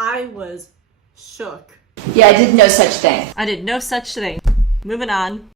I was shook. Yeah, I did no such thing. I did no such thing. Moving on.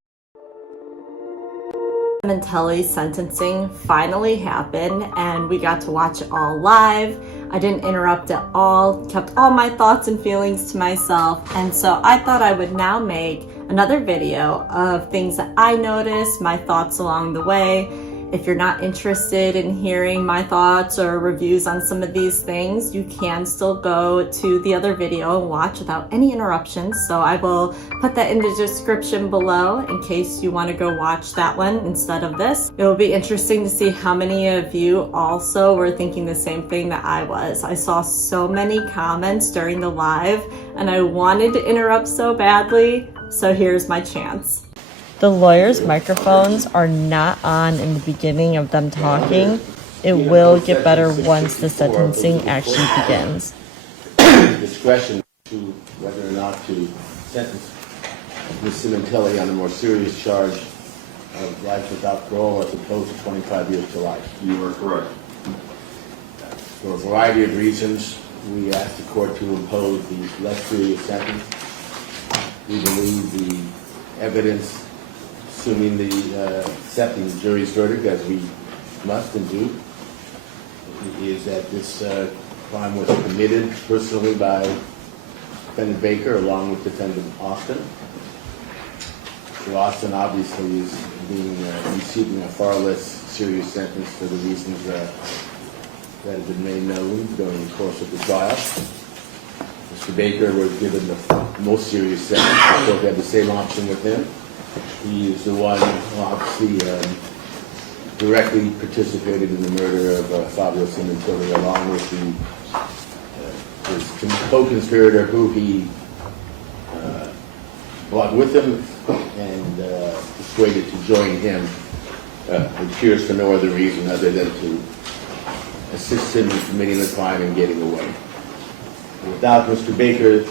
Sementilli's sentencing finally happened and we got to watch it all live. I didn't interrupt at all, kept all my thoughts and feelings to myself, and so I thought I would now make another video of things that I noticed, my thoughts along the way. If you're not interested in hearing my thoughts or reviews on some of these things, you can still go to the other video and watch without any interruptions. So I will put that in the description below in case you want to go watch that one instead of this. It will be interesting to see how many of you also were thinking the same thing that I was. I saw so many comments during the live and I wanted to interrupt so badly, so here's my chance. The lawyers' microphones are not on in the beginning of them talking. It will get better once the sentencing actually begins. Discretion to whether or not to sentence Ms. Sementilli on a more serious charge of life without parole as opposed to 25 years to life. You are correct. For a variety of reasons, we asked the court to impose the less serious sentence. We believe the evidence, assuming accepting the jury's verdict, as we must and do, is that this crime was committed personally by defendant Baker along with defendant Austin. So Austin obviously is receiving a far less serious sentence for the reasons that have been made known during the course of the trial. Mr. Baker was given the most serious sentence, so we had the same option with him. He is the one who obviously directly participated in the murder of Fabio Sementilli, along with his co-conspirator who he brought with him and persuaded to join him. It appears for no other reason other than to assist him in committing the crime and getting away. Without Mr. Baker,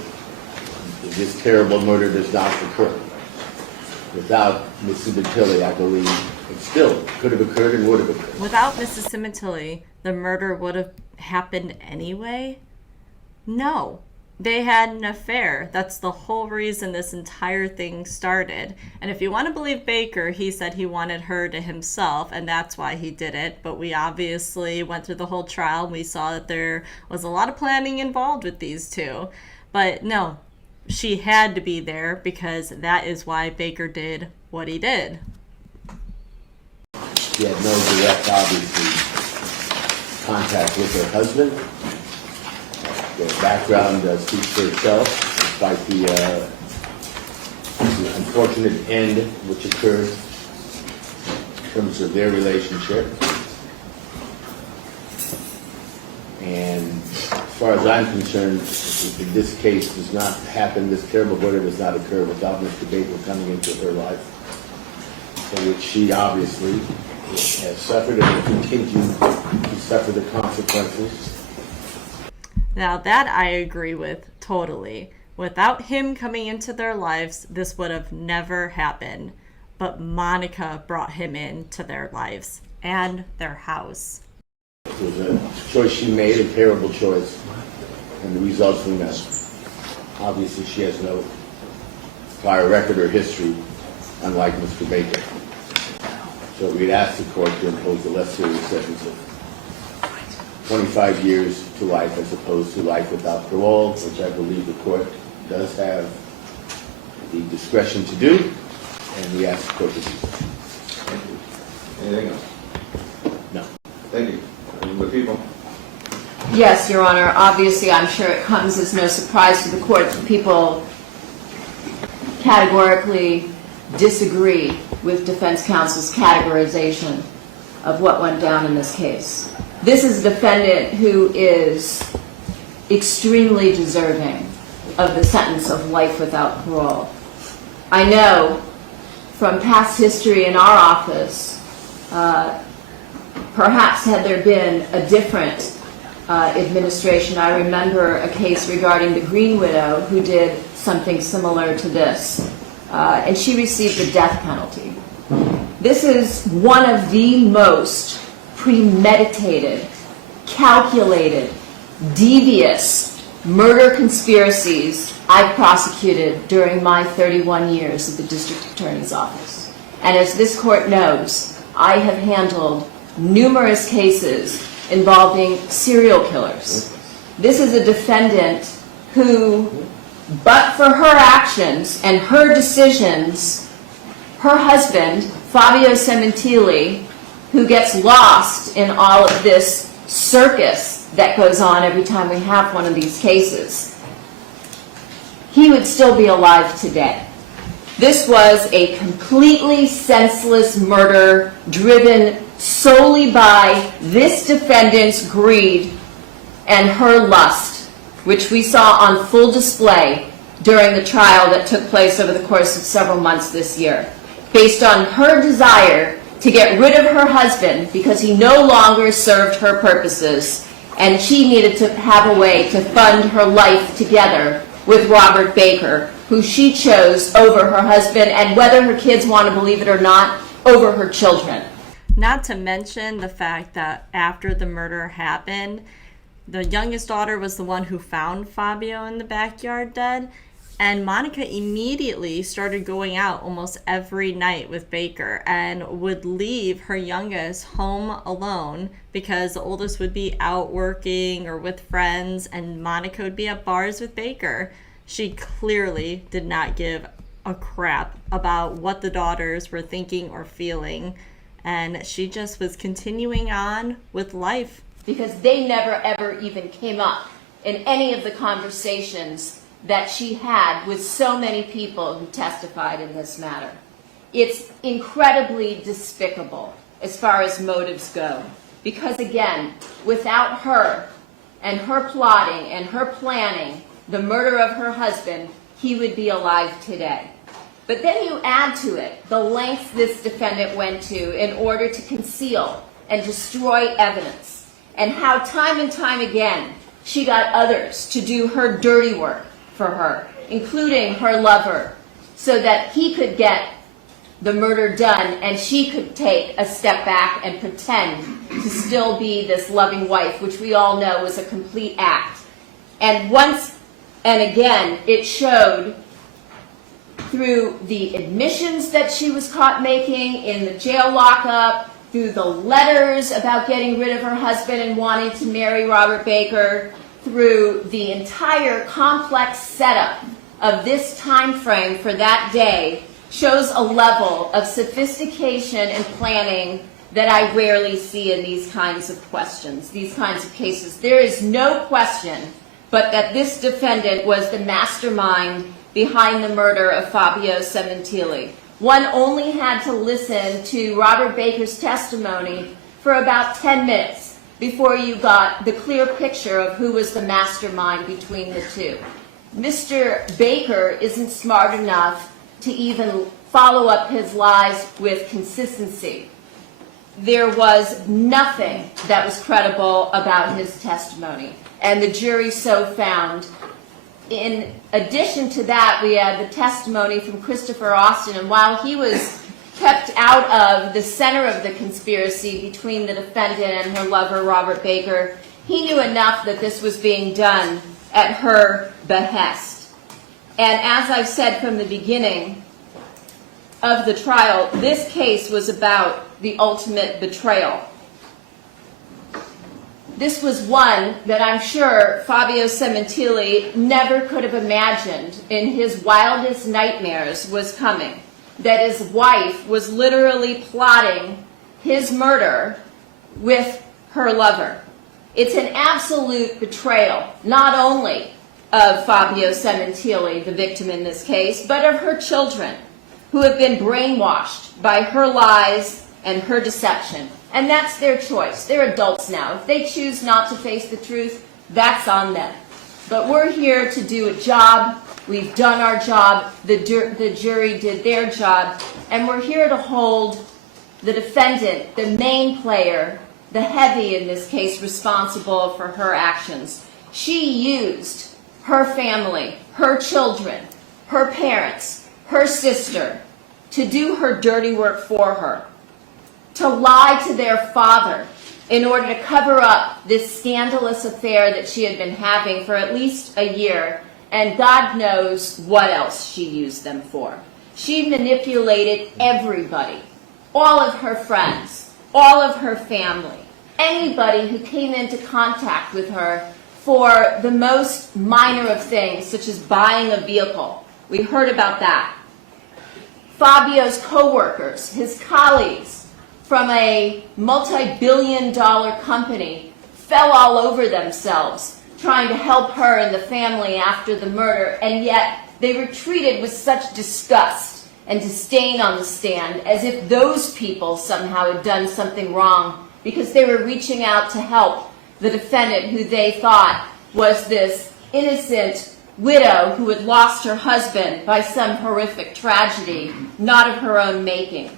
this terrible murder does not occur. Without Ms. Sementilli, I believe it still could have occurred and would have occurred. Without Mrs. Sementilli, the murder would have happened anyway? No. They had an affair. That's the whole reason this entire thing started. And if you want to believe Baker, he said he wanted her to himself, and that's why he did it. But we obviously went through the whole trial, and we saw that there was a lot of planning involved with these two. But no. She had to be there because that is why Baker did what he did. She had no direct, obviously, contact with her husband. The background speaks for itself, despite the unfortunate end which occurred in terms of their relationship. And as far as I'm concerned, this case does not happen, this terrible murder does not occur without Mr. Baker coming into her life, for which she obviously has suffered and will continue to suffer the consequences. Now that I agree with totally. Without him coming into their lives, this would have never happened. But Monica brought him into their lives and their house. It was a choice she made, a terrible choice, and the results we know. Obviously, she has no prior record or history, unlike Mr. Baker. So we'd ask the court to impose a less serious sentence of 25 years to life as opposed to life without parole, which I believe the court does have the discretion to do, and we ask the court to do so. Thank you. Anything else? No. Thank you. The people. Yes, Your Honor. Obviously, I'm sure it comes as no surprise to the court that people categorically disagree with defense counsel's categorization of what went down in this case. This is a defendant who is extremely deserving of the sentence of life without parole. I know from past history in our office, perhaps had there been a different administration, I remember a case regarding the Green Widow who did something similar to this, and she received the death penalty. This is one of the most premeditated, calculated, devious murder conspiracies I prosecuted during my 31 years at the District Attorney's Office. And as this court knows, I have handled numerous cases involving serial killers. This is a defendant who, but for her actions and her decisions, her husband, Fabio Sementilli, who gets lost in all of this circus that goes on every time we have one of these cases, he would still be alive today. This was a completely senseless murder driven solely by this defendant's greed and her lust, which we saw on full display during the trial that took place over the course of several months this year, based on her desire to get rid of her husband because he no longer served her purposes, and she needed to have a way to fund her life together with Robert Baker, who she chose over her husband, and whether her kids want to believe it or not, over her children. Not to mention the fact that after the murder happened, the youngest daughter was the one who found Fabio in the backyard dead, and Monica immediately started going out almost every night with Baker and would leave her youngest home alone because the oldest would be out working or with friends, and Monica would be at bars with Baker. She clearly did not give a crap about what the daughters were thinking or feeling, and she just was continuing on with life. Because they never ever even came up in any of the conversations that she had with so many people who testified in this matter. It's incredibly despicable as far as motives go. Because again, without her and her plotting and her planning the murder of her husband, he would be alive today. But then you add to it the lengths this defendant went to in order to conceal and destroy evidence, and how time and time again she got others to do her dirty work for her, including her lover, so that he could get the murder done and she could take a step back and pretend to still be this loving wife, which we all know was a complete act. And once and again, it showed through the admissions that she was caught making in the jail lockup, through the letters about getting rid of her husband and wanting to marry Robert Baker, through the entire complex setup of this time frame for that day, shows a level of sophistication and planning that I rarely see in these kinds of questions, these kinds of cases. There is no question but that this defendant was the mastermind behind the murder of Fabio Sementilli. One only had to listen to Robert Baker's testimony for about 10 minutes before you got the clear picture of who was the mastermind between the two. Mr. Baker isn't smart enough to even follow up his lies with consistency. There was nothing that was credible about his testimony, and the jury so found. In addition to that, we had the testimony from Christopher Austin, and while he was kept out of the center of the conspiracy between the defendant and her lover, Robert Baker, he knew enough that this was being done at her behest. And as I've said from the beginning of the trial, this case was about the ultimate betrayal. This was one that I'm sure Fabio Sementilli never could have imagined in his wildest nightmares was coming. That his wife was literally plotting his murder with her lover. It's an absolute betrayal, not only of Fabio Sementilli, the victim in this case, but of her children, who have been brainwashed by her lies and her deception. And that's their choice. They're adults now. If they choose not to face the truth, that's on them. But we're here to do a job. We've done our job. The jury did their job. And we're here to hold the defendant, the main player, the heavy in this case, responsible for her actions. She used her family, her children, her parents, her sister, to do her dirty work for her, to lie to their father in order to cover up this scandalous affair that she had been having for at least a year, and God knows what else she used them for. She manipulated everybody, all of her friends, all of her family, anybody who came into contact with her for the most minor of things, such as buying a vehicle. We heard about that. Fabio's co-workers, his colleagues from a multi-billion-dollar company fell all over themselves trying to help her and the family after the murder, and yet they were treated with such disgust and disdain on the stand, as if those people somehow had done something wrong because they were reaching out to help the defendant, who they thought was this innocent widow who had lost her husband by some horrific tragedy, not of her own making.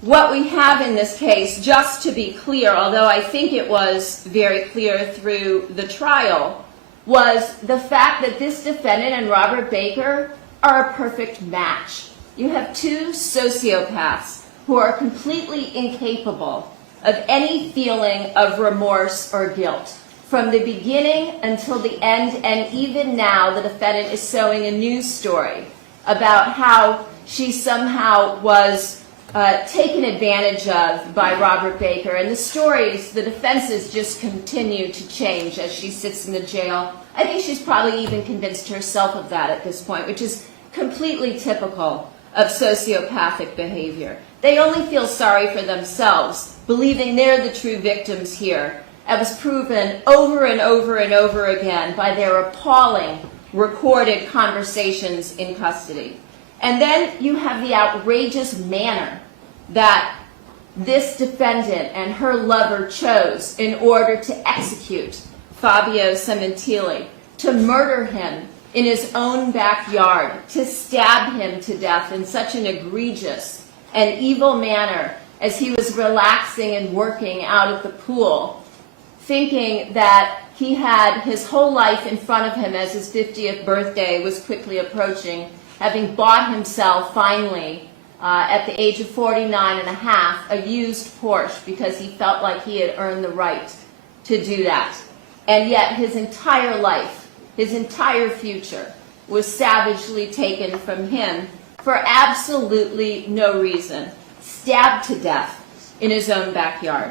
What we have in this case, just to be clear, although I think it was very clear through the trial, was the fact that this defendant and Robert Baker are a perfect match. You have two sociopaths who are completely incapable of any feeling of remorse or guilt. From the beginning until the end, and even now, the defendant is sewing a news story about how she somehow was taken advantage of by Robert Baker. And the stories, the defenses just continue to change as she sits in the jail. I think she's probably even convinced herself of that at this point, which is completely typical of sociopathic behavior. They only feel sorry for themselves, believing they're the true victims here. It was proven over and over and over again by their appalling recorded conversations in custody. And then you have the outrageous manner that this defendant and her lover chose in order to execute Fabio Sementilli, to murder him in his own backyard, to stab him to death in such an egregious and evil manner as he was relaxing and working out at the pool, thinking that he had his whole life in front of him as his 50th birthday was quickly approaching, having bought himself finally at the age of 49 and a half a used Porsche because he felt like he had earned the right to do that. And yet his entire life, his entire future was savagely taken from him for absolutely no reason, stabbed to death in his own backyard.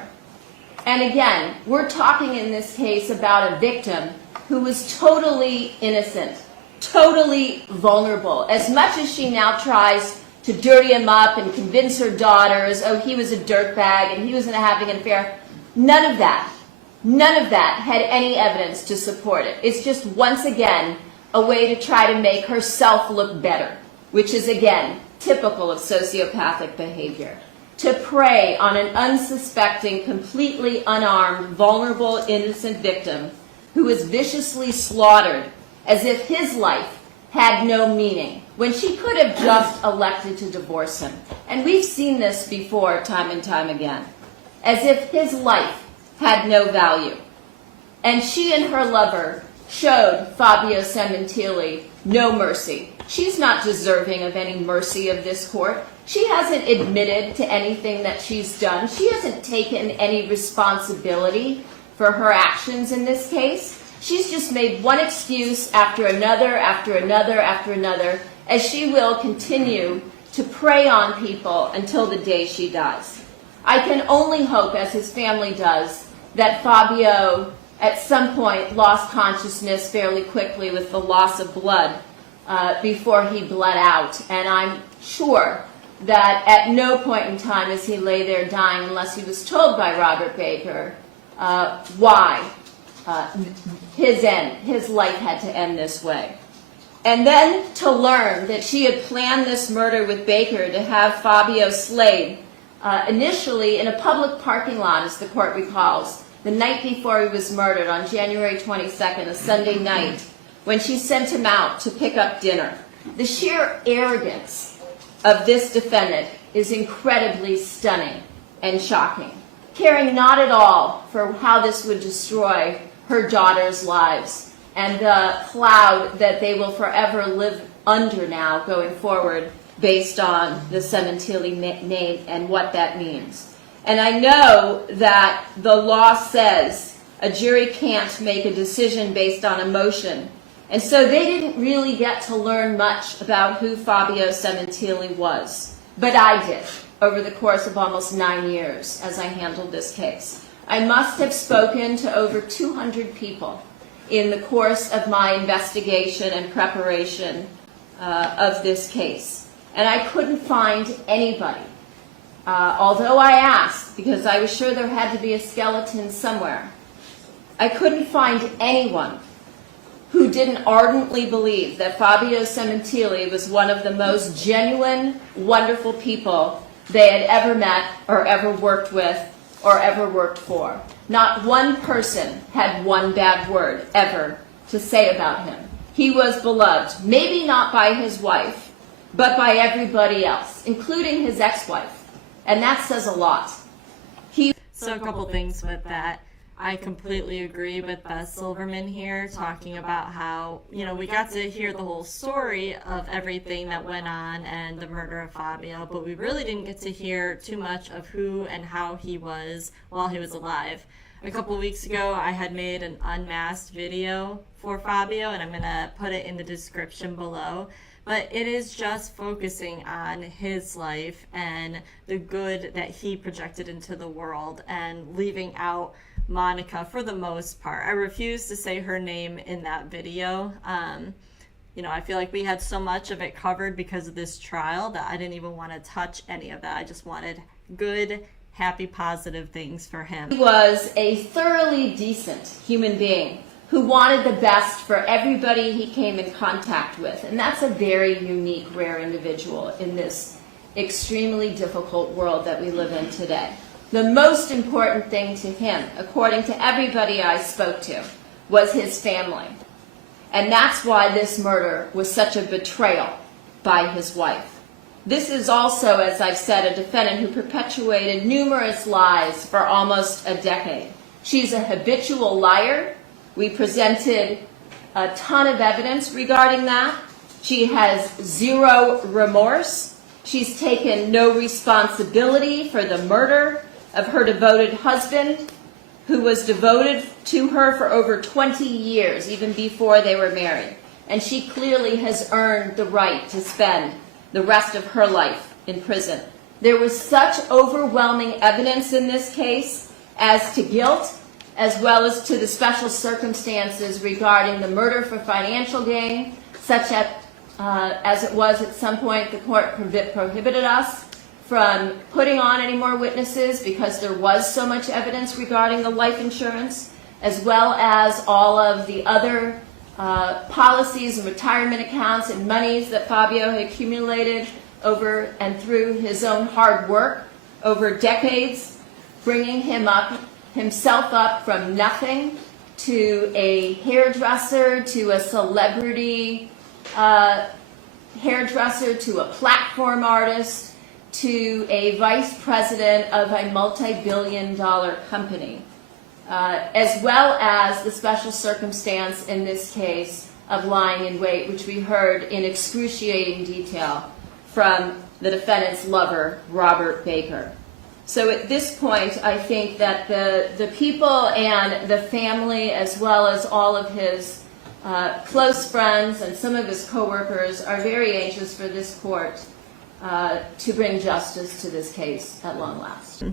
And again, we're talking in this case about a victim who was totally innocent, totally vulnerable. As much as she now tries to dirty him up and convince her daughters, oh, he was a dirtbag and he was having an affair, none of that had any evidence to support it. It's just, once again, a way to try to make herself look better, which is, again, typical of sociopathic behavior. To prey on an unsuspecting, completely unarmed, vulnerable, innocent victim who was viciously slaughtered as if his life had no meaning, when she could have just elected to divorce him. And we've seen this before, time and time again. As if his life had no value. And she and her lover showed Fabio Sementilli no mercy. She's not deserving of any mercy of this court. She hasn't admitted to anything that she's done. She hasn't taken any responsibility for her actions in this case. She's just made one excuse after another, after another, after another, as she will continue to prey on people until the day she dies. I can only hope, as his family does, that Fabio at some point lost consciousness fairly quickly with the loss of blood before he bled out. And I'm sure that at no point in time as he lay there dying, unless he was told by Robert Baker why his life had to end this way. And then to learn that she had planned this murder with Baker to have Fabio slayed initially in a public parking lot, as the court recalls, the night before he was murdered on January 22nd, a Sunday night, when she sent him out to pick up dinner. The sheer arrogance of this defendant is incredibly stunning and shocking, caring not at all for how this would destroy her daughters' lives and the cloud that they will forever live under now going forward based on the Sementilli name and what that means. And I know that the law says a jury can't make a decision based on emotion. And so they didn't really get to learn much about who Fabio Sementilli was. But I did over the course of almost 9 years as I handled this case. I must have spoken to over 200 people in the course of my investigation and preparation of this case. And I couldn't find anybody. Although I asked, because I was sure there had to be a skeleton somewhere, I couldn't find anyone who didn't ardently believe that Fabio Sementilli was one of the most genuine, wonderful people they had ever met or ever worked with or ever worked for. Not one person had one bad word ever to say about him. He was beloved, maybe not by his wife, but by everybody else, including his ex-wife. And that says a lot. So a couple things with that. I completely agree with Beth Silverman here, talking about how, we got to hear the whole story of everything that went on and the murder of Fabio, but we really didn't get to hear too much of who and how he was while he was alive. A couple weeks ago, I had made an unmasked video for Fabio, and I'm going to put it in the description below. But it is just focusing on his life and the good that he projected into the world and leaving out Monica for the most part. I refuse to say her name in that video. I feel like we had so much of it covered because of this trial that I didn't even want to touch any of that. I just wanted good, happy, positive things for him. He was a thoroughly decent human being who wanted the best for everybody he came in contact with. And that's a very unique, rare individual in this extremely difficult world that we live in today. The most important thing to him, according to everybody I spoke to, was his family. And that's why this murder was such a betrayal by his wife. This is also, as I've said, a defendant who perpetuated numerous lies for almost a decade. She's a habitual liar. We presented a ton of evidence regarding that. She has zero remorse. She's taken no responsibility for the murder of her devoted husband, who was devoted to her for over 20 years, even before they were married. And she clearly has earned the right to spend the rest of her life in prison. There was such overwhelming evidence in this case as to guilt, as well as to the special circumstances regarding the murder for financial gain, such as it was at some point the court prohibited us from putting on any more witnesses because there was so much evidence regarding the life insurance, as well as all of the other policies and retirement accounts and monies that Fabio had accumulated over and through his own hard work over decades, bringing himself up from nothing to a hairdresser, to a celebrity hairdresser, to a platform artist, to a vice president of a multi-billion-dollar company, as well as the special circumstance in this case of lying in wait, which we heard in excruciating detail from the defendant's lover, Robert Baker. So at this point, I think that the people and the family, as well as all of his close friends and some of his coworkers, are very anxious for this court to bring justice to this case at long last.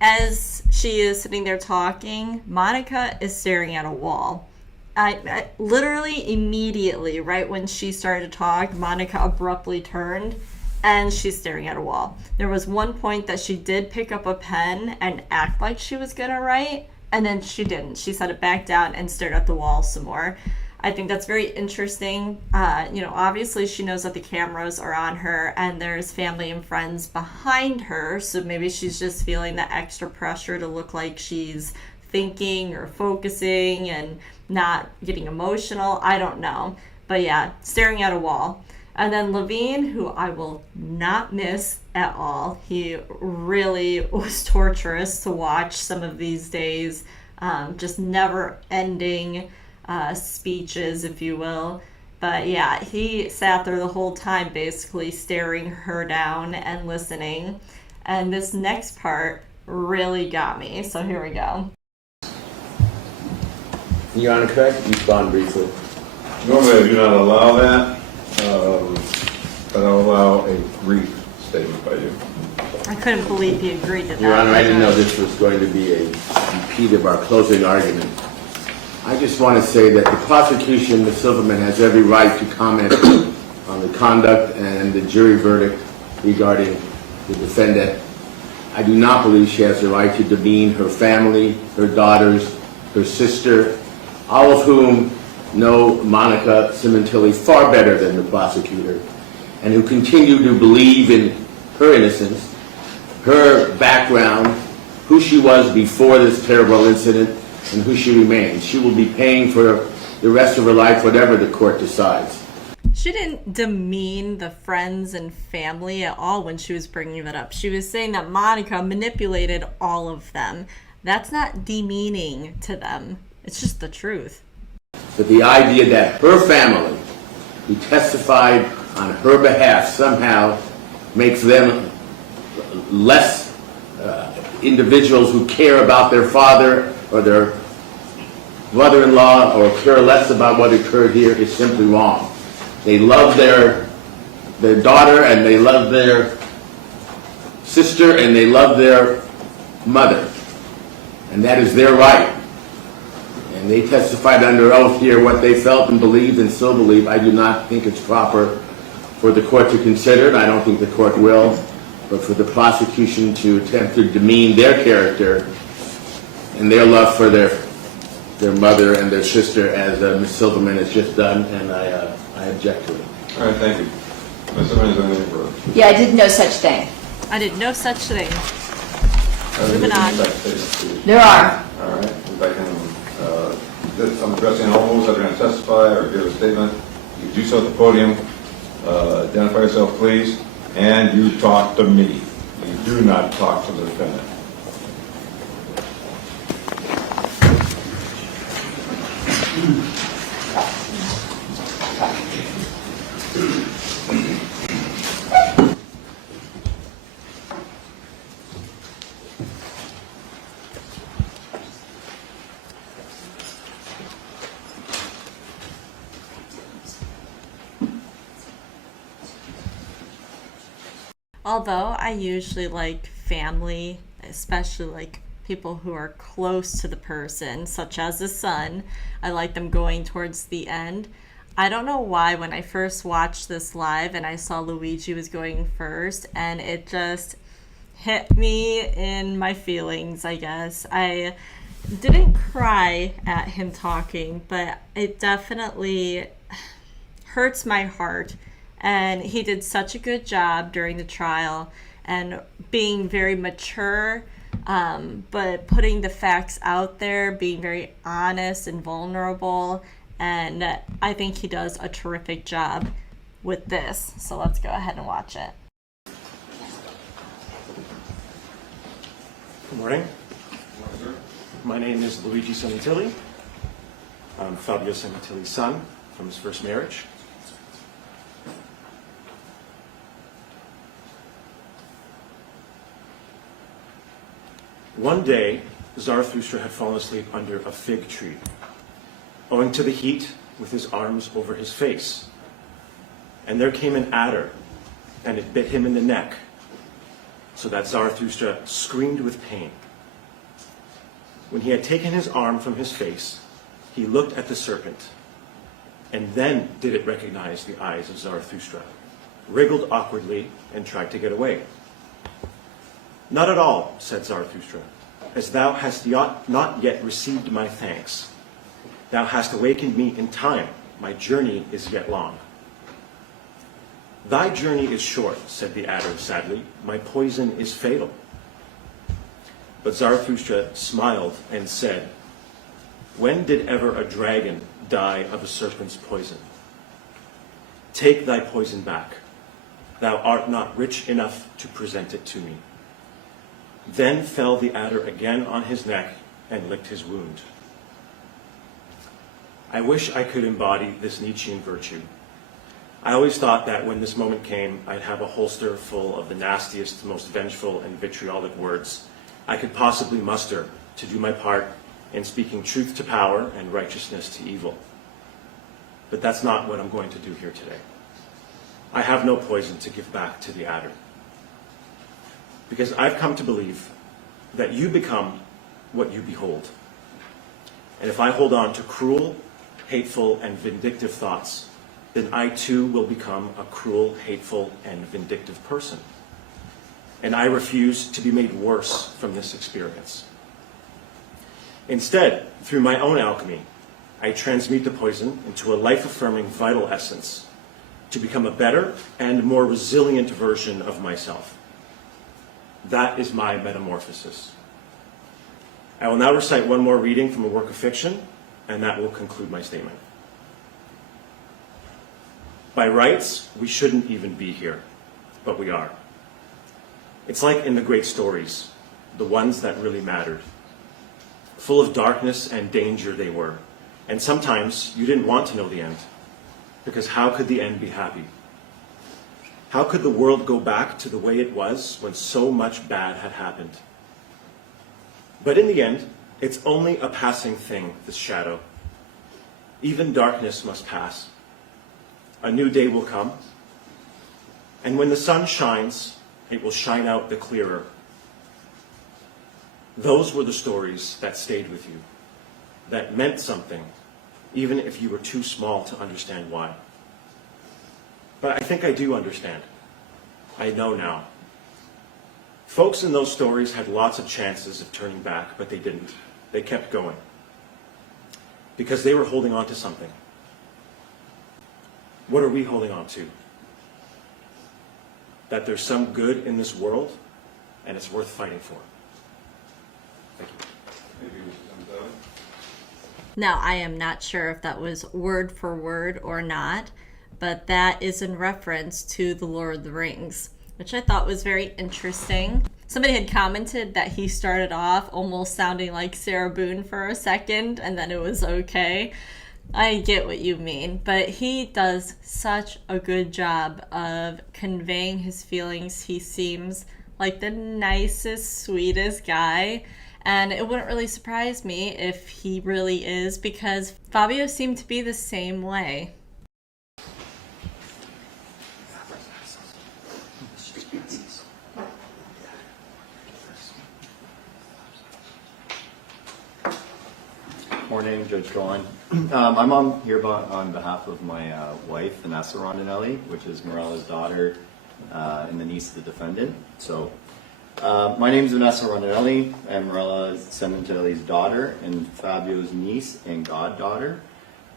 As she is sitting there talking, Monica is staring at a wall. I literally immediately, right when she started to talk, Monica abruptly turned and she's staring at a wall. There was one point that she did pick up a pen and act like she was gonna write, and then she didn't. She set it back down and stared at the wall some more. I think that's very interesting. Obviously she knows that the cameras are on her and there's family and friends behind her, so maybe she's just feeling the extra pressure to look like she's thinking or focusing and not getting emotional. I don't know. But yeah, staring at a wall. And then Levine, who I will not miss at all. He really was torturous to watch some of these days. Just never ending speeches, if you will. But yeah, he sat there the whole time basically staring her down and listening. And this next part really got me, so here we go. Your Honor, could I respond briefly? Normally, I do not allow that, but I'll allow a brief statement by you. I couldn't believe he agreed to that. Your Honor, I didn't know this was going to be a repeat of our closing argument. I just want to say that the prosecution, Ms. Silverman, has every right to comment on the conduct and the jury verdict regarding the defendant. I do not believe she has the right to demean her family, her daughters, her sister, all of whom know Monica Sementilli far better than the prosecutor, and who continue to believe in her innocence, her background, who she was before this terrible incident, and who she remains. She will be paying for the rest of her life whatever the court decides. She didn't demean the friends and family at all when she was bringing that up. She was saying that Monica manipulated all of them. That's not demeaning to them. It's just the truth. But the idea that her family, who testified on her behalf, somehow makes them less individuals who care about their father or their mother-in-law or care less about what occurred here is simply wrong. They love their daughter, and they love their sister, and they love their mother. And that is their right. And they testified under oath here what they felt and believed and still believe. I do not think it's proper for the court to consider it. I don't think the court will. But for the prosecution to attempt to demean their character and their love for their mother and their sister, as Ms. Silverman has just done, and I object to it. All right, thank you. Ms. Simmons, anything further? Yeah, I did no such thing. I did no such thing. Moving Moving on. There are. All right, if I can, I'm addressing all those that are going to testify or give a statement. You do so at the podium. Identify yourself, please. And you talk to me. You do not talk to the defendant. Although I usually like family, especially like people who are close to the person, such as the son, I like them going towards the end. I don't know why when I first watched this live and I saw Luigi was going first, and it just hit me in my feelings, I guess. I didn't cry at him talking, but it definitely hurts my heart. And he did such a good job during the trial and being very mature, but putting the facts out there, being very honest and vulnerable. And I think he does a terrific job with this. So let's go ahead and watch it. Good morning. My name is Luigi Sementilli. I'm Fabio Sementilli's son from his first marriage. One day, Zarathustra had fallen asleep under a fig tree, owing to the heat, with his arms over his face. And there came an adder, and it bit him in the neck, so that Zarathustra screamed with pain. When he had taken his arm from his face, he looked at the serpent, and then did it recognize the eyes of Zarathustra, wriggled awkwardly, and tried to get away. "Not at all," said Zarathustra, "as thou hast not yet received my thanks. Thou hast awakened me in time. My journey is yet long." "Thy journey is short," said the adder sadly. "My poison is fatal." But Zarathustra smiled and said, "When did ever a dragon die of a serpent's poison? Take thy poison back. Thou art not rich enough to present it to me." Then fell the adder again on his neck and licked his wound. I wish I could embody this Nietzschean virtue. I always thought that when this moment came, I'd have a holster full of the nastiest, most vengeful and vitriolic words I could possibly muster to do my part in speaking truth to power and righteousness to evil. But that's not what I'm going to do here today. I have no poison to give back to the adder. Because I've come to believe that you become what you behold. And if I hold on to cruel, hateful, and vindictive thoughts, then I too will become a cruel, hateful, and vindictive person. And I refuse to be made worse from this experience. Instead, through my own alchemy, I transmute the poison into a life-affirming vital essence to become a better and more resilient version of myself. That is my metamorphosis. I will now recite one more reading from a work of fiction, and that will conclude my statement. By rights, we shouldn't even be here, but we are. It's like in the great stories, the ones that really mattered. Full of darkness and danger they were, and sometimes you didn't want to know the end, because how could the end be happy? How could the world go back to the way it was when so much bad had happened? But in the end, it's only a passing thing, this shadow. Even darkness must pass. A new day will come, and when the sun shines, it will shine out the clearer. Those were the stories that stayed with you, that meant something, even if you were too small to understand why. But I think I do understand. I know now. Folks in those stories had lots of chances of turning back, but they didn't. They kept going. Because they were holding on to something. What are we holding on to? That there's some good in this world, and it's worth fighting for. Thank you. Now, I am not sure if that was word for word or not, but that is in reference to The Lord of the Rings, which I thought was very interesting. Somebody had commented that he started off almost sounding like Sarah Boone for a second, and then it was okay. I get what you mean, but he does such a good job of conveying his feelings. He seems like the nicest, sweetest guy, and it wouldn't really surprise me if he really is, because Fabio seemed to be the same way. Morning, Judge Cohen. I'm on here on behalf of my wife, Vanessa Rondinelli, which is Morella's daughter and the niece of the defendant. So, my name is Vanessa Rondinelli. I'm Morella Sementilli's daughter and Fabio's niece and goddaughter.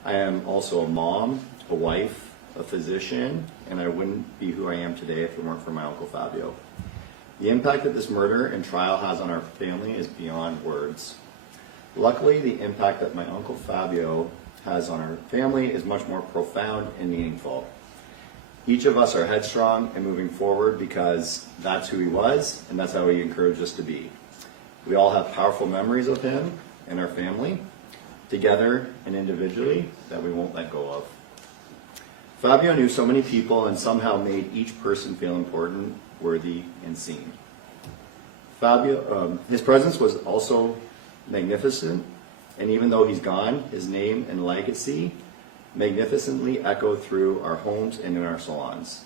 I am also a mom, a wife, a physician, and I wouldn't be who I am today if it weren't for my Uncle Fabio. The impact that this murder and trial has on our family is beyond words. Luckily, the impact that my Uncle Fabio has on our family is much more profound and meaningful. Each of us are headstrong and moving forward because that's who he was and that's how he encouraged us to be. We all have powerful memories of him and our family, together and individually, that we won't let go of. Fabio knew so many people and somehow made each person feel important, worthy, and seen. His presence was also magnificent, and even though he's gone, his name and legacy magnificently echo through our homes and in our salons.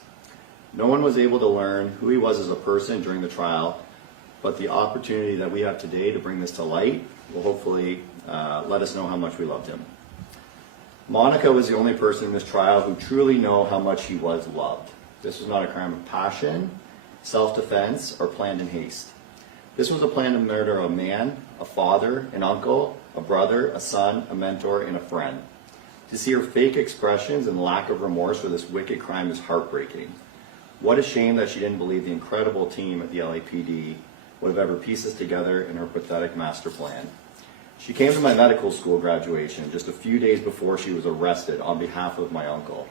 No one was able to learn who he was as a person during the trial, but the opportunity that we have today to bring this to light will hopefully let us know how much we loved him. Monica was the only person in this trial who truly know how much he was loved. This was not a crime of passion, self-defense, or planned in haste. This was a planned murder of a man, a father, an uncle, a brother, a son, a mentor, and a friend. To see her fake expressions and lack of remorse for this wicked crime is heartbreaking. What a shame that she didn't believe the incredible team at the LAPD would have ever pieced this together in her pathetic master plan. She came to my medical school graduation just a few days before she was arrested on behalf of my uncle.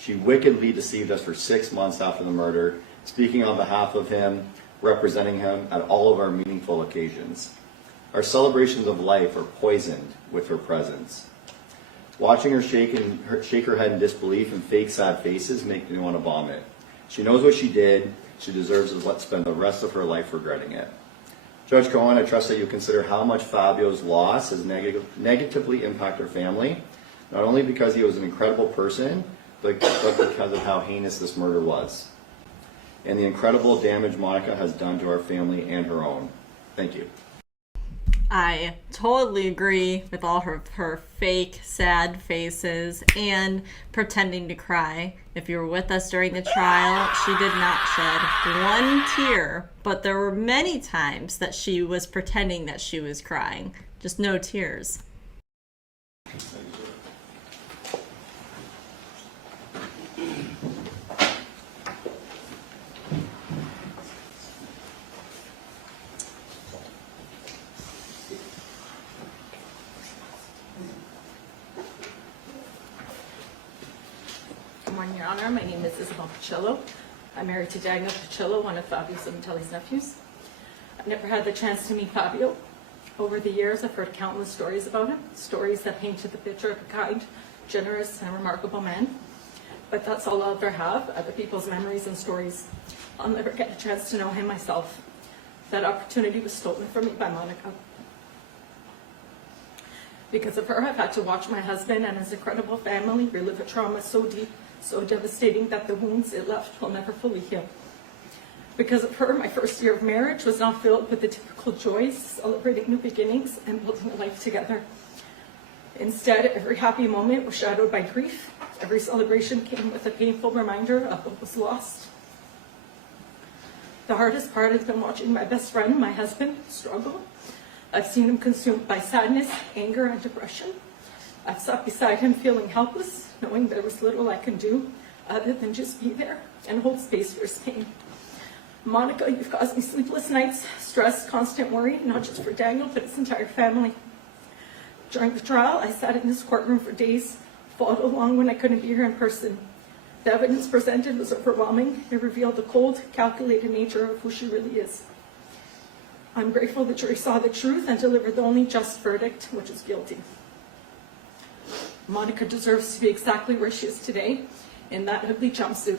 She wickedly deceived us for 6 months after the murder, speaking on behalf of him, representing him at all of our meaningful occasions. Our celebrations of life are poisoned with her presence. Watching her shake her head in disbelief and fake sad faces make me want to vomit. She knows what she did. She deserves to spend the rest of her life regretting it. Judge Cohen, I trust that you consider how much Fabio's loss has negatively impacted her family, not only because he was an incredible person, but because of how heinous this murder was, and the incredible damage Monica has done to our family and her own. Thank you. I totally agree with all her fake sad faces and pretending to cry. If you were with us during the trial, she did not shed one tear, but there were many times that she was pretending that she was crying, just no tears. Good morning, Your Honor. My name is Isabel Picillo. I'm married to Daniel Picillo, one of Fabio Sementilli's nephews. I've never had the chance to meet Fabio. Over the years, I've heard countless stories about him, stories that painted the picture of a kind, generous, and remarkable man. But that's all I'll ever have, other people's memories and stories. I'll never get a chance to know him myself. That opportunity was stolen from me by Monica. Because of her, I've had to watch my husband and his incredible family relive a trauma so deep, so devastating that the wounds it left will never fully heal. Because of her, my first year of marriage was not filled with the typical joys, celebrating new beginnings and building a life together. Instead, every happy moment was shadowed by grief. Every celebration came with a painful reminder of what was lost. The hardest part has been watching my best friend, my husband, struggle. I've seen him consumed by sadness, anger, and depression. I've sat beside him feeling helpless, knowing there was little I can do other than just be there and hold space for his pain. Monica, you've caused me sleepless nights, stress, constant worry, not just for Daniel, but his entire family. During the trial, I sat in this courtroom for days, followed along when I couldn't be here in person. The evidence presented was overwhelming. It revealed the cold, calculated nature of who she really is. I'm grateful the jury saw the truth and delivered the only just verdict, which is guilty. Monica deserves to be exactly where she is today, in that ugly jumpsuit.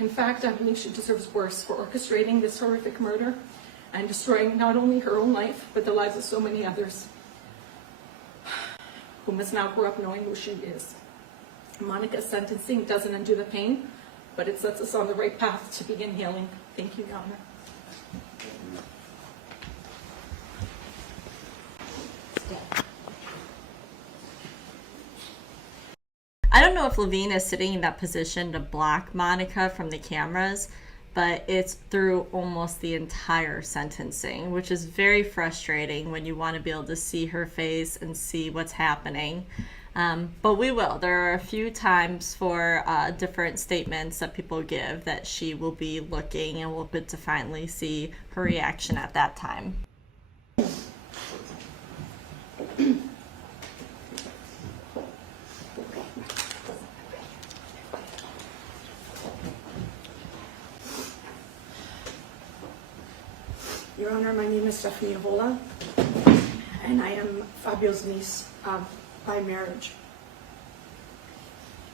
In fact, I believe she deserves worse for orchestrating this horrific murder and destroying not only her own life, but the lives of so many others who must now grow up knowing who she is. Monica's sentencing doesn't undo the pain, but it sets us on the right path to begin healing. Thank you, Your Honor. I don't know if Levine is sitting in that position to block Monica from the cameras, but it's through almost the entire sentencing, which is very frustrating when you want to be able to see her face and see what's happening. But we will. There are a few times for different statements that people give that she will be looking, and we'll get to finally see her reaction at that time. Your Honor, my name is Stephanie Hola, and I am Fabio's niece by marriage.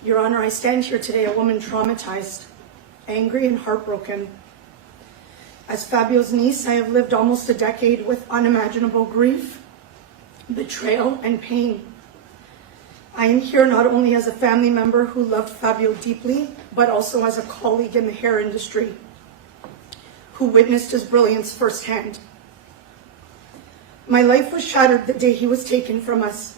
Your Honor, I stand here today a woman traumatized, angry, and heartbroken. As Fabio's niece, I have lived almost a decade with unimaginable grief, betrayal, and pain. I am here not only as a family member who loved Fabio deeply, but also as a colleague in the hair industry who witnessed his brilliance firsthand. My life was shattered the day he was taken from us.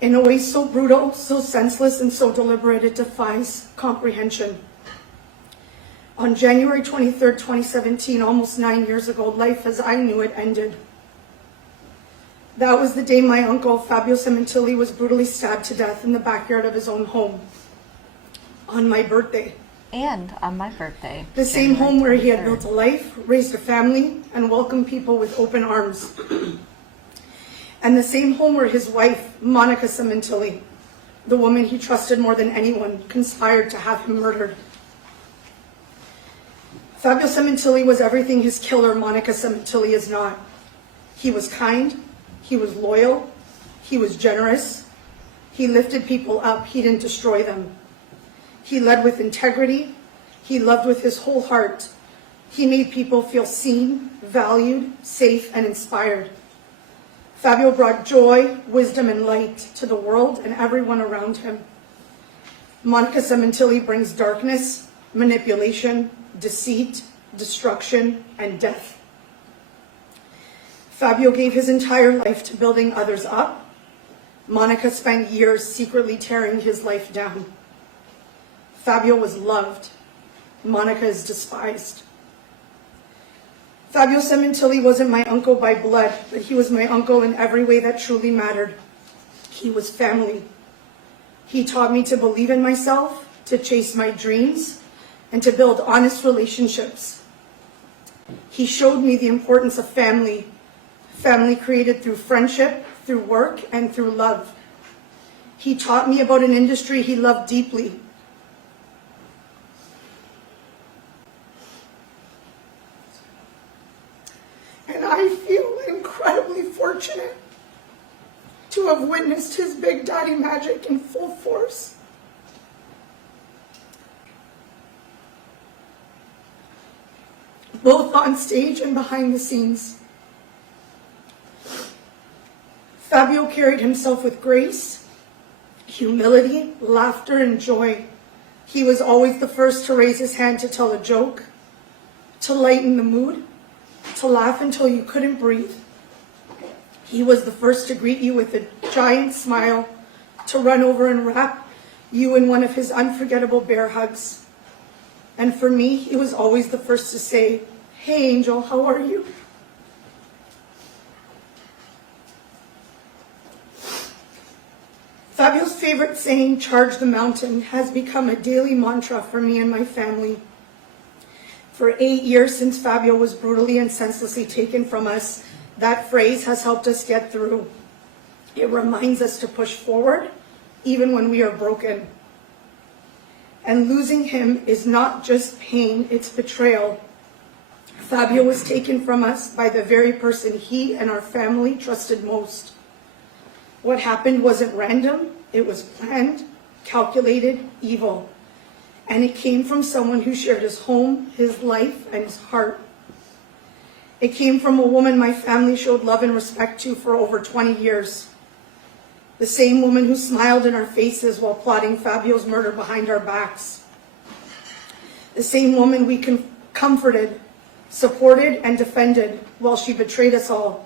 In a way so brutal, so senseless, and so deliberate, it defies comprehension. On January 23rd, 2017, almost 9 years ago, life as I knew it ended. That was the day my uncle, Fabio Sementilli, was brutally stabbed to death in the backyard of his own home. On my birthday. And on my birthday. The same home where he had built a life, raised a family, and welcomed people with open arms. And the same home where his wife, Monica Sementilli, the woman he trusted more than anyone, conspired to have him murdered. Fabio Sementilli was everything his killer, Monica Sementilli, is not. He was kind, he was loyal, he was generous, He lifted people up. He didn't destroy them. He led with integrity. He loved with his whole heart. He made people feel seen, valued, safe, and inspired. Fabio brought joy, wisdom, and light to the world and everyone around him. Monica Sementilli brings darkness, manipulation, deceit, destruction, and death. Fabio gave his entire life to building others up. Monica spent years secretly tearing his life down. Fabio was loved. Monica is despised. Fabio Sementilli wasn't my uncle by blood, but he was my uncle in every way that truly mattered. He was family. He taught me to believe in myself, to chase my dreams, and to build honest relationships. He showed me the importance of family, family created through friendship, through work, and through love. He taught me about an industry he loved deeply. And I feel incredibly fortunate to have witnessed his Big Daddy magic in full force. Both on stage and behind the scenes. Fabio carried himself with grace, humility, laughter, and joy. He was always the first to raise his hand to tell a joke, to lighten the mood, to laugh until you couldn't breathe. He was the first to greet you with a giant smile, to run over and wrap you in one of his unforgettable bear hugs. And for me, he was always the first to say, "Hey, Angel, how are you?" Fabio's favorite saying, "Charge the mountain," has become a daily mantra for me and my family. For 8 years since Fabio was brutally and senselessly taken from us, that phrase has helped us get through. It reminds us to push forward, even when we are broken. And losing him is not just pain, it's betrayal. Fabio was taken from us by the very person he and our family trusted most. What happened wasn't random, it was planned, calculated, evil. And it came from someone who shared his home, his life, and his heart. It came from a woman my family showed love and respect to for over 20 years. The same woman who smiled in our faces while plotting Fabio's murder behind our backs. The same woman we comforted, supported, and defended while she betrayed us all.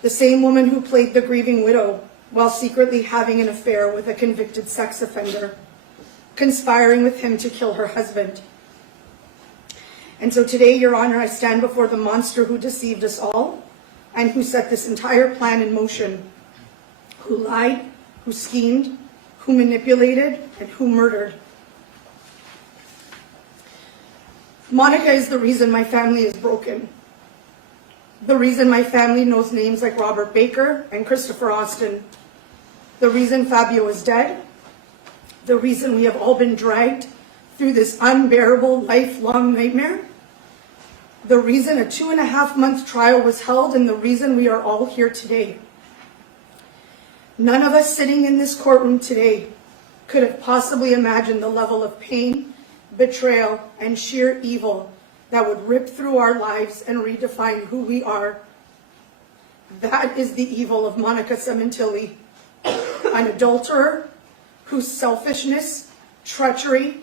The same woman who played the grieving widow while secretly having an affair with a convicted sex offender, conspiring with him to kill her husband. And so today, Your Honor, I stand before the monster who deceived us all and who set this entire plan in motion, who lied, who schemed, who manipulated, and who murdered. Monica is the reason my family is broken. The reason my family knows names like Robert Baker and Christopher Austin. The reason Fabio is dead. The reason we have all been dragged through this unbearable lifelong nightmare. The reason a 2.5-month trial was held, and the reason we are all here today. None of us sitting in this courtroom today could have possibly imagined the level of pain, betrayal, and sheer evil that would rip through our lives and redefine who we are. That is the evil of Monica Sementilli, an adulterer whose selfishness, treachery,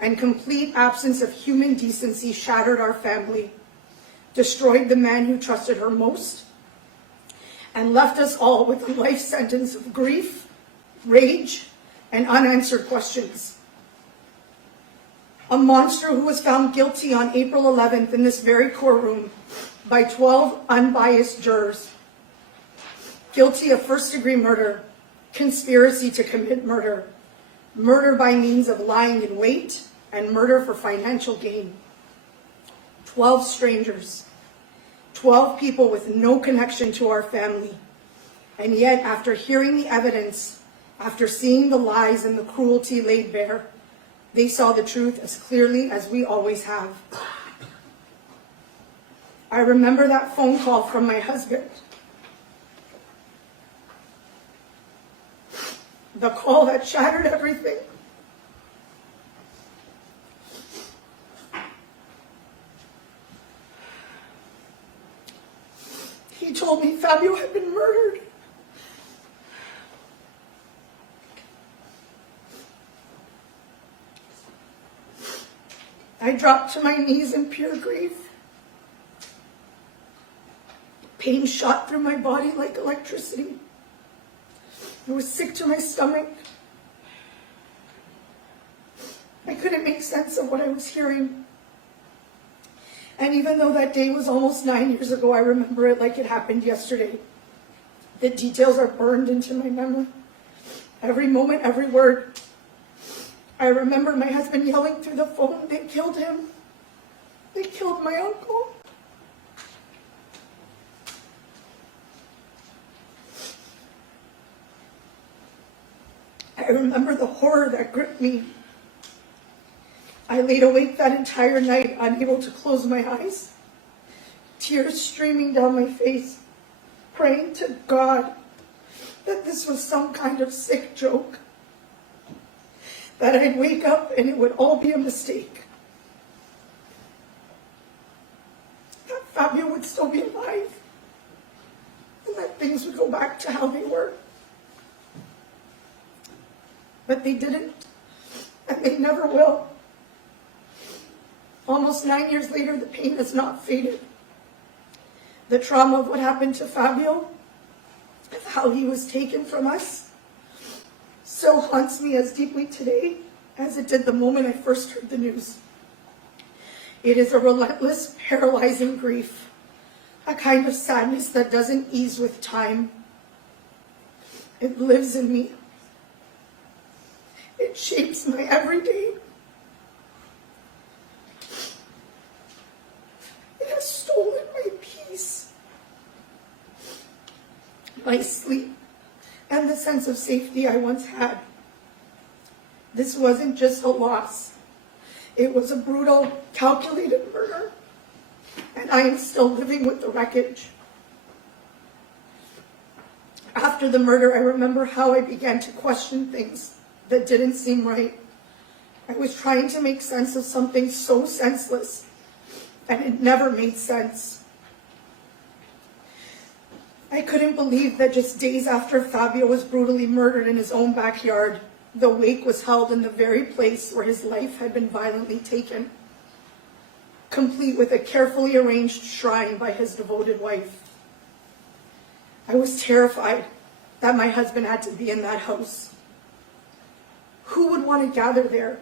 and complete absence of human decency shattered our family, destroyed the man who trusted her most, and left us all with a life sentence of grief, rage, and unanswered questions. A monster who was found guilty on April 11th in this very courtroom by 12 unbiased jurors. Guilty of first-degree murder, conspiracy to commit murder, murder by means of lying in wait, and murder for financial gain. 12 strangers, 12 people with no connection to our family. And yet, after hearing the evidence, after seeing the lies and the cruelty laid bare, they saw the truth as clearly as we always have. I remember that phone call from my husband. The call that shattered everything. He told me Fabio had been murdered. I dropped to my knees in pure grief. Pain shot through my body like electricity. I was sick to my stomach. I couldn't make sense of what I was hearing. And even though that day was almost 9 years ago, I remember it like it happened yesterday. The details are burned into my memory. Every moment, every word. I remember my husband yelling through the phone, "They killed him. They killed my uncle." I remember the horror that gripped me. I laid awake that entire night, unable to close my eyes, tears streaming down my face, praying to God that this was some kind of sick joke, that I'd wake up and it would all be a mistake, that Fabio would still be alive, and that things would go back to how they were. But they didn't, and they never will. Almost 9 years later, the pain has not faded. The trauma of what happened to Fabio, of how he was taken from us, still haunts me as deeply today as it did the moment I first heard the news. It is a relentless, paralyzing grief, a kind of sadness that doesn't ease with time. It lives in me. It shapes my everyday. It has stolen my peace, my sleep, and the sense of safety I once had. This wasn't just a loss. It was a brutal, calculated murder, and I am still living with the wreckage. After the murder, I remember how I began to question things that didn't seem right. I was trying to make sense of something so senseless, and it never made sense. I couldn't believe that just days after Fabio was brutally murdered in his own backyard, the wake was held in the very place where his life had been violently taken, complete with a carefully arranged shrine by his devoted wife. I was terrified that my husband had to be in that house. Who would want to gather there?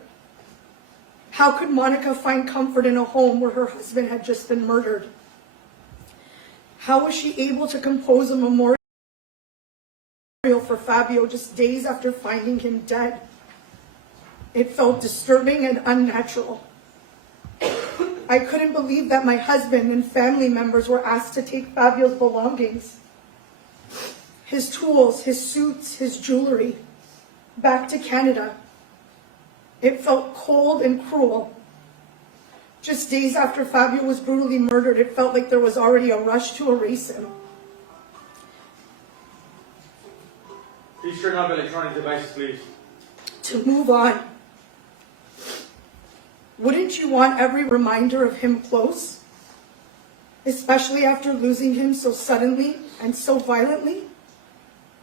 How could Monica find comfort in a home where her husband had just been murdered? How was she able to compose a memorial for Fabio just days after finding him dead? It felt disturbing and unnatural. I couldn't believe that my husband and family members were asked to take Fabio's belongings, his tools, his suits, his jewelry, back to Canada. It felt cold and cruel. Just days after Fabio was brutally murdered, it felt like there was already a rush to erase him. Please turn off electronic devices, please. To move on. Wouldn't you want every reminder of him close? Especially after losing him so suddenly and so violently?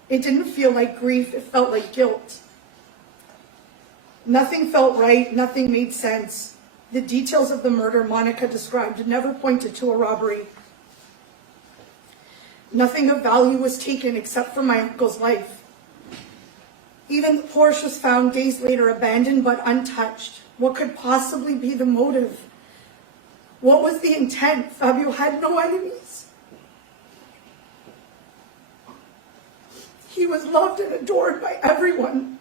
It didn't feel like grief, it felt like guilt. Nothing felt right, nothing made sense. The details of the murder Monica described never pointed to a robbery. Nothing of value was taken except for my uncle's life. Even the Porsche was found days later abandoned but untouched. What could possibly be the motive? What was the intent? Fabio had no enemies. He was loved and adored by everyone.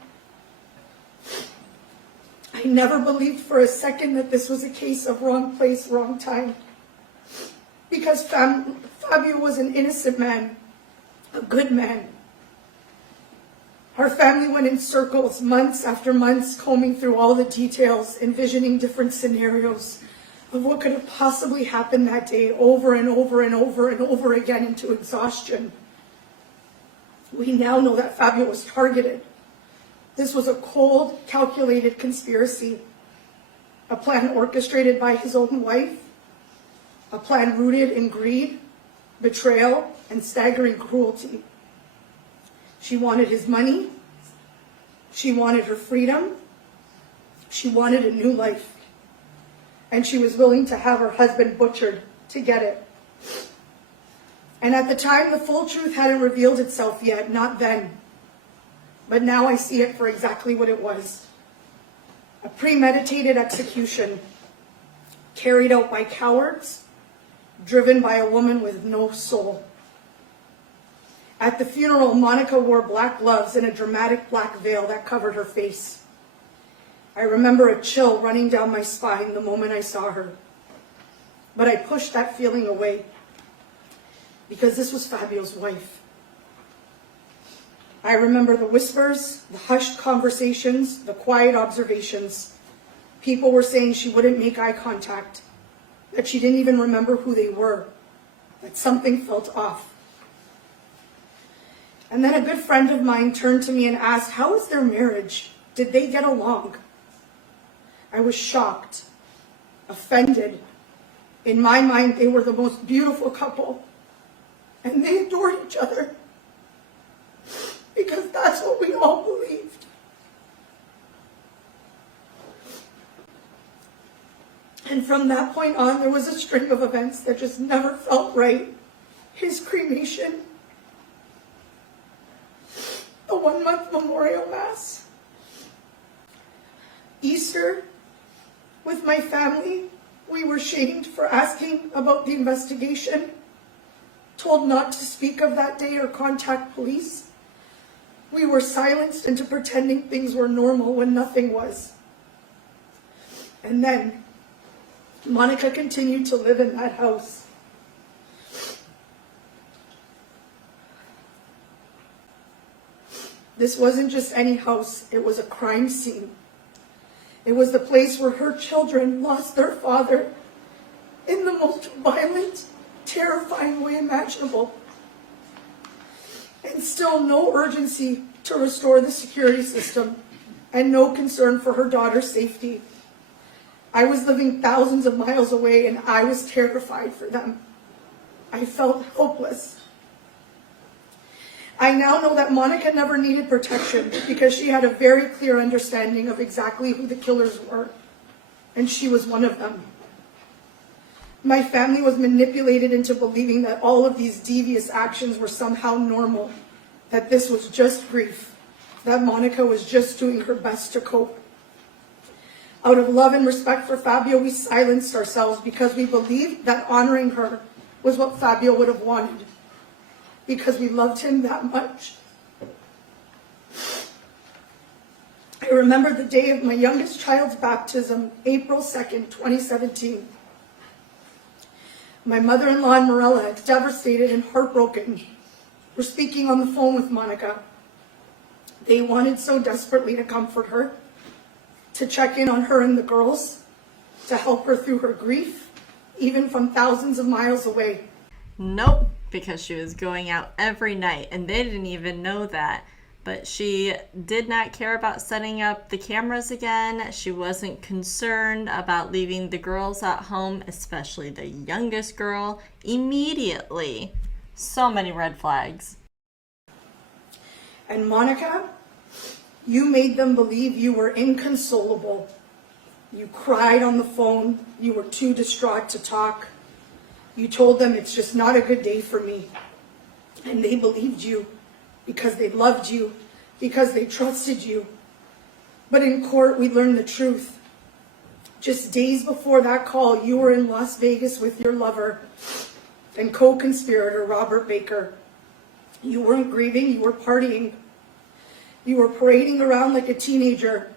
I never believed for a second that this was a case of wrong place, wrong time. Because Fabio was an innocent man, a good man. Our family went in circles, months after months, combing through all the details, envisioning different scenarios of what could have possibly happened that day, over and over and over and over again into exhaustion. We now know that Fabio was targeted, This was a cold, calculated conspiracy, a plan orchestrated by his own wife, a plan rooted in greed, betrayal, and staggering cruelty. She wanted his money. She wanted her freedom. She wanted a new life. And she was willing to have her husband butchered to get it. And at the time, the full truth hadn't revealed itself yet, not then. But now I see it for exactly what it was. A premeditated execution carried out by cowards, driven by a woman with no soul. At the funeral, Monica wore black gloves and a dramatic black veil that covered her face. I remember a chill running down my spine the moment I saw her. But I pushed that feeling away because this was Fabio's wife. I remember the whispers, the hushed conversations, the quiet observations. People were saying she wouldn't make eye contact, that she didn't even remember who they were, that something felt off. And then a good friend of mine turned to me and asked, how was their marriage? Did they get along? I was shocked, offended. In my mind, they were the most beautiful couple, and they adored each other. Because that's what we all believed. And from that point on, there was a string of events that just never felt right. His cremation, the 1-month memorial mass, Easter, with my family, we were shamed for asking about the investigation, told not to speak of that day or contact police. We were silenced into pretending things were normal when nothing was. And then, Monica continued to live in that house. This wasn't just any house, it was a crime scene. It was the place where her children lost their father in the most violent, terrifying way imaginable. And still no urgency to restore the security system and no concern for her daughter's safety. I was living thousands of miles away and I was terrified for them. I felt hopeless. I now know that Monica never needed protection because she had a very clear understanding of exactly who the killers were, and she was one of them. My family was manipulated into believing that all of these devious actions were somehow normal, that this was just grief, that Monica was just doing her best to cope. Out of love and respect for Fabio, we silenced ourselves because we believed that honoring her was what Fabio would have wanted, because we loved him that much. I remember the day of my youngest child's baptism, April 2nd, 2017. My mother-in-law and Morella, devastated and heartbroken, were speaking on the phone with Monica. They wanted so desperately to comfort her, to check in on her and the girls, to help her through her grief, even from thousands of miles away. Nope, because she was going out every night, and they didn't even know that. But she did not care about setting up the cameras again. She wasn't concerned about leaving the girls at home, especially the youngest girl, immediately. So many red flags. And Monica, you made them believe you were inconsolable. You cried on the phone. You were too distraught to talk. You told them it's just not a good day for me. And they believed you because they loved you, because they trusted you. But in court, we learned the truth. Just days before that call, you were in Las Vegas with your lover and co-conspirator, Robert Baker. You weren't grieving, you were partying. You were parading around like a teenager.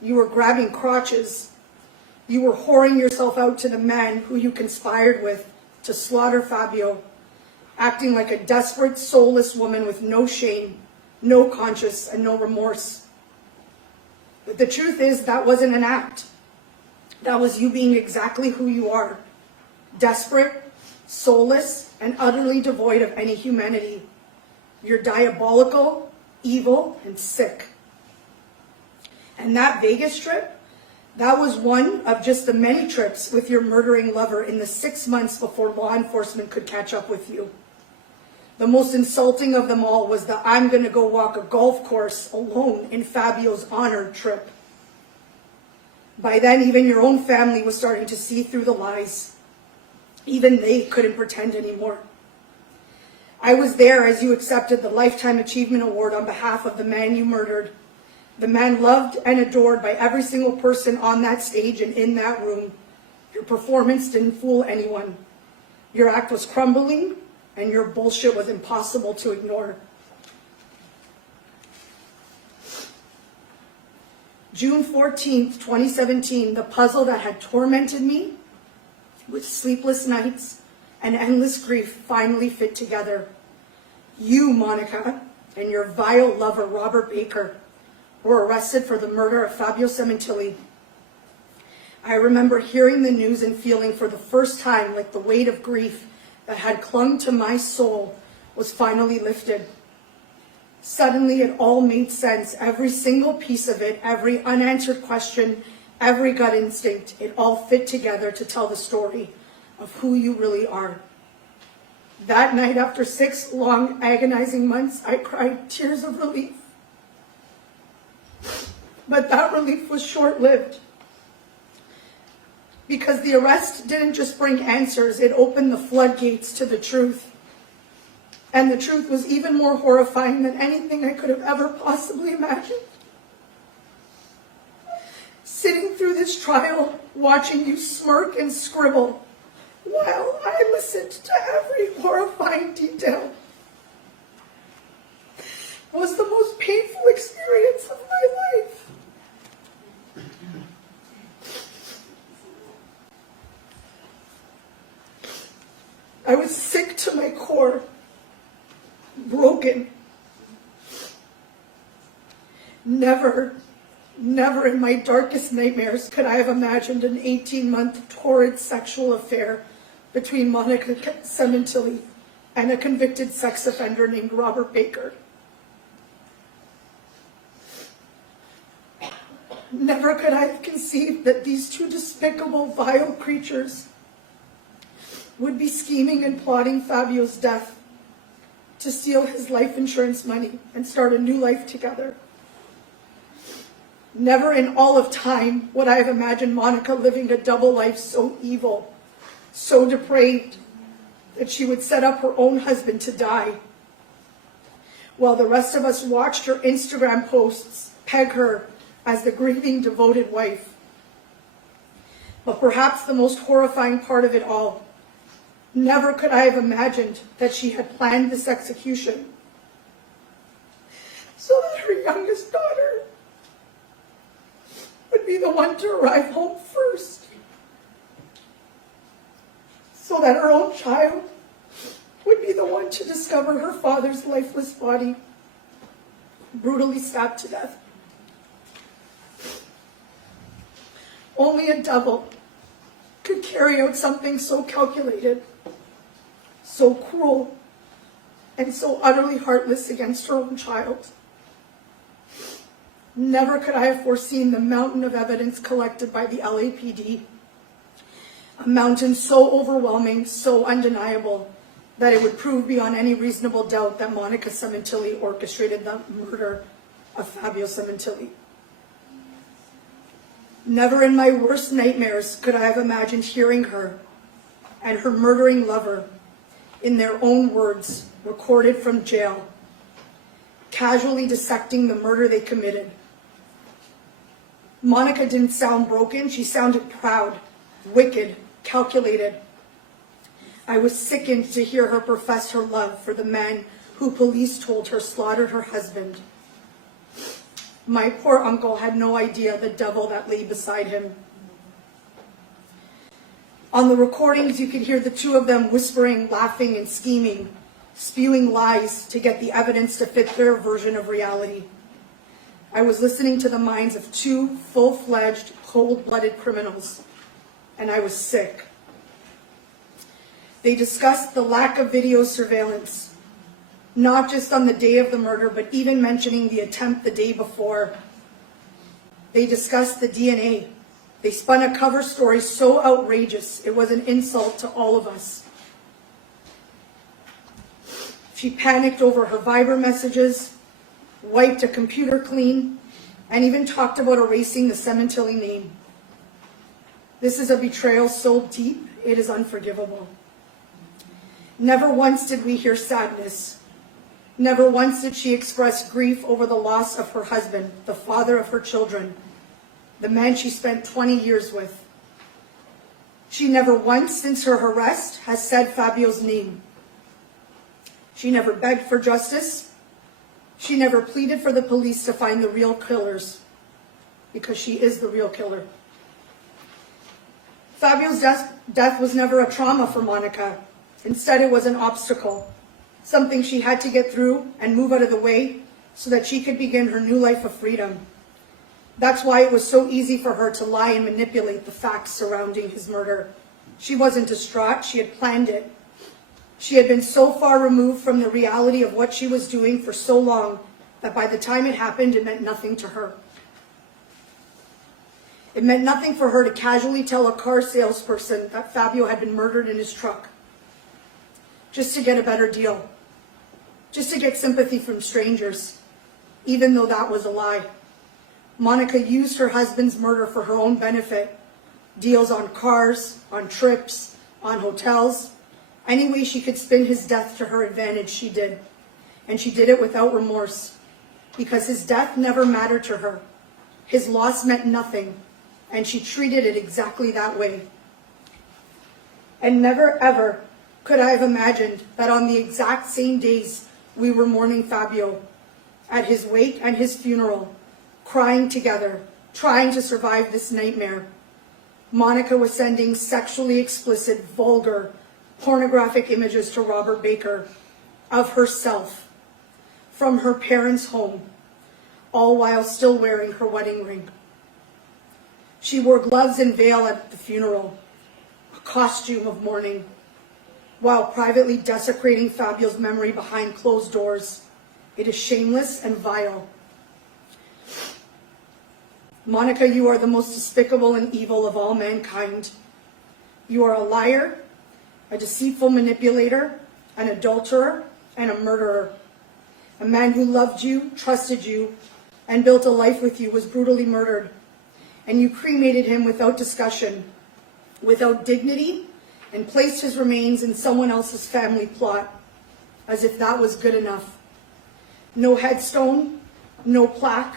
You were grabbing crotches. You were whoring yourself out to the man who you conspired with to slaughter Fabio, acting like a desperate, soulless woman with no shame, no conscience, and no remorse. But the truth is, that wasn't an act. That was you being exactly who you are. Desperate, soulless, and utterly devoid of any humanity. You're diabolical, evil, and sick. And that Vegas trip, that was one of just the many trips with your murdering lover in the 6 months before law enforcement could catch up with you. The most insulting of them all was the I'm gonna go walk a golf course alone in Fabio's honor trip. By then, even your own family was starting to see through the lies. Even they couldn't pretend anymore. I was there as you accepted the Lifetime Achievement Award on behalf of the man you murdered. The man loved and adored by every single person on that stage and in that room. Your performance didn't fool anyone. Your act was crumbling, and your bullshit was impossible to ignore. June 14th, 2017, the puzzle that had tormented me with sleepless nights and endless grief finally fit together. You, Monica, and your vile lover, Robert Baker, were arrested for the murder of Fabio Sementilli. I remember hearing the news and feeling for the first time like the weight of grief that had clung to my soul was finally lifted. Suddenly it all made sense, every single piece of it, every unanswered question, every gut instinct, it all fit together to tell the story of who you really are. That night, after 6 long, agonizing months, I cried tears of relief. But that relief was short-lived. Because the arrest didn't just bring answers, it opened the floodgates to the truth. And the truth was even more horrifying than anything I could have ever possibly imagined. Sitting through this trial, watching you smirk and scribble, while I listened to every horrifying detail, was the most painful experience of my life. I was sick to my core, broken. Never in my darkest nightmares could I have imagined an 18-month torrid sexual affair between Monica Sementilli and a convicted sex offender named Robert Baker. Never could I have conceived that these two despicable, vile creatures would be scheming and plotting Fabio's death to steal his life insurance money and start a new life together. Never in all of time would I have imagined Monica living a double life so evil, so depraved, that she would set up her own husband to die, while the rest of us watched her Instagram posts peg her as the grieving, devoted wife. But perhaps the most horrifying part of it all, never could I have imagined that she had planned this execution so that her youngest daughter would be the one to arrive home first, so that her own child would be the one to discover her father's lifeless body, brutally stabbed to death. Only a devil could carry out something so calculated, so cruel, and so utterly heartless against her own child. Never could I have foreseen the mountain of evidence collected by the LAPD, a mountain so overwhelming, so undeniable, that it would prove beyond any reasonable doubt that Monica Sementilli orchestrated the murder of Fabio Sementilli. Never in my worst nightmares could I have imagined hearing her and her murdering lover, in their own words, recorded from jail, casually dissecting the murder they committed. Monica didn't sound broken, she sounded proud, wicked, calculated. I was sickened to hear her profess her love for the man who police told her slaughtered her husband. My poor uncle had no idea the devil that lay beside him. On the recordings, you could hear the two of them whispering, laughing, and scheming, spewing lies to get the evidence to fit their version of reality. I was listening to the minds of two full-fledged, cold-blooded criminals, and I was sick. They discussed the lack of video surveillance, not just on the day of the murder, but even mentioning the attempt the day before. They discussed the DNA. They spun a cover story so outrageous it was an insult to all of us. She panicked over her Viber messages, wiped a computer clean, and even talked about erasing the Sementilli name. This is a betrayal so deep, it is unforgivable. Never once did we hear sadness. Never once did she express grief over the loss of her husband, the father of her children, the man she spent 20 years with. She never once, since her arrest, has said Fabio's name. She never begged for justice. She never pleaded for the police to find the real killers, because she is the real killer. Fabio's death was never a trauma for Monica. Instead, it was an obstacle, something she had to get through and move out of the way so that she could begin her new life of freedom. That's why it was so easy for her to lie and manipulate the facts surrounding his murder. She wasn't distraught, she had planned it. She had been so far removed from the reality of what she was doing for so long that by the time it happened, it meant nothing to her. It meant nothing for her to casually tell a car salesperson that Fabio had been murdered in his truck, just to get a better deal, just to get sympathy from strangers, even though that was a lie. Monica used her husband's murder for her own benefit. Deals on cars, on trips, on hotels. Any way she could spin his death to her advantage, she did. And she did it without remorse, because his death never mattered to her. His loss meant nothing, and she treated it exactly that way. And never ever could I have imagined that on the exact same days we were mourning Fabio, at his wake and his funeral, crying together, trying to survive this nightmare, Monica was sending sexually explicit, vulgar, pornographic images to Robert Baker of herself from her parents' home, all while still wearing her wedding ring. She wore gloves and veil at the funeral, a costume of mourning, while privately desecrating Fabio's memory behind closed doors. It is shameless and vile. Monica, you are the most despicable and evil of all mankind. You are a liar, a deceitful manipulator, an adulterer, and a murderer. A man who loved you, trusted you, and built a life with you was brutally murdered. And you cremated him without discussion, without dignity, and placed his remains in someone else's family plot, as if that was good enough. No headstone, no plaque,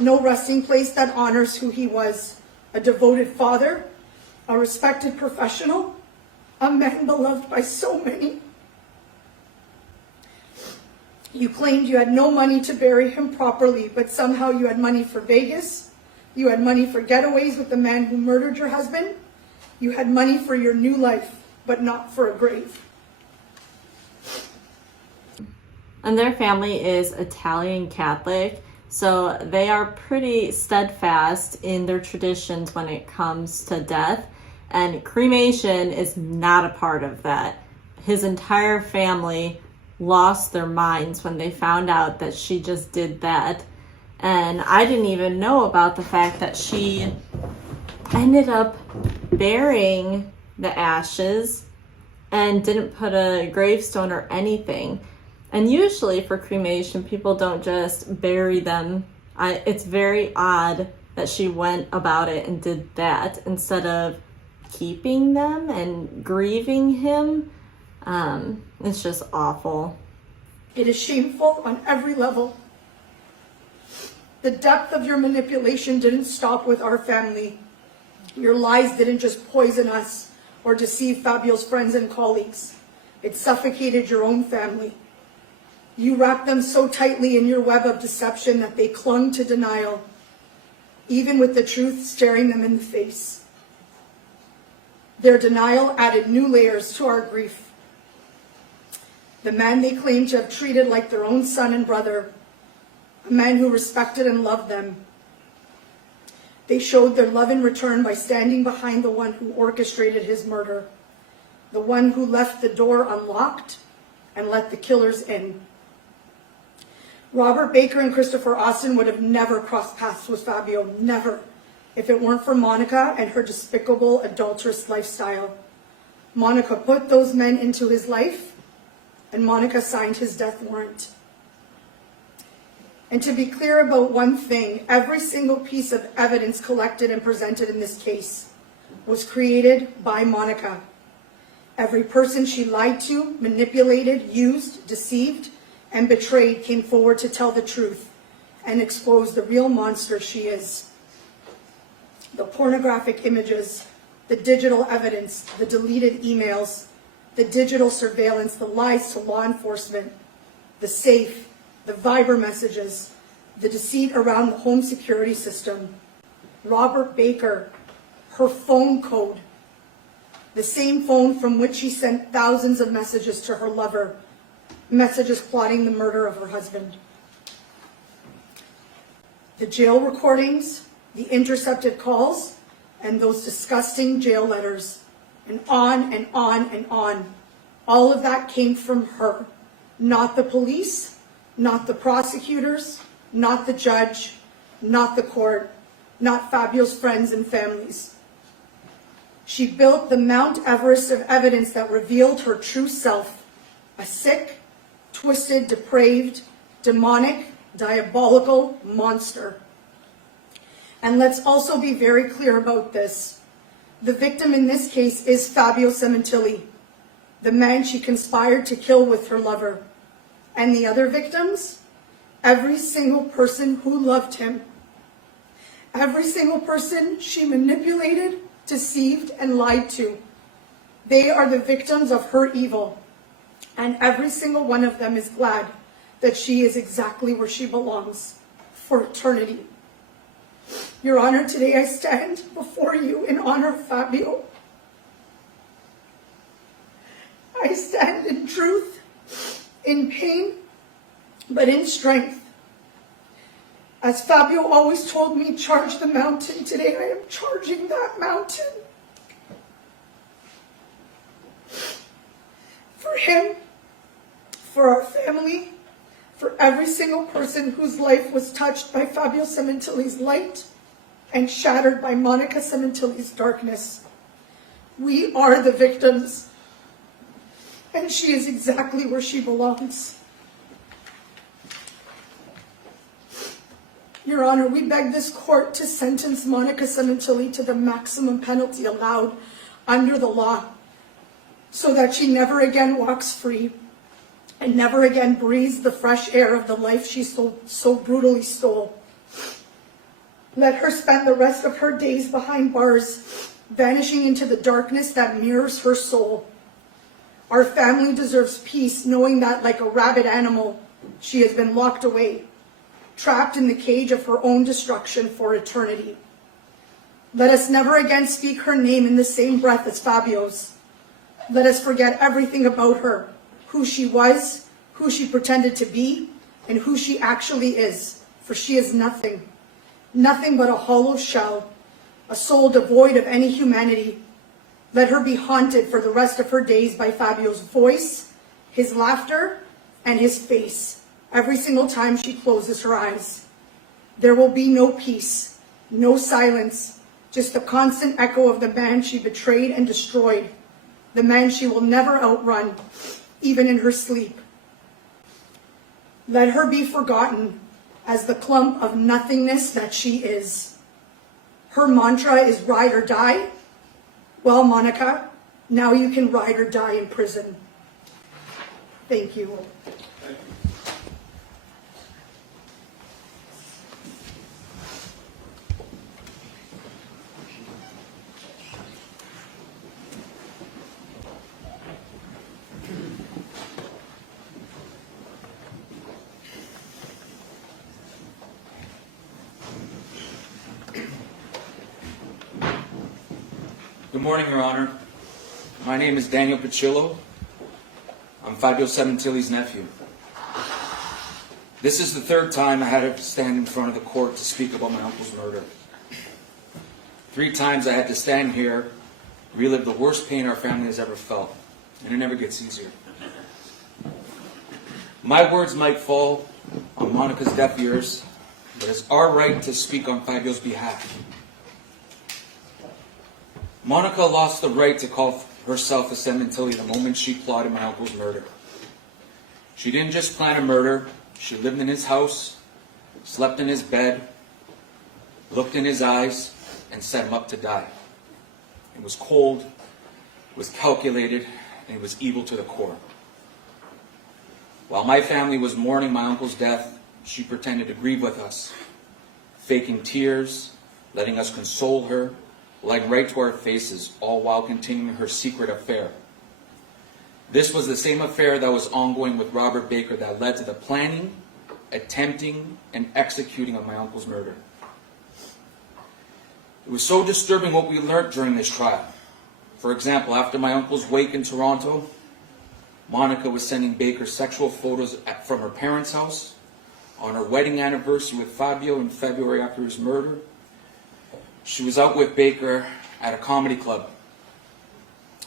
no resting place that honors who he was, a devoted father, a respected professional, a man beloved by so many. You claimed you had no money to bury him properly, but somehow you had money for Vegas. You had money for getaways with the man who murdered your husband. You had money for your new life, but not for a grave. And their family is Italian Catholic, so they are pretty steadfast in their traditions when it comes to death. And cremation is not a part of that. His entire family lost their minds when they found out that she just did that. And I didn't even know about the fact that she ended up burying the ashes and didn't put a gravestone or anything. And usually for cremation, people don't just bury them. It's very odd that she went about it and did that instead of keeping them and grieving him. It's just awful. It is shameful on every level. The depth of your manipulation didn't stop with our family. Your lies didn't just poison us or deceive Fabio's friends and colleagues. It suffocated your own family. You wrapped them so tightly in your web of deception that they clung to denial, even with the truth staring them in the face. Their denial added new layers to our grief. The man they claimed to have treated like their own son and brother, a man who respected and loved them. They showed their love in return by standing behind the one who orchestrated his murder, the one who left the door unlocked and let the killers in. Robert Baker and Christopher Austin would have never crossed paths with Fabio, never, if it weren't for Monica and her despicable adulterous lifestyle. Monica put those men into his life, and Monica signed his death warrant. And to be clear about one thing, every single piece of evidence collected and presented in this case was created by Monica. Every person she lied to, manipulated, used, deceived, and betrayed came forward to tell the truth and expose the real monster she is. The pornographic images, the digital evidence, the deleted emails, the digital surveillance, the lies to law enforcement, the safe, the Viber messages, the deceit around the home security system, Robert Baker, her phone code, the same phone from which she sent thousands of messages to her lover, messages plotting the murder of her husband. The jail recordings, the intercepted calls, and those disgusting jail letters, and on and on and on. All of that came from her, not the police, not the prosecutors, not the judge, not the court, not Fabio's friends and families. She built the Mount Everest of evidence that revealed her true self, a sick, twisted, depraved, demonic, diabolical monster. And let's also be very clear about this. The victim in this case is Fabio Sementilli, the man she conspired to kill with her lover. And the other victims? Every single person who loved him. Every single person she manipulated, deceived, and lied to. They are the victims of her evil. And every single one of them is glad that she is exactly where she belongs for eternity. Your Honor, today I stand before you in honor of Fabio. I stand in truth, in pain, but in strength. As Fabio always told me, charge the mountain. Today I am charging that mountain. For him, for our family, for every single person whose life was touched by Fabio Sementilli's light and shattered by Monica Sementilli's darkness. We are the victims, and she is exactly where she belongs. Your Honor, we beg this court to sentence Monica Sementilli to the maximum penalty allowed under the law, so that she never again walks free and never again breathes the fresh air of the life she so brutally stole. Let her spend the rest of her days behind bars, vanishing into the darkness that mirrors her soul. Our family deserves peace, knowing that, like a rabid animal, she has been locked away, trapped in the cage of her own destruction for eternity. Let us never again speak her name in the same breath as Fabio's. Let us forget everything about her, who she was, who she pretended to be, and who she actually is, for she is nothing. Nothing but a hollow shell, a soul devoid of any humanity. Let her be haunted for the rest of her days by Fabio's voice, his laughter, and his face, every single time she closes her eyes. There will be no peace, no silence, just the constant echo of the man she betrayed and destroyed, the man she will never outrun, even in her sleep. Let her be forgotten as the clump of nothingness that she is. Her mantra is ride or die. Well, Monica, now you can ride or die in prison. Thank you. Good morning, Your Honor. My name is Daniel Pacillo. I'm Fabio Sementilli's nephew. This is the third time I had to stand in front of the court to speak about my uncle's murder. 3 times I had to stand here, relive the worst pain our family has ever felt, and it never gets easier. My words might fall on Monica's deaf ears, but it's our right to speak on Fabio's behalf. Monica lost the right to call herself a Sementilli the moment she plotted my uncle's murder. She didn't just plan a murder, she lived in his house, slept in his bed, looked in his eyes, and set him up to die. It was cold, it was calculated, and it was evil to the core. While my family was mourning my uncle's death, she pretended to grieve with us, faking tears, letting us console her, lying right to our faces, all while continuing her secret affair. This was the same affair that was ongoing with Robert Baker that led to the planning, attempting, and executing of my uncle's murder. It was so disturbing what we learned during this trial. For example, after my uncle's wake in Toronto, Monica was sending Baker sexual photos from her parents' house. On her wedding anniversary with Fabio in February after his murder, she was out with Baker at a comedy club.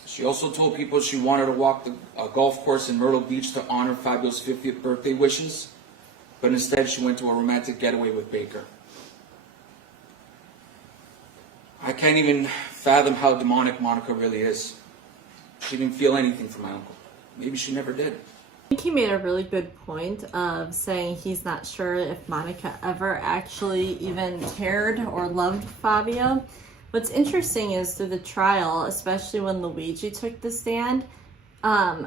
She also told people she wanted to walk a golf course in Myrtle Beach to honor Fabio's 50th birthday wishes, but instead she went to a romantic getaway with Baker. I can't even fathom how demonic Monica really is. She didn't feel anything for my uncle. Maybe she never did. I think he made a really good point of saying he's not sure if Monica ever actually even cared or loved Fabio. What's interesting is through the trial, especially when Luigi took the stand,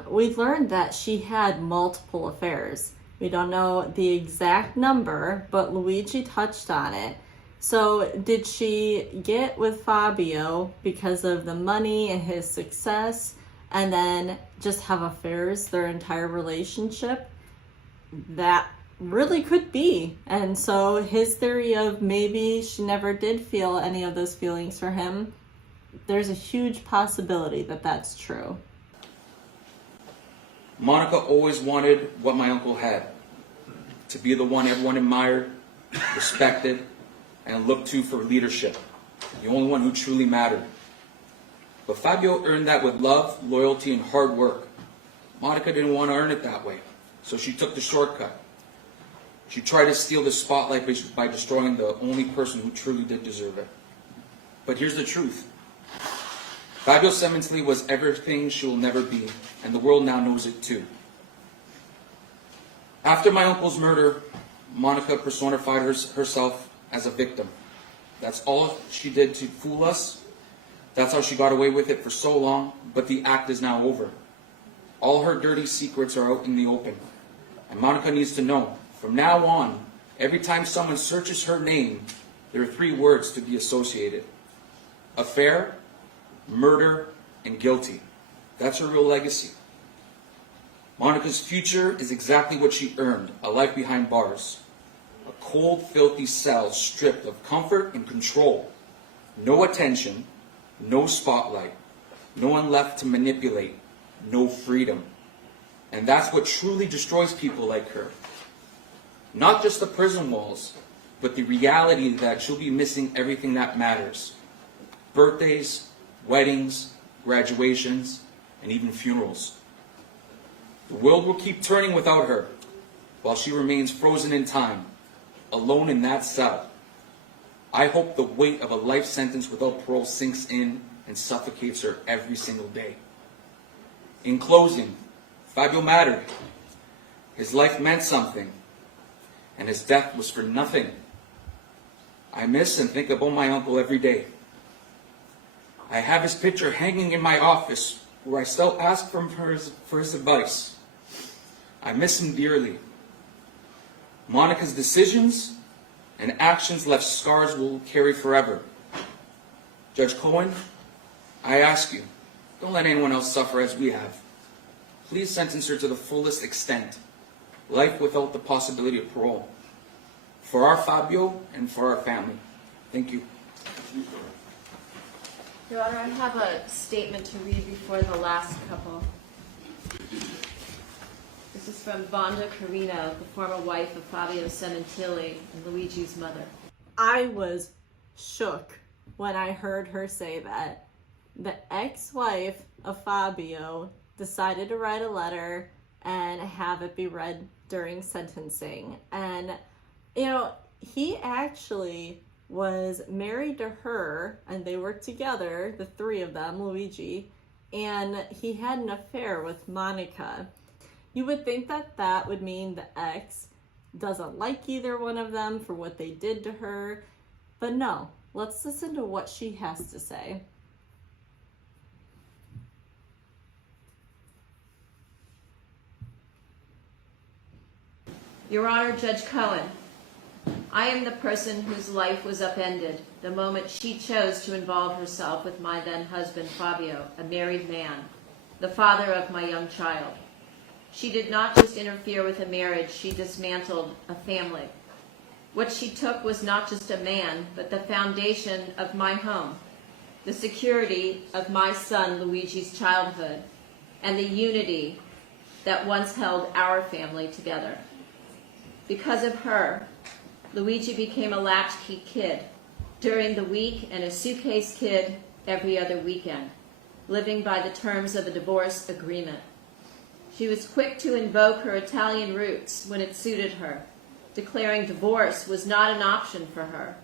we learned that she had multiple affairs. We don't know the exact number, but Luigi touched on it. So did she get with Fabio because of the money and his success, and then just have affairs their entire relationship? That really could be. And so his theory of maybe she never did feel any of those feelings for him, there's a huge possibility that that's true. Monica always wanted what my uncle had, to be the one everyone admired, respected, and looked to for leadership, the only one who truly mattered. But Fabio earned that with love, loyalty, and hard work. Monica didn't want to earn it that way, so she took the shortcut. She tried to steal the spotlight by destroying the only person who truly did deserve it. But here's the truth. Fabio Sementilli was everything she will never be, and the world now knows it too. After my uncle's murder, Monica personified herself as a victim. That's all she did to fool us. That's how she got away with it for so long, but the act is now over. All her dirty secrets are out in the open. And Monica needs to know, from now on, every time someone searches her name, there are 3 words to be associated: affair, murder, and guilty. That's her real legacy. Monica's future is exactly what she earned: a life behind bars. A cold, filthy cell stripped of comfort and control. No attention, no spotlight, no one left to manipulate, no freedom. And that's what truly destroys people like her. Not just the prison walls, but the reality that she'll be missing everything that matters. Birthdays, weddings, graduations, and even funerals. The world will keep turning without her, while she remains frozen in time, alone in that cell. I hope the weight of a life sentence without parole sinks in and suffocates her every single day. In closing, Fabio mattered. His life meant something, and his death was for nothing. I miss and think about my uncle every day. I have his picture hanging in my office, where I still ask for his advice. I miss him dearly. Monica's decisions and actions left scars we'll carry forever. Judge Cohen, I ask you, don't let anyone else suffer as we have. Please sentence her to the fullest extent, life without the possibility of parole. For our Fabio and for our family. Thank you. Your Honor, I have a statement to read before the last couple. This is from Vonda Carino, the former wife of Fabio Sementilli and Luigi's mother. I was shook when I heard her say that. The ex-wife of Fabio decided to write a letter and have it be read during sentencing. And, he actually was married to her, and they worked together, the three of them, Luigi, and he had an affair with Monica. You would think that that would mean the ex doesn't like either one of them for what they did to her, but no. Let's listen to what she has to say. Your Honor, Judge Cohen, I am the person whose life was upended the moment she chose to involve herself with my then husband, Fabio, a married man, the father of my young child. She did not just interfere with a marriage, she dismantled a family. What she took was not just a man, but the foundation of my home, the security of my son Luigi's childhood, and the unity that once held our family together. Because of her, Luigi became a latchkey kid during the week and a suitcase kid every other weekend, living by the terms of a divorce agreement. She was quick to invoke her Italian roots when it suited her, declaring divorce was not an option for her.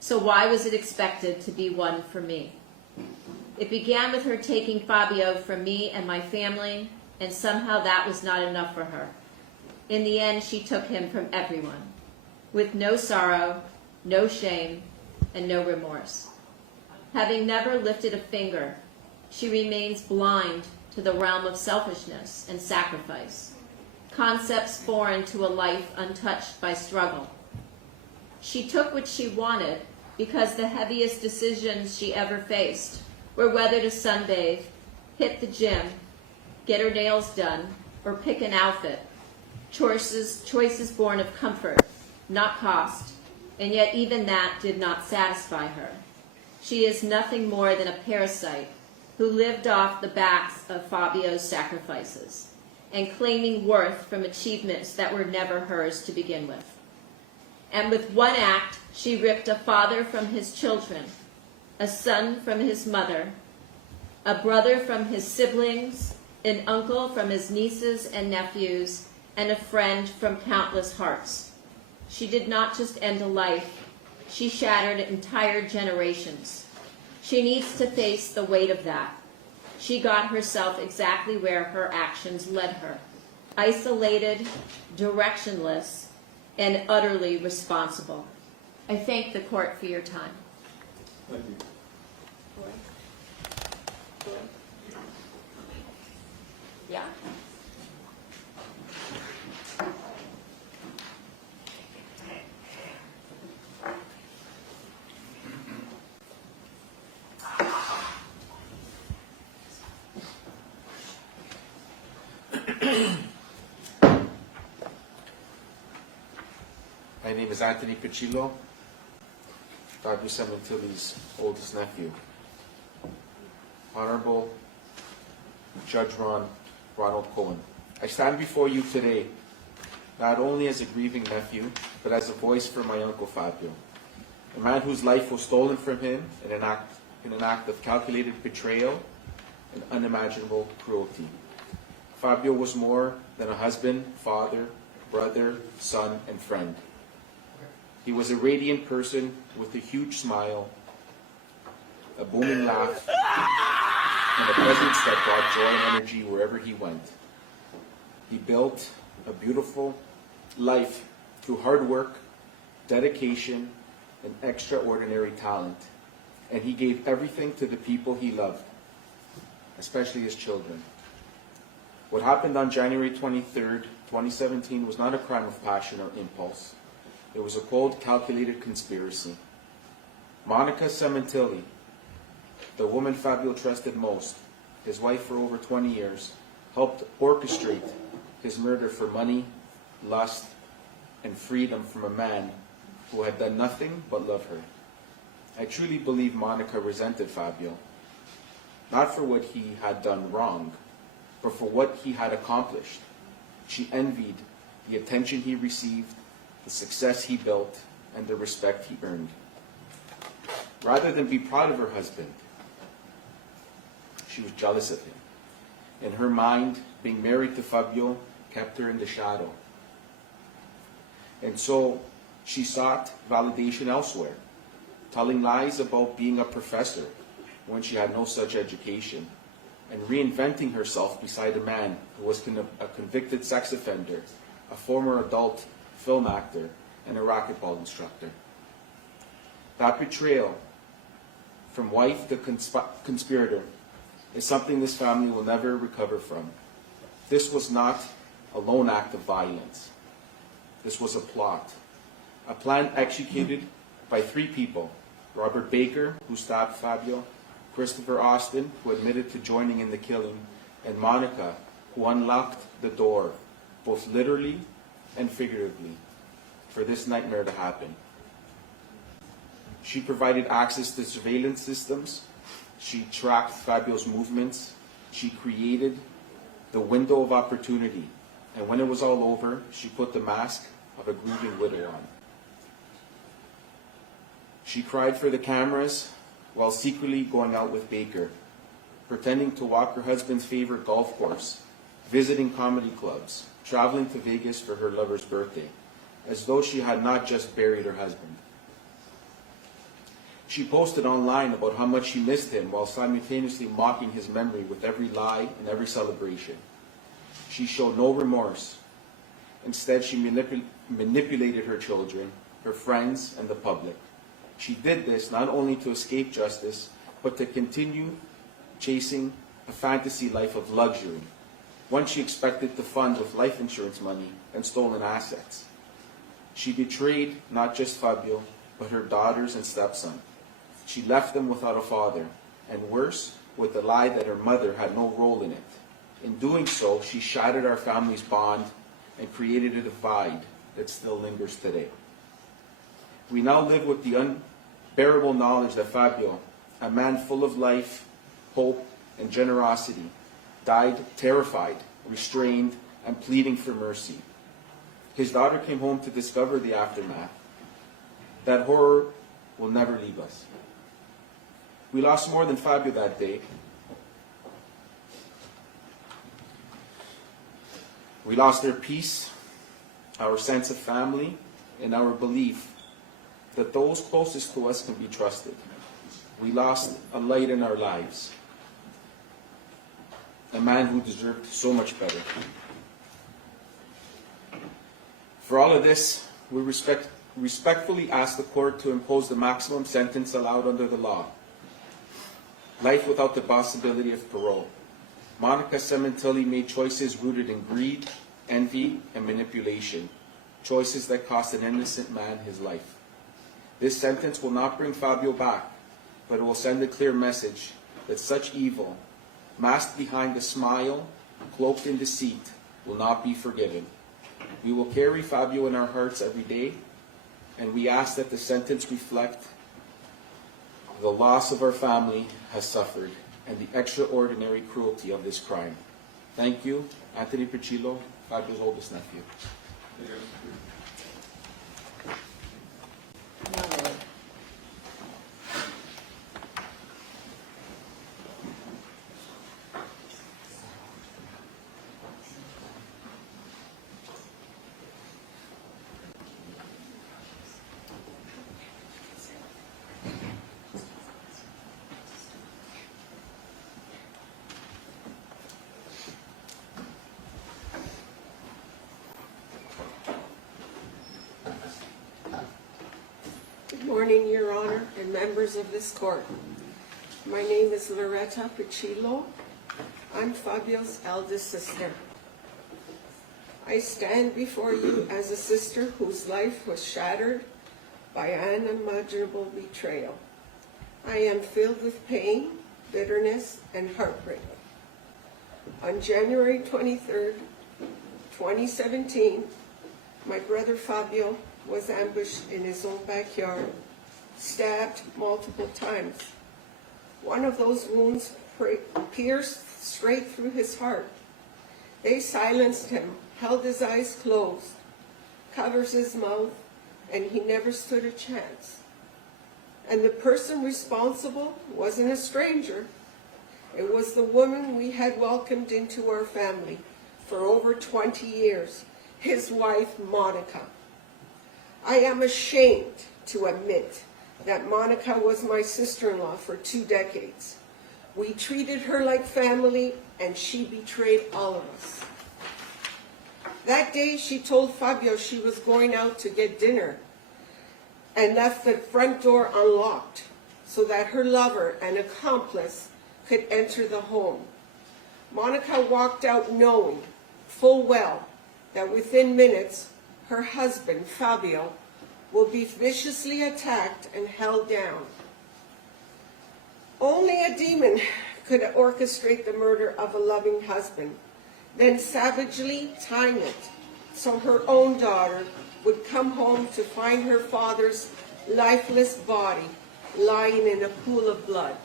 So why was it expected to be one for me? It began with her taking Fabio from me and my family, and somehow that was not enough for her. In the end, she took him from everyone, with no sorrow, no shame, and no remorse. Having never lifted a finger, she remains blind to the realm of selfishness and sacrifice, concepts foreign to a life untouched by struggle. She took what she wanted because the heaviest decisions she ever faced were whether to sunbathe, hit the gym, get her nails done, or pick an outfit. Choices born of comfort, not cost, and yet even that did not satisfy her. She is nothing more than a parasite who lived off the backs of Fabio's sacrifices and claiming worth from achievements that were never hers to begin with. And with one act, she ripped a father from his children, a son from his mother, a brother from his siblings, an uncle from his nieces and nephews, and a friend from countless hearts. She did not just end a life, she shattered entire generations. She needs to face the weight of that. She got herself exactly where her actions led her, isolated, directionless, and utterly responsible. I thank the court for your time. Thank you. Yeah. My name is Anthony Piccillo, Fabio Sementilli's oldest nephew. Honorable Judge Ronald Cohen, I stand before you today not only as a grieving nephew, but as a voice for my uncle Fabio, a man whose life was stolen from him in an act of calculated betrayal and unimaginable cruelty. Fabio was more than a husband, father, brother, son, and friend. He was a radiant person with a huge smile, a booming laugh, and a presence that brought joy and energy wherever he went. He built a beautiful life through hard work, dedication, and extraordinary talent. And he gave everything to the people he loved, especially his children. What happened on January 23rd, 2017 was not a crime of passion or impulse. It was a cold, calculated conspiracy. Monica Sementilli, the woman Fabio trusted most, his wife for over 20 years, helped orchestrate his murder for money, lust, and freedom from a man who had done nothing but love her. I truly believe Monica resented Fabio, not for what he had done wrong, but for what he had accomplished. She envied the attention he received, the success he built, and the respect he earned. Rather than be proud of her husband, she was jealous of him. In her mind, being married to Fabio kept her in the shadow, And so she sought validation elsewhere, telling lies about being a professor when she had no such education, and reinventing herself beside a man who was a convicted sex offender, a former adult film actor, and a racquetball instructor. That betrayal from wife to conspirator is something this family will never recover from. This was not a lone act of violence. This was a plan executed by 3 people: Robert Baker, who stabbed Fabio, Christopher Austin, who admitted to joining in the killing, and Monica, who unlocked the door, both literally and figuratively, for this nightmare to happen. She provided access to surveillance systems. She tracked Fabio's movements. She created the window of opportunity. And when it was all over, she put the mask of a grieving widow on. She cried for the cameras while secretly going out with Baker, pretending to walk her husband's favorite golf course, visiting comedy clubs, traveling to Vegas for her lover's birthday, as though she had not just buried her husband. She posted online about how much she missed him while simultaneously mocking his memory with every lie and every celebration. She showed no remorse. Instead, she manipulated her children, her friends, and the public. She did this not only to escape justice, but to continue chasing a fantasy life of luxury, one she expected to fund with life insurance money and stolen assets. She betrayed not just Fabio, but her daughters and stepson. She left them without a father, and worse, with the lie that her mother had no role in it. In doing so, she shattered our family's bond and created a divide that still lingers today. We now live with the unbearable knowledge that Fabio, a man full of life, hope, and generosity, died terrified, restrained, and pleading for mercy. His daughter came home to discover the aftermath. That horror will never leave us. We lost more than Fabio that day. We lost their peace, our sense of family, and our belief that those closest to us can be trusted. We lost a light in our lives, a man who deserved so much better. For all of this, we respectfully ask the court to impose the maximum sentence allowed under the law. Life without the possibility of parole. Monica Sementilli made choices rooted in greed, envy, and manipulation. Choices that cost an innocent man his life. This sentence will not bring Fabio back, but it will send a clear message that such evil, masked behind a smile, cloaked in deceit, will not be forgiven. We will carry Fabio in our hearts every day, and we ask that the sentence reflect the loss of our family has suffered and the extraordinary cruelty of this crime. Thank you, Anthony Piccillo, Fabio's oldest nephew. Good morning, Your Honor, and members of this court. My name is Loretta Piccillo. I'm Fabio's eldest sister. I stand before you as a sister whose life was shattered by unimaginable betrayal. I am filled with pain, bitterness, and heartbreak. On January 23rd, 2017, my brother Fabio was ambushed in his own backyard, stabbed multiple times. One of those wounds pierced straight through his heart. They silenced him, held his eyes closed, covers his mouth, and he never stood a chance. And the person responsible wasn't a stranger. It was the woman we had welcomed into our family for over 20 years, his wife, Monica. I am ashamed to admit that Monica was my sister-in-law for 2 decades. We treated her like family, and she betrayed all of us. That day, she told Fabio she was going out to get dinner and left the front door unlocked so that her lover and accomplice could enter the home. Monica walked out knowing full well that within minutes, her husband, Fabio, will be viciously attacked and held down. Only a demon could orchestrate the murder of a loving husband, then savagely time it so her own daughter would come home to find her father's lifeless body lying in a pool of blood.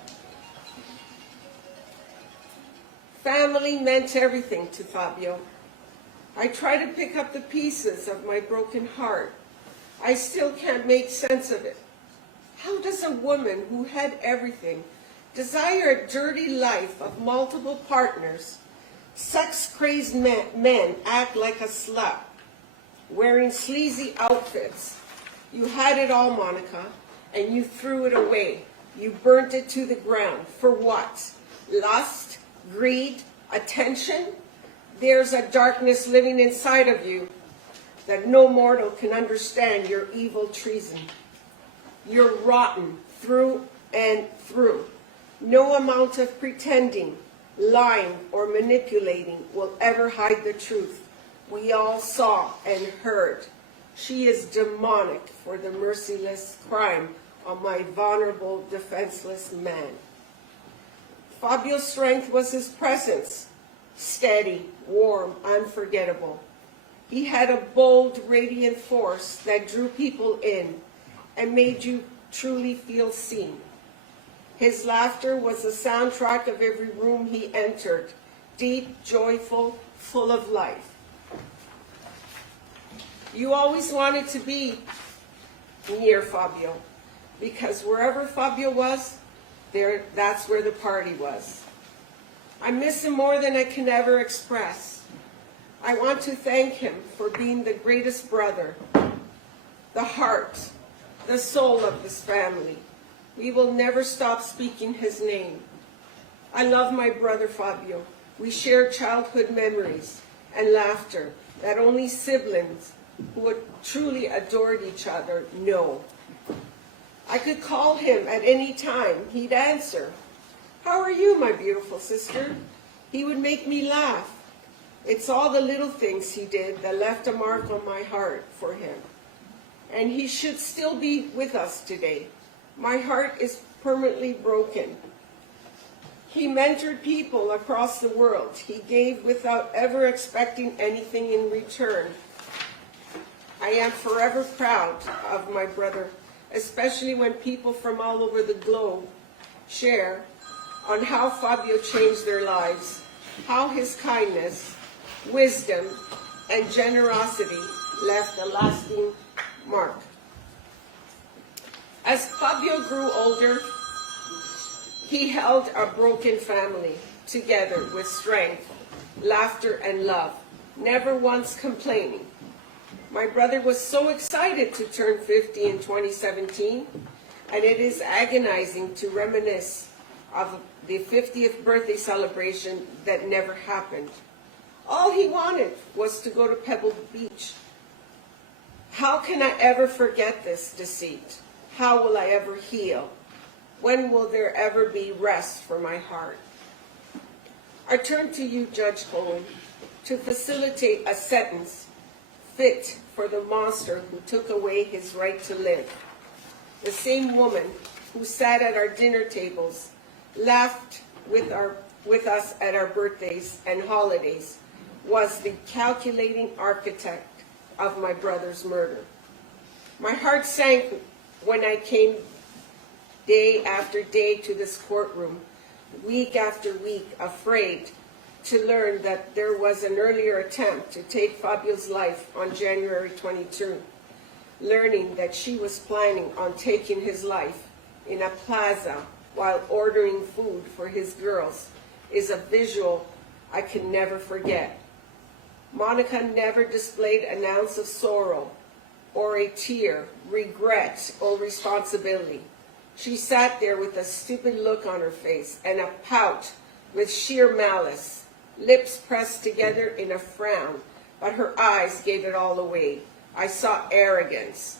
Family meant everything to Fabio. I try to pick up the pieces of my broken heart. I still can't make sense of it. How does a woman who had everything desire a dirty life of multiple partners, sex-crazed men act like a slut, wearing sleazy outfits? You had it all, Monica, and you threw it away. You burnt it to the ground. For what? Lust? Greed? Attention? There's a darkness living inside of you that no mortal can understand your evil treason. You're rotten through and through. No amount of pretending, lying, or manipulating will ever hide the truth. We all saw and heard. She is demonic for the merciless crime on my vulnerable, defenseless man. Fabio's strength was his presence, steady, warm, unforgettable. He had a bold, radiant force that drew people in and made you truly feel seen. His laughter was the soundtrack of every room he entered, deep, joyful, full of life. You always wanted to be near Fabio, because wherever Fabio was, that's where the party was. I miss him more than I can ever express. I want to thank him for being the greatest brother, the heart, the soul of this family. We will never stop speaking his name. I love my brother Fabio. We share childhood memories and laughter that only siblings who had truly adored each other know. I could call him at any time. He'd answer. How are you, my beautiful sister? He would make me laugh. It's all the little things he did that left a mark on my heart for him. And he should still be with us today. My heart is permanently broken. He mentored people across the world. He gave without ever expecting anything in return. I am forever proud of my brother, especially when people from all over the globe share on how Fabio changed their lives, how his kindness, wisdom, and generosity left a lasting mark. As Fabio grew older, he held a broken family together with strength, laughter, and love, never once complaining. My brother was so excited to turn 50 in 2017, and it is agonizing to reminisce of the 50th birthday celebration that never happened. All he wanted was to go to Pebble Beach. How can I ever forget this deceit? How will I ever heal? When will there ever be rest for my heart? I turn to you, Judge Cohen, to facilitate a sentence fit for the monster who took away his right to live. The same woman who sat at our dinner tables, laughed with us at our birthdays and holidays, was the calculating architect of my brother's murder. My heart sank when I came day after day to this courtroom, week after week, afraid to learn that there was an earlier attempt to take Fabio's life on January 22, learning that she was planning on taking his life in a plaza while ordering food for his girls is a visual I can never forget. Monica never displayed an ounce of sorrow, or a tear, regret, or responsibility. She sat there with a stupid look on her face and a pout with sheer malice, lips pressed together in a frown, but her eyes gave it all away. I saw arrogance.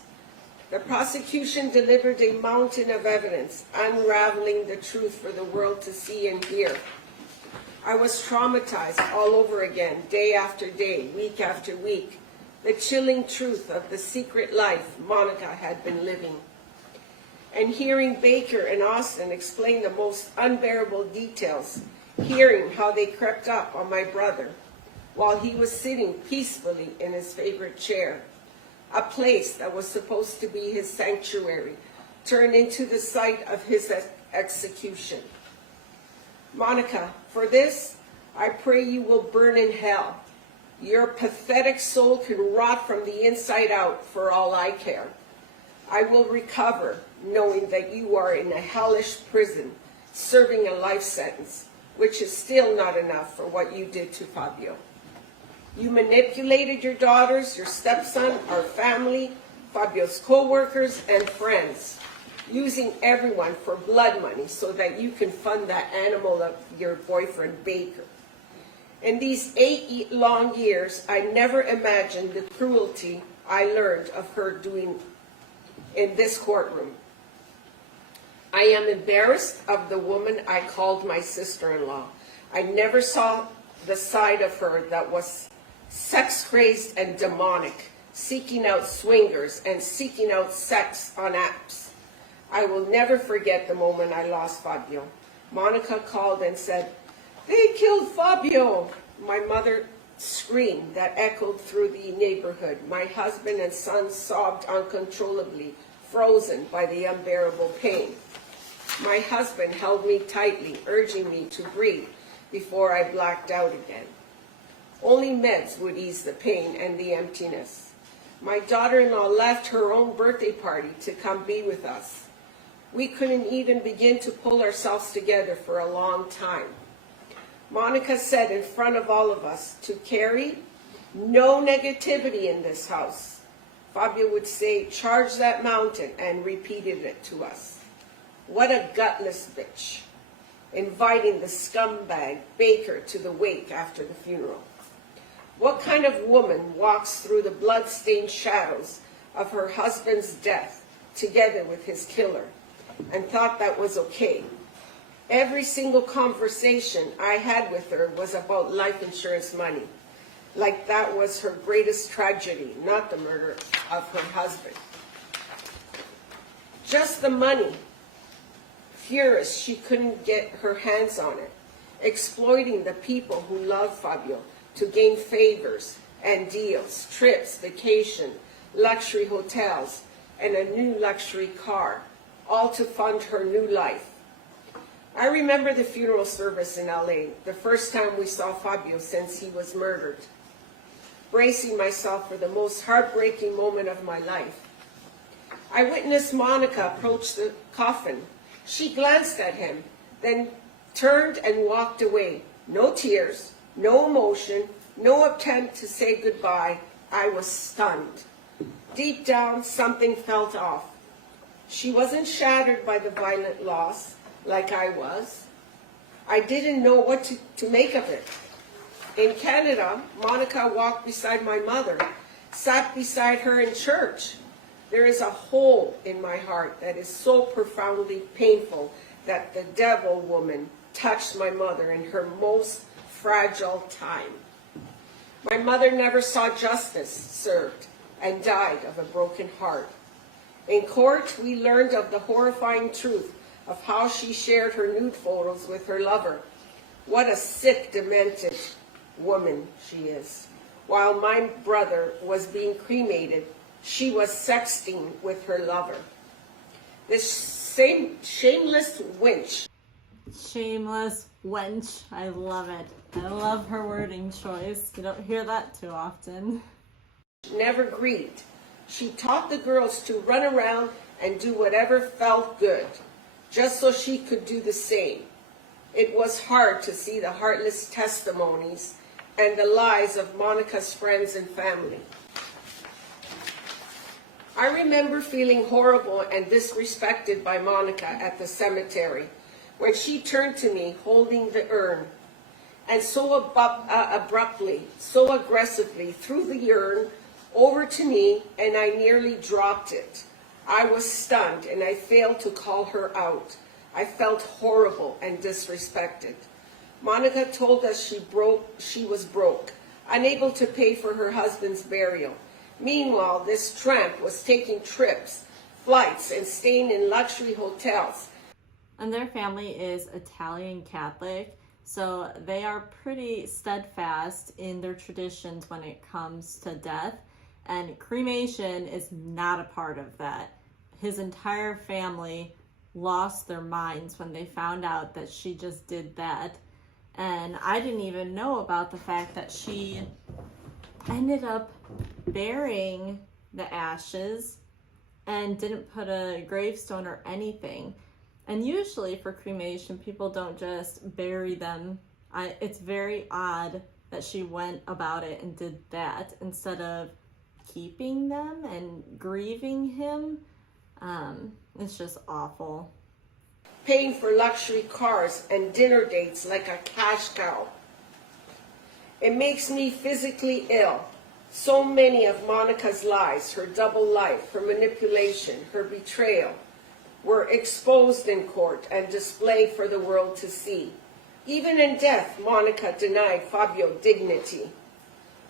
The prosecution delivered a mountain of evidence, unraveling the truth for the world to see and hear. I was traumatized all over again, day after day, week after week. The chilling truth of the secret life Monica had been living. And hearing Baker and Austin explain the most unbearable details, hearing how they crept up on my brother while he was sitting peacefully in his favorite chair, a place that was supposed to be his sanctuary, turned into the site of his execution. Monica, for this, I pray you will burn in hell. Your pathetic soul can rot from the inside out for all I care. I will recover, knowing that you are in a hellish prison, serving a life sentence, which is still not enough for what you did to Fabio. You manipulated your daughters, your stepson, our family, Fabio's co-workers, and friends, using everyone for blood money so that you can fund that animal of your boyfriend, Baker. In these 8 long years, I never imagined the cruelty I learned of her doing in this courtroom. I am embarrassed of the woman I called my sister-in-law. I never saw the side of her that was sex-crazed and demonic, seeking out swingers and seeking out sex on apps. I will never forget the moment I lost Fabio. Monica called and said, "They killed Fabio." My mother screamed that echoed through the neighborhood. My husband and son sobbed uncontrollably, frozen by the unbearable pain. My husband held me tightly, urging me to breathe before I blacked out again. Only meds would ease the pain and the emptiness. My daughter-in-law left her own birthday party to come be with us. We couldn't even begin to pull ourselves together for a long time. Monica said in front of all of us to carry no negativity in this house. Fabio would say, "Charge that mountain," and repeated it to us. What a gutless bitch, inviting the scumbag Baker to the wake after the funeral. What kind of woman walks through the blood-stained shadows of her husband's death together with his killer and thought that was okay? Every single conversation I had with her was about life insurance money, like that was her greatest tragedy, not the murder of her husband. Just the money. Furious she couldn't get her hands on it, exploiting the people who love Fabio to gain favors and deals, trips, vacation, luxury hotels, and a new luxury car, all to fund her new life. I remember the funeral service in LA, the first time we saw Fabio since he was murdered, bracing myself for the most heartbreaking moment of my life. I witnessed Monica approach the coffin. She glanced at him, then turned and walked away. No tears, no emotion, no attempt to say goodbye. I was stunned. Deep down, something felt off. She wasn't shattered by the violent loss like I was. I didn't know what to make of it. In Canada, Monica walked beside my mother, sat beside her in church. There is a hole in my heart that is so profoundly painful that the devil woman touched my mother in her most fragile time. My mother never saw justice served and died of a broken heart. In court, we learned of the horrifying truth of how she shared her nude photos with her lover. What a sick, demented woman she is. While my brother was being cremated, she was sexting with her lover. This same shameless wench. Shameless wench. I love it. I love her wording choice. You don't hear that too often. Never grieved. She taught the girls to run around and do whatever felt good, just so she could do the same. It was hard to see the heartless testimonies and the lies of Monica's friends and family. I remember feeling horrible and disrespected by Monica at the cemetery when she turned to me holding the urn and so abruptly, so aggressively threw the urn over to me, and I nearly dropped it. I was stunned and I failed to call her out. I felt horrible and disrespected. Monica told us she was broke, unable to pay for her husband's burial. Meanwhile, this tramp was taking trips, flights, and staying in luxury hotels. And their family is Italian Catholic, so they are pretty steadfast in their traditions when it comes to death. And cremation is not a part of that. His entire family lost their minds when they found out that she just did that. And I didn't even know about the fact that she ended up burying the ashes and didn't put a gravestone or anything. And usually for cremation, people don't just bury them. It's very odd that she went about it and did that instead of keeping them and grieving him. It's just awful. Paying for luxury cars and dinner dates like a cash cow. It makes me physically ill. So many of Monica's lies, her double life, her manipulation, her betrayal, were exposed in court and displayed for the world to see. Even in death, Monica denied Fabio dignity.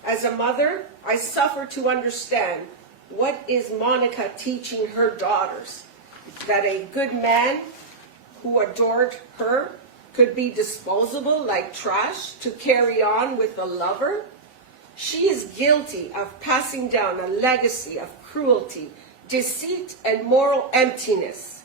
As a mother, I suffer to understand what is Monica teaching her daughters. That a good man who adored her could be disposable like trash to carry on with a lover? She is guilty of passing down a legacy of cruelty, deceit, and moral emptiness.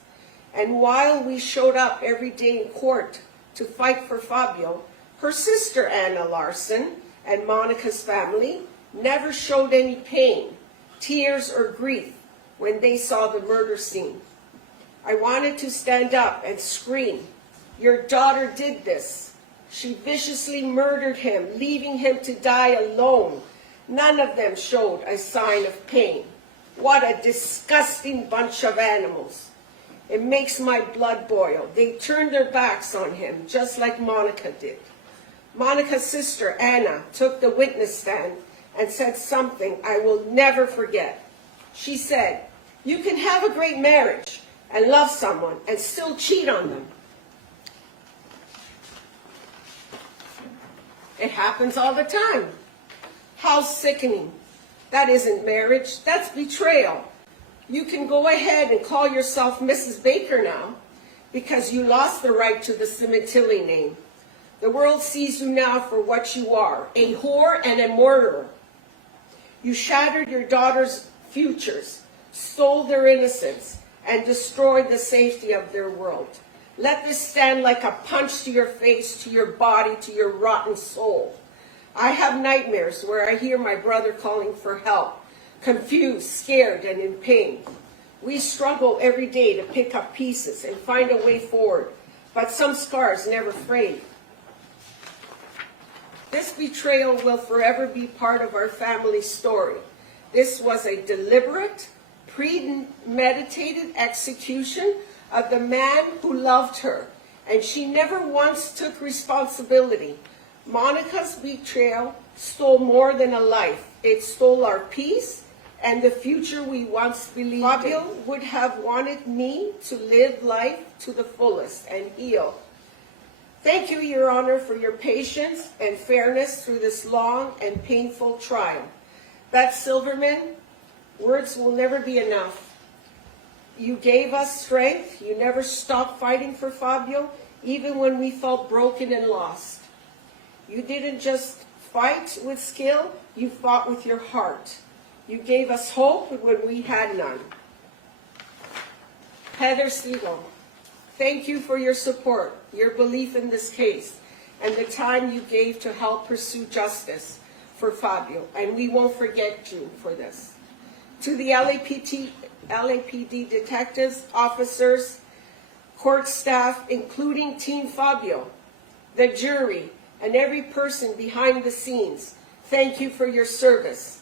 And while we showed up every day in court to fight for Fabio, her sister Anna Larson and Monica's family never showed any pain, tears, or grief when they saw the murder scene. I wanted to stand up and scream, "Your daughter did this. She viciously murdered him, leaving him to die alone. None of them showed a sign of pain. What a disgusting bunch of animals." It makes my blood boil. They turned their backs on him, just like Monica did. Monica's sister, Anna, took the witness stand and said something I will never forget. She said, "You can have a great marriage and love someone and still cheat on them. It happens all the time." How sickening. That isn't marriage, that's betrayal. You can go ahead and call yourself Mrs. Baker now because you lost the right to the Sementilli name. The world sees you now for what you are, a whore and a murderer. You shattered your daughter's futures, stole their innocence, and destroyed the safety of their world. Let this stand like a punch to your face, to your body, to your rotten soul. I have nightmares where I hear my brother calling for help, confused, scared, and in pain. We struggle every day to pick up pieces and find a way forward, but some scars never fade. This betrayal will forever be part of our family story. This was a deliberate, premeditated execution of the man who loved her, and she never once took responsibility. Monica's betrayal stole more than a life. It stole our peace and the future we once believed in. Fabio would have wanted me to live life to the fullest and heal. Thank you, Your Honor, for your patience and fairness through this long and painful trial. Beth Silverman, words will never be enough. You gave us strength. You never stopped fighting for Fabio, even when we felt broken and lost. You didn't just fight with skill, you fought with your heart. You gave us hope when we had none. Heather Siegel, thank you for your support, your belief in this case, and the time you gave to help pursue justice for Fabio, and we won't forget you for this. To the LAPD detectives, officers, court staff, including Team Fabio, the jury, and every person behind the scenes, thank you for your service.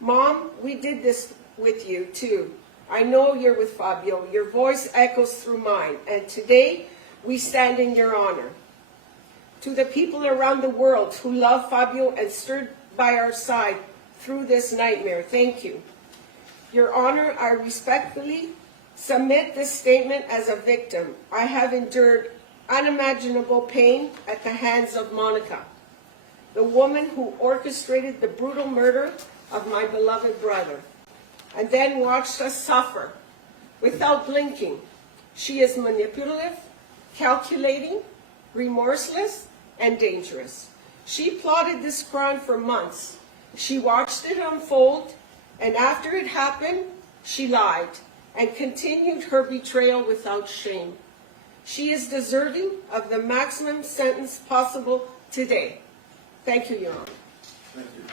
Mom, we did this with you too. I know you're with Fabio. Your voice echoes through mine, and today we stand in your honor. To the people around the world who love Fabio and stood by our side through this nightmare, thank you. Your Honor, I respectfully submit this statement as a victim. I have endured unimaginable pain at the hands of Monica, the woman who orchestrated the brutal murder of my beloved brother, and then watched us suffer without blinking. She is manipulative, calculating, remorseless, and dangerous. She plotted this crime for months. She watched it unfold, and after it happened, she lied and continued her betrayal without shame. She is deserving of the maximum sentence possible today. Thank you, Your Honor. Thank you.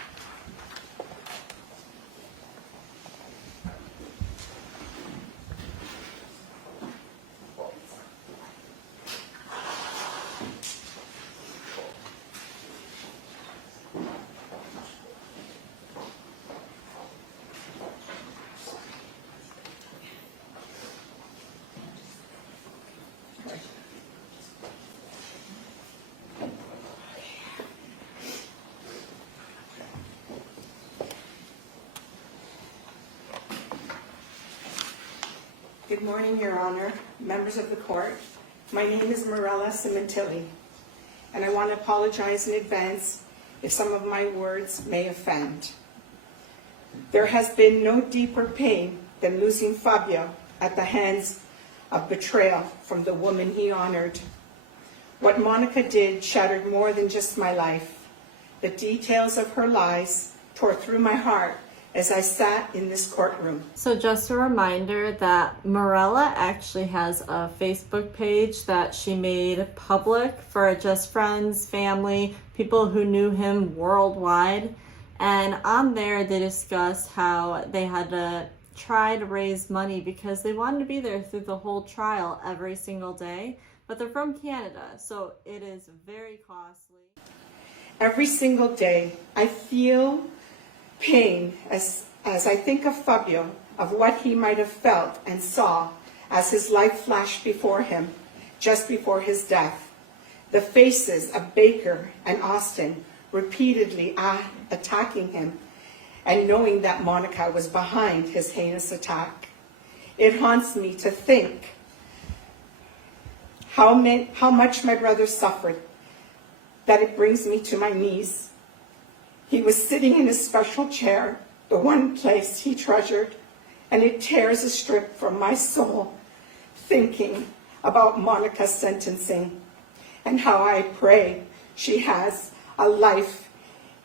Good morning, Your Honor, members of the court. My name is Sementilli, and I want to apologize in advance if some of my words may offend. There has been no deeper pain than losing Fabio at the hands of betrayal from the woman he honored. What Monica did shattered more than just my life. The details of her lies tore through my heart as I sat in this courtroom. So just a reminder that Morella actually has a Facebook page that she made public for just friends, family, people who knew him worldwide. And on there they discuss how they had to try to raise money because they wanted to be there through the whole trial every single day. But they're from Canada, so it is very costly. Every single day I feel pain as I think of Fabio, of what he might have felt and saw as his life flashed before him just before his death. The faces of Baker and Austin repeatedly attacking him, and knowing that Monica was behind his heinous attack. It haunts me to think how much my brother suffered, that it brings me to my knees. He was sitting in his special chair, the one place he treasured, and it tears a strip from my soul thinking about Monica's sentencing and how I pray she has a life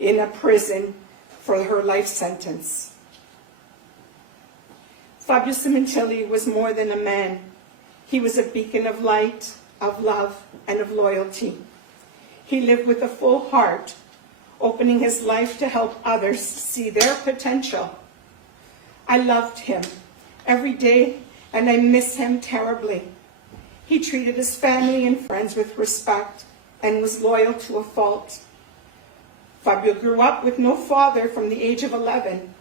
in a prison for her life sentence. Fabio Sementilli was more than a man. He was a beacon of light, of love, and of loyalty. He lived with a full heart, opening his life to help others see their potential. I loved him every day, and I miss him terribly. He treated his family and friends with respect and was loyal to a fault. Fabio grew up with no father from the age of 11,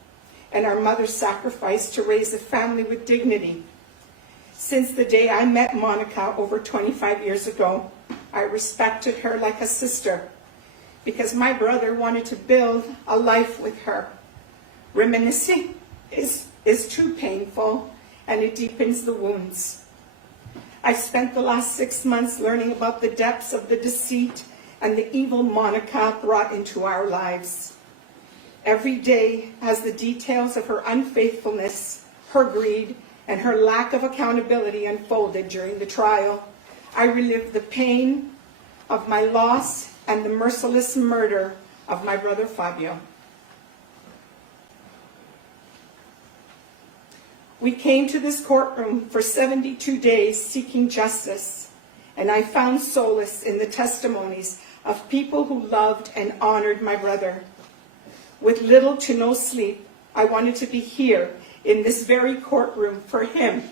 and our mother sacrificed to raise a family with dignity. Since the day I met Monica over 25 years ago, I respected her like a sister, because my brother wanted to build a life with her. Reminiscing is too painful, and it deepens the wounds. I spent the last 6 months learning about the depths of the deceit and the evil Monica brought into our lives. Every day, as the details of her unfaithfulness, her greed, and her lack of accountability unfolded during the trial, I relived the pain of my loss and the merciless murder of my brother Fabio. We came to this courtroom for 72 days seeking justice, and I found solace in the testimonies of people who loved and honored my brother. With little to no sleep, I wanted to be here in this very courtroom for him.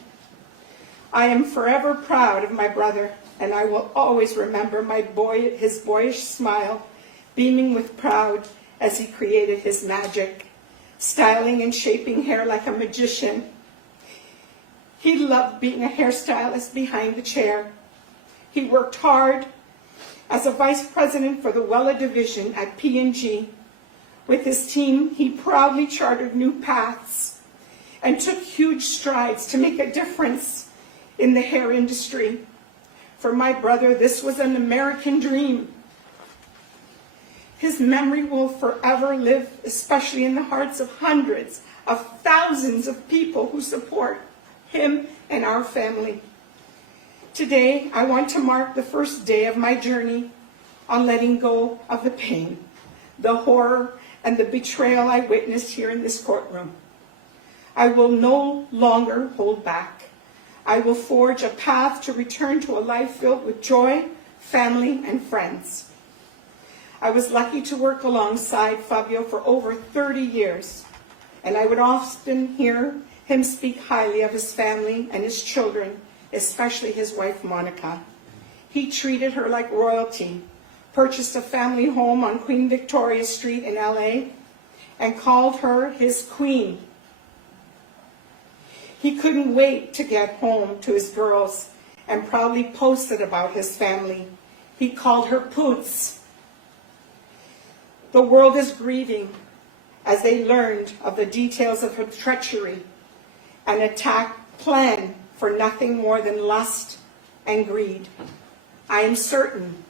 I am forever proud of my brother, and I will always remember his boyish smile, beaming with pride as he created his magic. styling and shaping hair like a magician. He loved being a hairstylist behind the chair. He worked hard as a vice president for the Wella division at P&G. With his team, he proudly charted new paths and took huge strides to make a difference in the hair industry. For my brother, this was an American dream. His memory will forever live, especially in the hearts of hundreds of thousands of people who support him and our family. Today, I want to mark the first day of my journey on letting go of the pain, the horror, and the betrayal I witnessed here in this courtroom. I will no longer hold back. I will forge a path to return to a life filled with joy, family, and friends. I was lucky to work alongside Fabio for over 30 years, and I would often hear him speak highly of his family and his children, especially his wife, Monica. He treated her like royalty, purchased a family home on Queen Victoria Street in LA, and called her his queen. He couldn't wait to get home to his girls and proudly posted about his family. He called her Poots. The world is grieving as they learned of the details of her treachery, an attack planned for nothing more than lust and greed. I am certain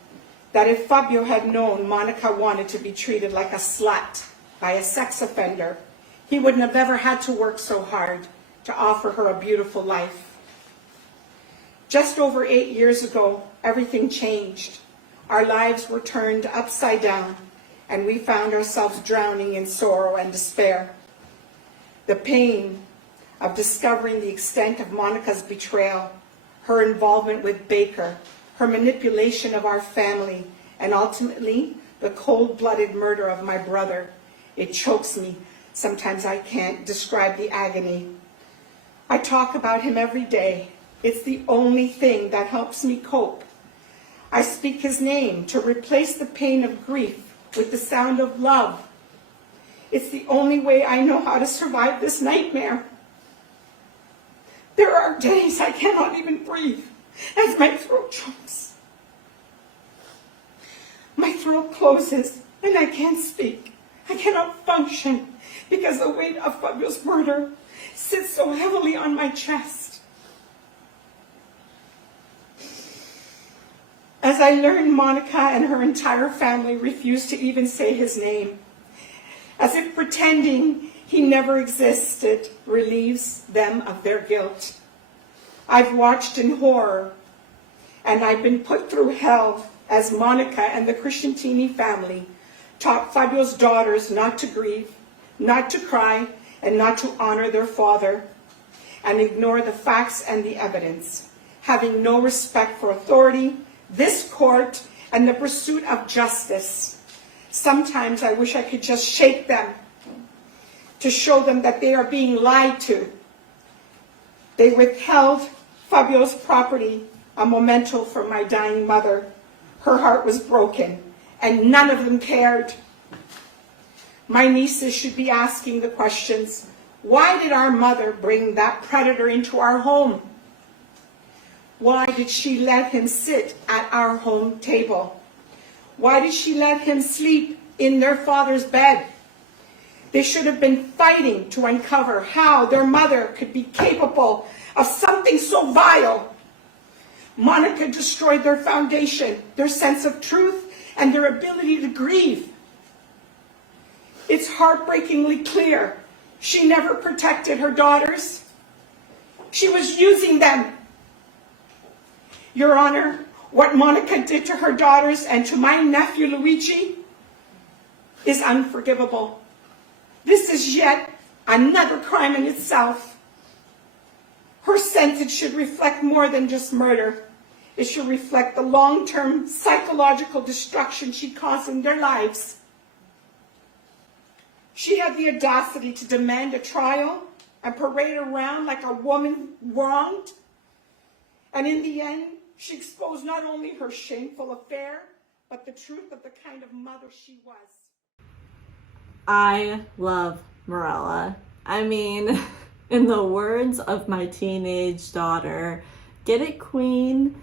that if Fabio had known Monica wanted to be treated like a slut by a sex offender, he wouldn't have ever had to work so hard to offer her a beautiful life. Just over 8 years ago, everything changed. Our lives were turned upside down, and we found ourselves drowning in sorrow and despair. The pain of discovering the extent of Monica's betrayal, her involvement with Baker, her manipulation of our family, and ultimately the cold-blooded murder of my brother. It chokes me. Sometimes I can't describe the agony. I talk about him every day. It's the only thing that helps me cope. I speak his name to replace the pain of grief with the sound of love. It's the only way I know how to survive this nightmare. There are days I cannot even breathe as my throat chokes. My throat closes and I can't speak. I cannot function because the weight of Fabio's murder sits so heavily on my chest. As I learned Monica and her entire family refused to even say his name, as if pretending he never existed relieves them of their guilt. I've watched in horror, and I've been put through hell as Monica and the Crescentini family taught Fabio's daughters not to grieve, not to cry, and not to honor their father, and ignore the facts and the evidence, having no respect for authority, this court, and the pursuit of justice. Sometimes I wish I could just shake them to show them that they are being lied to. They withheld Fabio's property, a memento for my dying mother. Her heart was broken, and none of them cared. My nieces should be asking the questions, why did our mother bring that predator into our home? Why did she let him sit at our home table? Why did she let him sleep in their father's bed? They should have been fighting to uncover how their mother could be capable of something so vile. Monica destroyed their foundation, their sense of truth, and their ability to grieve. It's heartbreakingly clear she never protected her daughters. She was using them. Your Honor, what Monica did to her daughters and to my nephew Luigi is unforgivable. This is yet another crime in itself. Her sentence should reflect more than just murder. It should reflect the long-term psychological destruction she caused in their lives. She had the audacity to demand a trial and parade around like a woman wronged. And in the end, she exposed not only her shameful affair, but the truth of the kind of mother she was. I love Morella. I mean, in the words of my teenage daughter, get it, queen?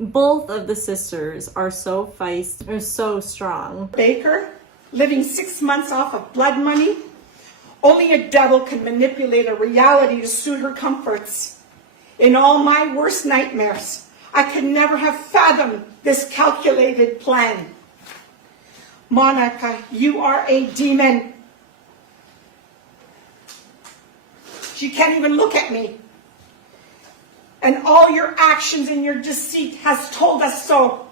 Both of the sisters are so feisty, are so strong. Baker, living 6 months off of blood money. Only a devil can manipulate a reality to suit her comforts. In all my worst nightmares, I could never have fathomed this calculated plan. Monica, you are a demon. She can't even look at me. And all your actions and your deceit has told us so.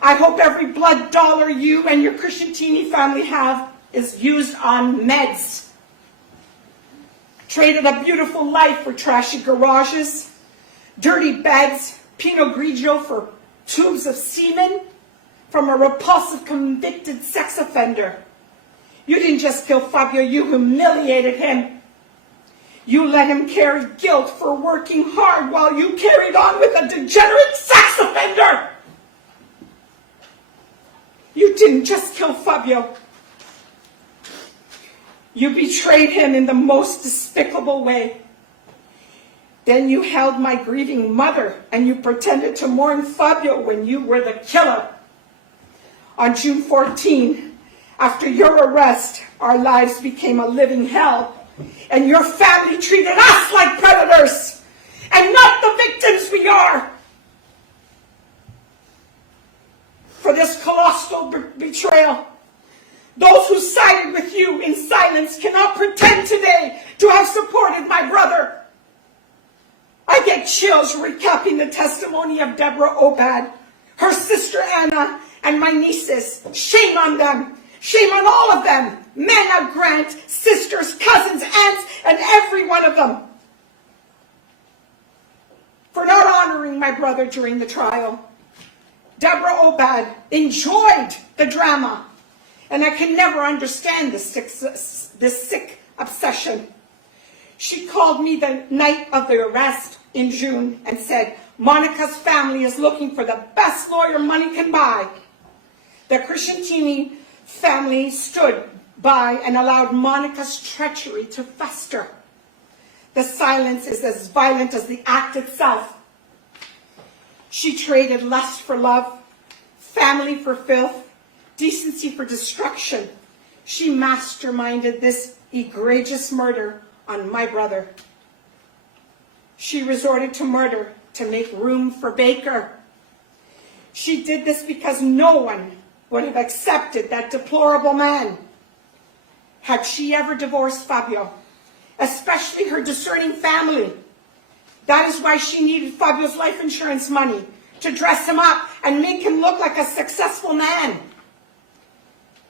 I hope every blood dollar you and your Crescentini family have is used on meds. Traded a beautiful life for trashy garages, dirty beds, Pinot Grigio for tubes of semen from a repulsive convicted sex offender. You didn't just kill Fabio, you humiliated him. You let him carry guilt for working hard while you carried on with a degenerate sex offender. You didn't just kill Fabio. You betrayed him in the most despicable way. Then you held my grieving mother and you pretended to mourn Fabio when you were the killer. On June 14, after your arrest, our lives became a living hell, and your family treated us like predators and not the victims we are. For this colossal betrayal, those who sided with you in silence cannot pretend today to have supported my brother. I get chills recapping the testimony of Deborah Obad, her sister Anna, and my nieces. Shame on them. Shame on all of them. Mena, Grant, sisters, cousins, aunts, and every one of them. For not honoring my brother during the trial. Deborah Obad enjoyed the drama. And I can never understand this sick obsession. She called me the night of the arrest in June and said, Monica's family is looking for the best lawyer money can buy. The Crescentini family stood by and allowed Monica's treachery to fester. The silence is as violent as the act itself. She traded lust for love, family for filth, decency for destruction. She masterminded this egregious murder on my brother. She resorted to murder to make room for Baker. She did this because no one would have accepted that deplorable man. Had she ever divorced Fabio, especially her discerning family. That is why she needed Fabio's life insurance money, to dress him up and make him look like a successful man.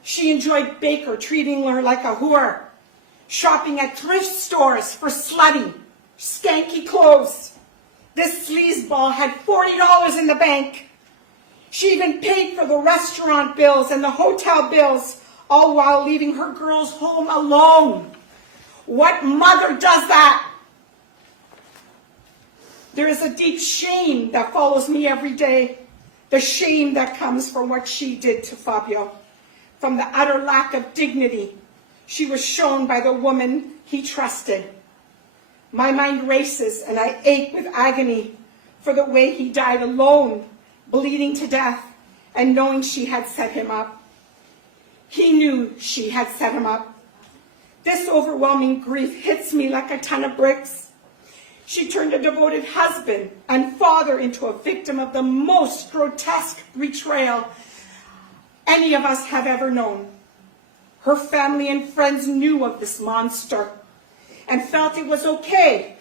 She enjoyed Baker treating her like a whore, shopping at thrift stores for slutty, skanky clothes. This sleazeball had $40 in the bank. She even paid for the restaurant bills and the hotel bills, all while leaving her girls home alone. What mother does that? There is a deep shame that follows me every day. The shame that comes from what she did to Fabio. From the utter lack of dignity she was shown by the woman he trusted. My mind races and I ache with agony for the way he died alone, bleeding to death, and knowing she had set him up. He knew she had set him up. This overwhelming grief hits me like a ton of bricks. She turned a devoted husband and father into a victim of the most grotesque betrayal any of us have ever known. Her family and friends knew of this monster and felt it was okay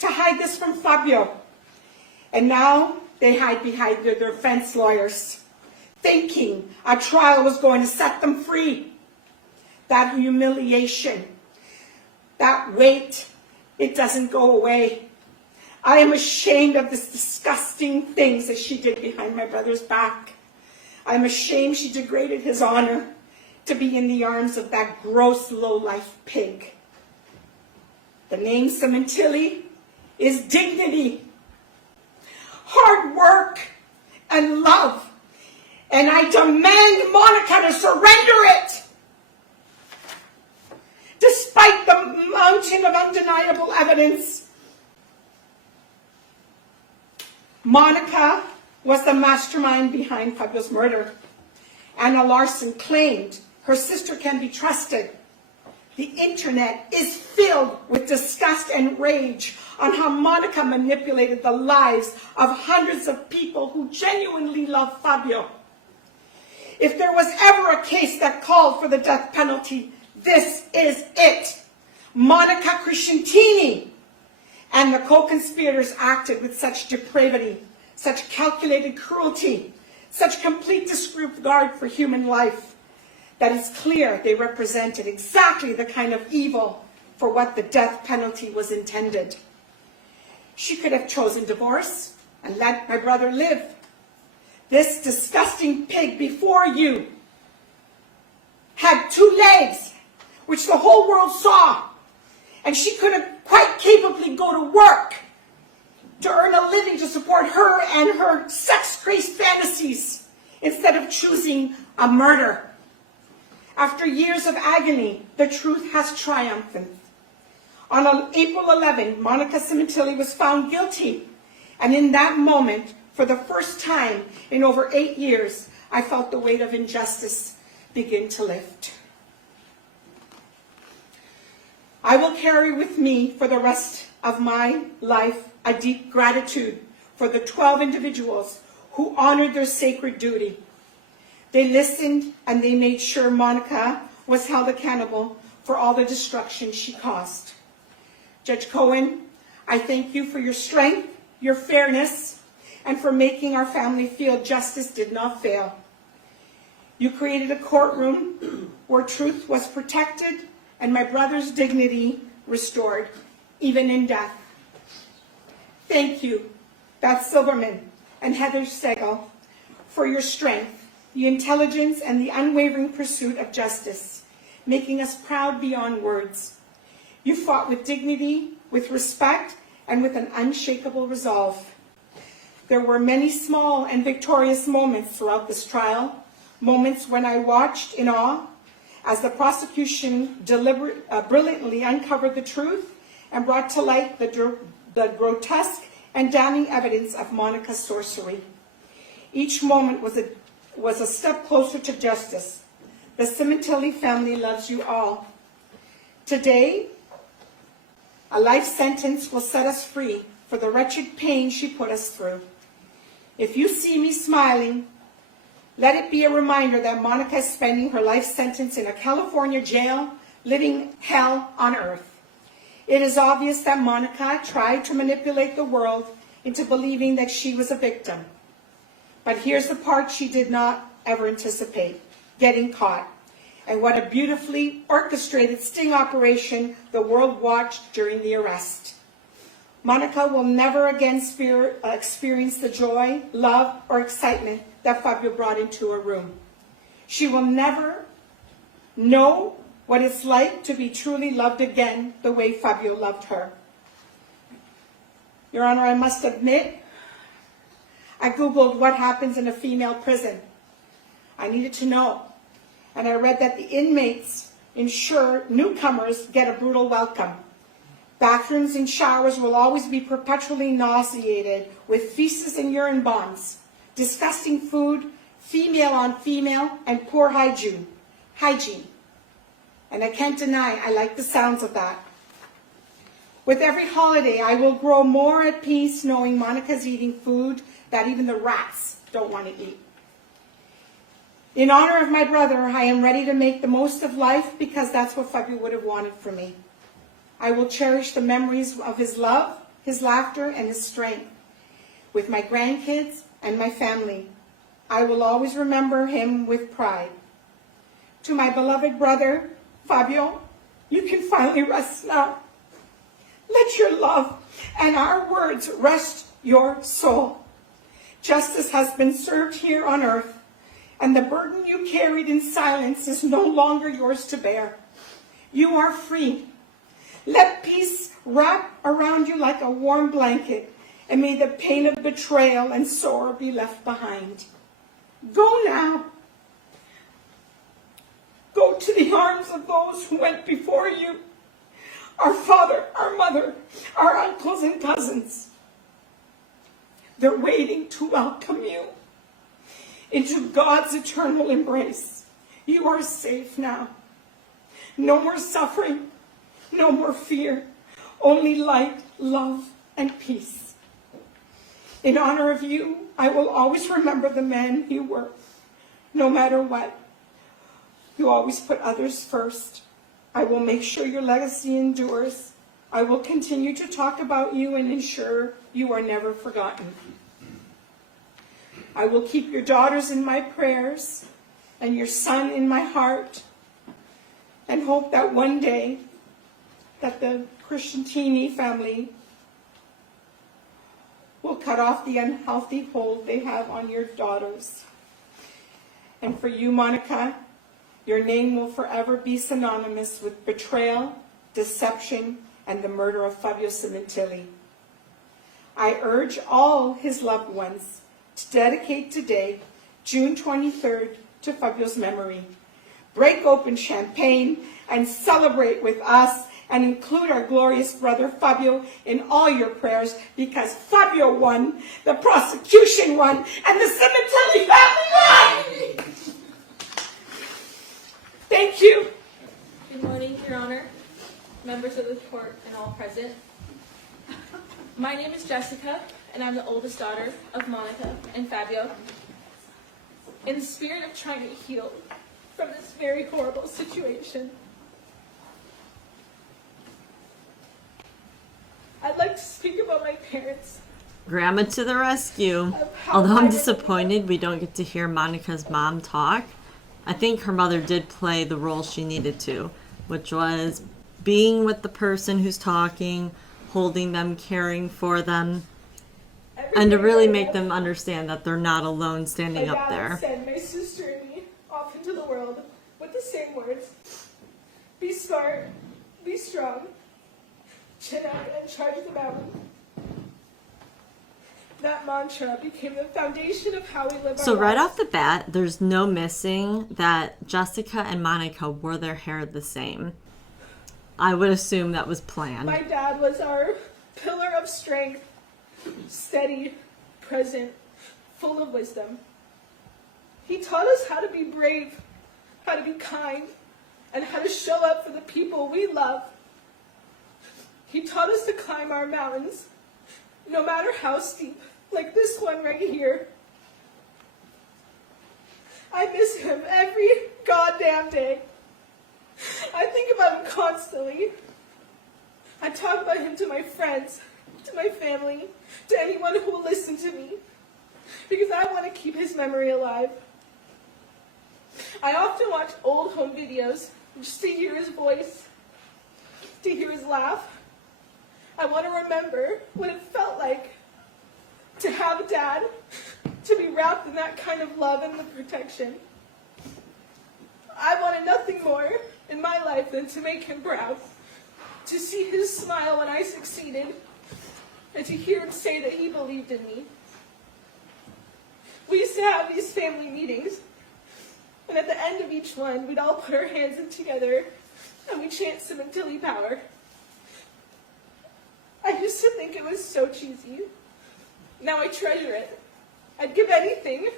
to hide this from Fabio. And now they hide behind their defense lawyers, thinking a trial was going to set them free. That humiliation, that weight, it doesn't go away. I am ashamed of this disgusting things that she did behind my brother's back. I'm ashamed she degraded his honor to be in the arms of that gross, low-life pig. The name Sementilli is dignity, hard work, and love. And I demand Monica to surrender it. To despite the mountain of undeniable evidence. Monica was the mastermind behind Fabio's murder. Anna Larson claimed her sister can be trusted. The internet is filled with disgust and rage on how Monica manipulated the lives of hundreds of people who genuinely love Fabio. If there was ever a case that called for the death penalty, this is it. Monica Crescentini and the co-conspirators acted with such depravity, such calculated cruelty, such complete disregard for human life, that it's clear they represented exactly the kind of evil for what the death penalty was intended. She could have chosen divorce and let my brother live. This disgusting pig before you had 2 legs, which the whole world saw, and she could have quite capably go to work to earn a living to support her and her sex-crazed fantasies instead of choosing a murder. After years of agony, the truth has triumphed. On April 11, Monica Sementilli was found guilty, and in that moment, for the first time in over 8 years, I felt the weight of injustice begin to lift. I will carry with me for the rest of my life a deep gratitude for the 12 individuals who honored their sacred duty. They listened and they made sure Monica was held accountable for all the destruction she caused. Judge Cohen, I thank you for your strength, your fairness, and for making our family feel justice did not fail. You created a courtroom where truth was protected and my brother's dignity restored, even in death. Thank you, Beth Silverman and Heather Stegel, for your strength, the intelligence, and the unwavering pursuit of justice, making us proud beyond words. You fought with dignity, with respect, and with an unshakable resolve. There were many small and victorious moments throughout this trial, moments when I watched in awe as the prosecution brilliantly uncovered the truth and brought to light the grotesque and damning evidence of Monica's sorcery. Each moment was a step closer to justice. The Sementilli family loves you all. Today, a life sentence will set us free for the wretched pain she put us through. If you see me smiling, let it be a reminder that Monica is spending her life sentence in a California jail, living hell on earth. It is obvious that Monica tried to manipulate the world into believing that she was a victim. But here's the part she did not ever anticipate: getting caught. And what a beautifully orchestrated sting operation the world watched during the arrest. Monica will never again experience the joy, love, or excitement that Fabio brought into her room. She will never know what it's like to be truly loved again the way Fabio loved her. Your Honor, I must admit, I Googled what happens in a female prison. I needed to know. And I read that the inmates ensure newcomers get a brutal welcome. Bathrooms and showers will always be perpetually nauseated with feces and urine bombs, disgusting food, female on female, and poor hygiene. And I can't deny I like the sounds of that. With every holiday, I will grow more at peace knowing Monica's eating food that even the rats don't want to eat. In honor of my brother, I am ready to make the most of life because that's what Fabio would have wanted for me. I will cherish the memories of his love, his laughter, and his strength. With my grandkids and my family, I will always remember him with pride. To my beloved brother, Fabio, you can finally rest now. Let your love and our words rest your soul. Justice has been served here on earth, and the burden you carried in silence is no longer yours to bear. You are free. Let peace wrap around you like a warm blanket, and may the pain of betrayal and sorrow be left behind. Go now. Go to the arms of those who went before you our father, our mother, our uncles and cousins. They're waiting to welcome you into God's eternal embrace. You are safe now. No more suffering, no more fear, only light, love, and peace. In honor of you, I will always remember the man you were, no matter what. You always put others first. I will make sure your legacy endures. I will continue to talk about you and ensure you are never forgotten. I will keep your daughters in my prayers and your son in my heart, and hope that one day that the Crescentini family will cut off the unhealthy hold they have on your daughters. And for you, Monica, your name will forever be synonymous with betrayal, deception, and the murder of Fabio Sementilli. I urge all his loved ones to dedicate today, June 23rd, to Fabio's memory. Break open champagne and celebrate with us, and include our glorious brother Fabio in all your prayers, because Fabio won, the prosecution won, and the Sementilli family won! Thank you. Good morning, Your Honor, members of the court, and all present. My name is Jessica, and I'm the oldest daughter of Monica and Fabio. In the spirit of trying to heal from this very horrible situation, I'd like to speak about my parents. Grandma to the rescue. Although I'm disappointed we don't get to hear Monica's mom talk, I think her mother did play the role she needed to, which was being with the person who's talking, holding them, caring for them, and to really make them understand that they're not alone standing up there. My dad sent my sister and me off into the world with the same words: be smart, be strong, chin up, and charge the mountain. That mantra became the foundation of how we live our lives. So right off the bat, there's no missing that Jessica and Monica wore their hair the same. I would assume that was planned. My dad was our pillar of strength, steady, present, full of wisdom. He taught us how to be brave, how to be kind, and how to show up for the people we love. He taught us to climb our mountains, no matter how steep, like this one right here. I miss him every goddamn day. I think about him constantly. I talk about him to my friends, to my family, to anyone who will listen to me, because I want to keep his memory alive. I often watch old home videos just to hear his voice, to hear his laugh. I want to remember what it felt like to have a dad, to be wrapped in that kind of love and protection. I wanted nothing more in my life than to make him proud, to see his smile when I succeeded, and to hear him say that he believed in me. We used to have these family meetings, and at the end of each one, we'd all put our hands in together, and we'd chant Sementilli power. I used to think it was so cheesy. Now I treasure it. I'd give anything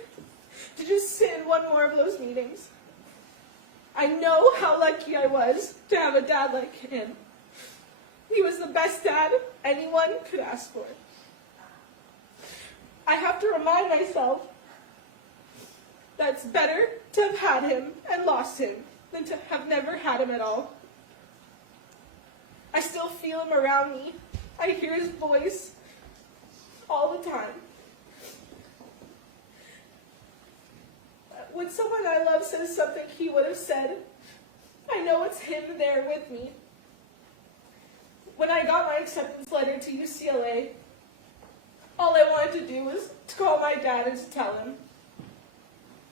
to just sit in one more of those meetings. I know how lucky I was to have a dad like him. He was the best dad anyone could ask for. I have to remind myself that it's better to have had him and lost him than to have never had him at all. I still feel him around me. I hear his voice all the time. When someone I love says something he would have said, I know it's him there with me. When I got my acceptance letter to UCLA, all I wanted to do was to call my dad and to tell him.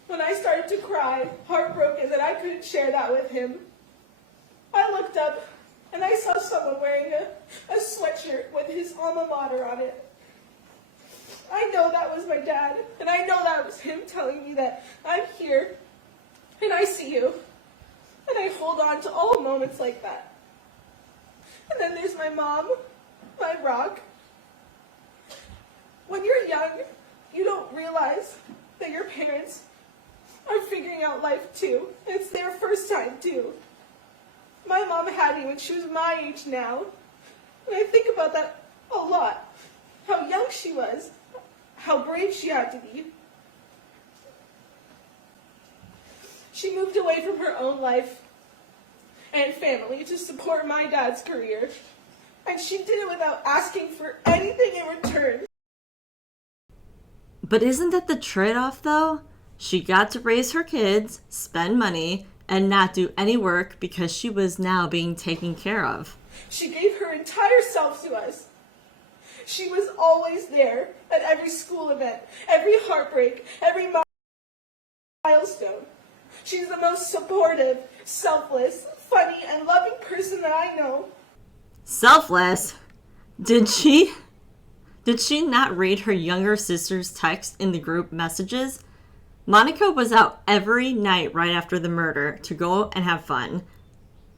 When I started to cry, heartbroken that I couldn't share that with him, I looked up and I saw someone wearing a sweatshirt with his alma mater on it. I know that was my dad, and I know that was him telling me that I'm here, and I see you, and I hold on to all moments like that. And then there's my mom, my rock. When you're young, you don't realize that your parents are figuring out life too. It's their first time too. My mom had me when she was my age now. And I think about that a lot. How young she was, how brave she had to be. She moved away from her own life and family to support my dad's career. And she did it without asking for anything in return. But isn't that the trade-off, though? She got to raise her kids, spend money, and not do any work because she was now being taken care of. She gave her entire self to us. She was always there at every school event, every heartbreak, every milestone. She's the most supportive, selfless, funny, and loving person that I know. Selfless? Did she not read her younger sister's text in the group messages? Monica was out every night right after the murder to go and have fun,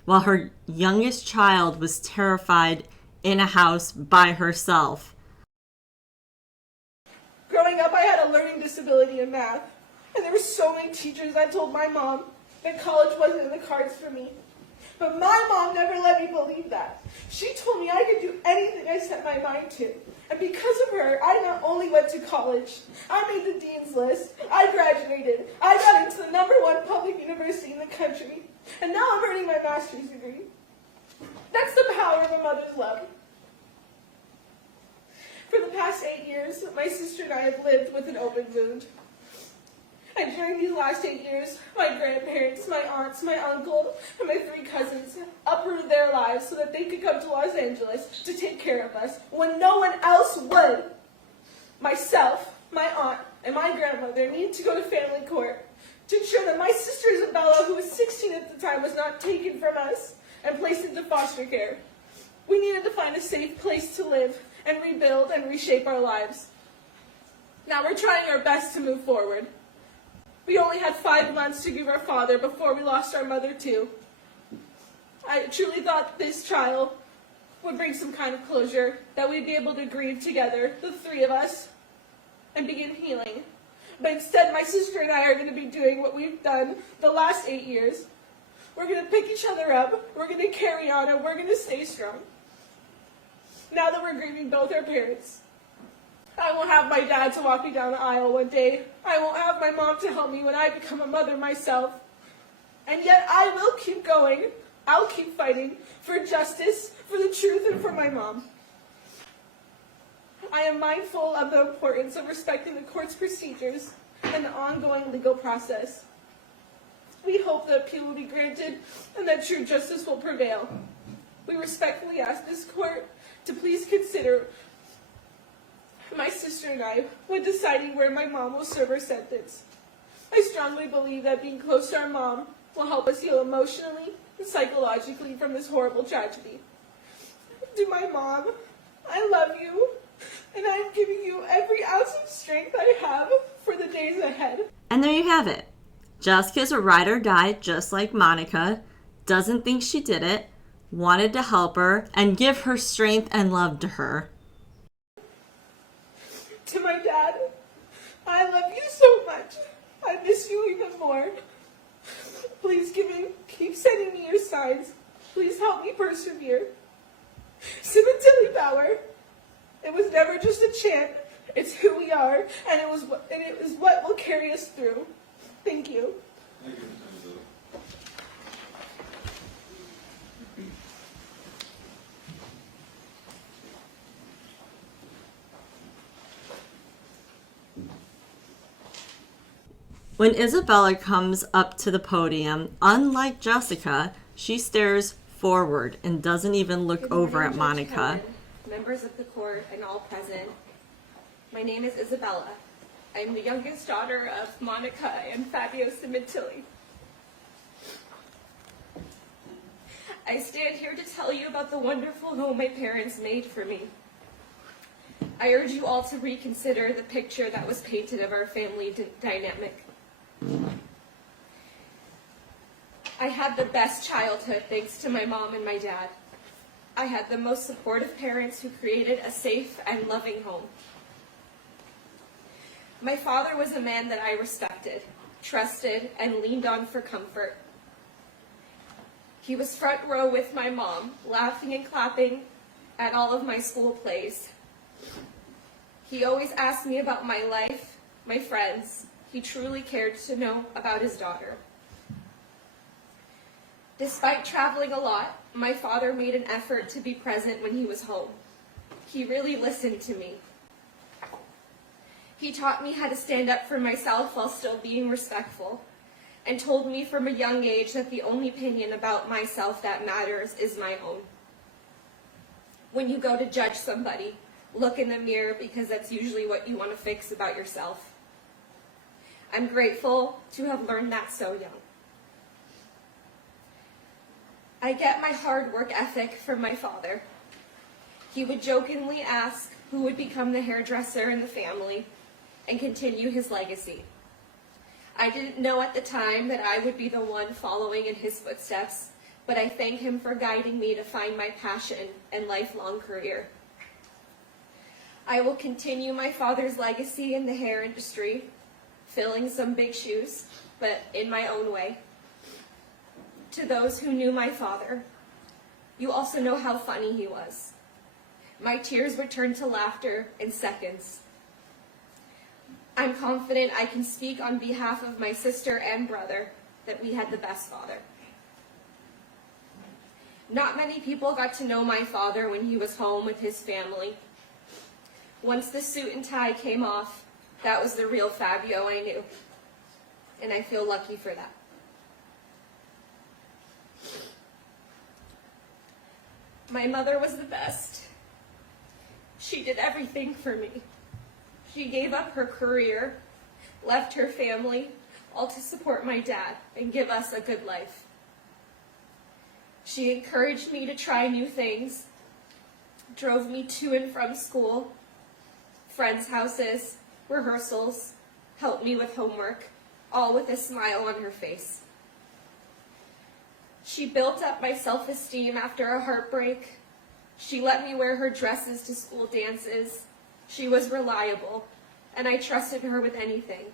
while her youngest child was terrified in a house by herself. Growing up, I had a learning disability in math, and there were so many teachers that told my mom that college wasn't in the cards for me. But my mom never let me believe that. She told me I could do anything I set my mind to. And because of her, I not only went to college, I made the dean's list, I graduated, I got into the #1 public university in the country, and now I'm earning my master's degree. That's the power of a mother's love. For the past 8 years, my sister and I have lived with an open wound. And during these last 8 years, my grandparents, my aunts, my uncle, and my 3 cousins uprooted their lives so that they could come to Los Angeles to take care of us when no one else would. Myself, my aunt, and my grandmother needed to go to family court to ensure that my sister Isabella, who was 16 at the time, was not taken from us and placed into foster care. We needed to find a safe place to live and rebuild and reshape our lives. Now we're trying our best to move forward. We only had 5 months to grieve our father before we lost our mother too. I truly thought this trial would bring some kind of closure, that we'd be able to grieve together, the 3 of us, and begin healing. But instead, my sister and I are going to be doing what we've done the last 8 years. We're going to pick each other up, we're going to carry on, and we're going to stay strong. Now that we're grieving both our parents, I won't have my dad to walk me down the aisle one day. I won't have my mom to help me when I become a mother myself. And yet I will keep going. I'll keep fighting for justice, for the truth, and for my mom. I am mindful of the importance of respecting the court's procedures and the ongoing legal process. We hope the appeal will be granted and that true justice will prevail. We respectfully ask this court to please consider my sister and I when deciding where my mom will serve her sentence. I strongly believe that being close to our mom will help us heal emotionally and psychologically from this horrible tragedy. To my mom, I love you, and I am giving you every ounce of strength I have for the days ahead. And there you have it. Jessica's a ride or die just like Monica, doesn't think she did it, wanted to help her, and give her strength and love to her. To my dad, I love you so much. I miss you even more. Please keep sending me your signs. Please help me persevere. Sementilli power. It was never just a chant. It's who we are, and it is what will carry us through. Thank you. Thank you, Ms. Angelo. When Isabella comes up to the podium, unlike Jessica, she stares forward and doesn't even look over at Monica. Members of the court, and all present. My name is Isabella. I am the youngest daughter of Monica and Fabio Sementilli. I stand here to tell you about the wonderful home my parents made for me. I urge you all to reconsider the picture that was painted of our family dynamic. I had the best childhood thanks to my mom and my dad. I had the most supportive parents who created a safe and loving home. My father was a man that I respected, trusted, and leaned on for comfort. He was front row with my mom, laughing and clapping at all of my school plays. He always asked me about my life, my friends. He truly cared to know about his daughter. Despite traveling a lot, my father made an effort to be present when he was home. He really listened to me. He taught me how to stand up for myself while still being respectful, and told me from a young age that the only opinion about myself that matters is my own. When you go to judge somebody, look in the mirror because that's usually what you want to fix about yourself. I'm grateful to have learned that so young. I get my hard work ethic from my father. He would jokingly ask who would become the hairdresser in the family and continue his legacy. I didn't know at the time that I would be the one following in his footsteps, but I thank him for guiding me to find my passion and lifelong career. I will continue my father's legacy in the hair industry, filling some big shoes, but in my own way. To those who knew my father, you also know how funny he was. My tears would turn to laughter in seconds. I'm confident I can speak on behalf of my sister and brother that we had the best father. Not many people got to know my father when he was home with his family. Once the suit and tie came off, that was the real Fabio I knew, and I feel lucky for that. My mother was the best. She did everything for me. She gave up her career, left her family, all to support my dad and give us a good life. She encouraged me to try new things, drove me to and from school, friends' houses, rehearsals, helped me with homework, all with a smile on her face. She built up my self-esteem after a heartbreak. She let me wear her dresses to school dances. She was reliable, and I trusted her with anything.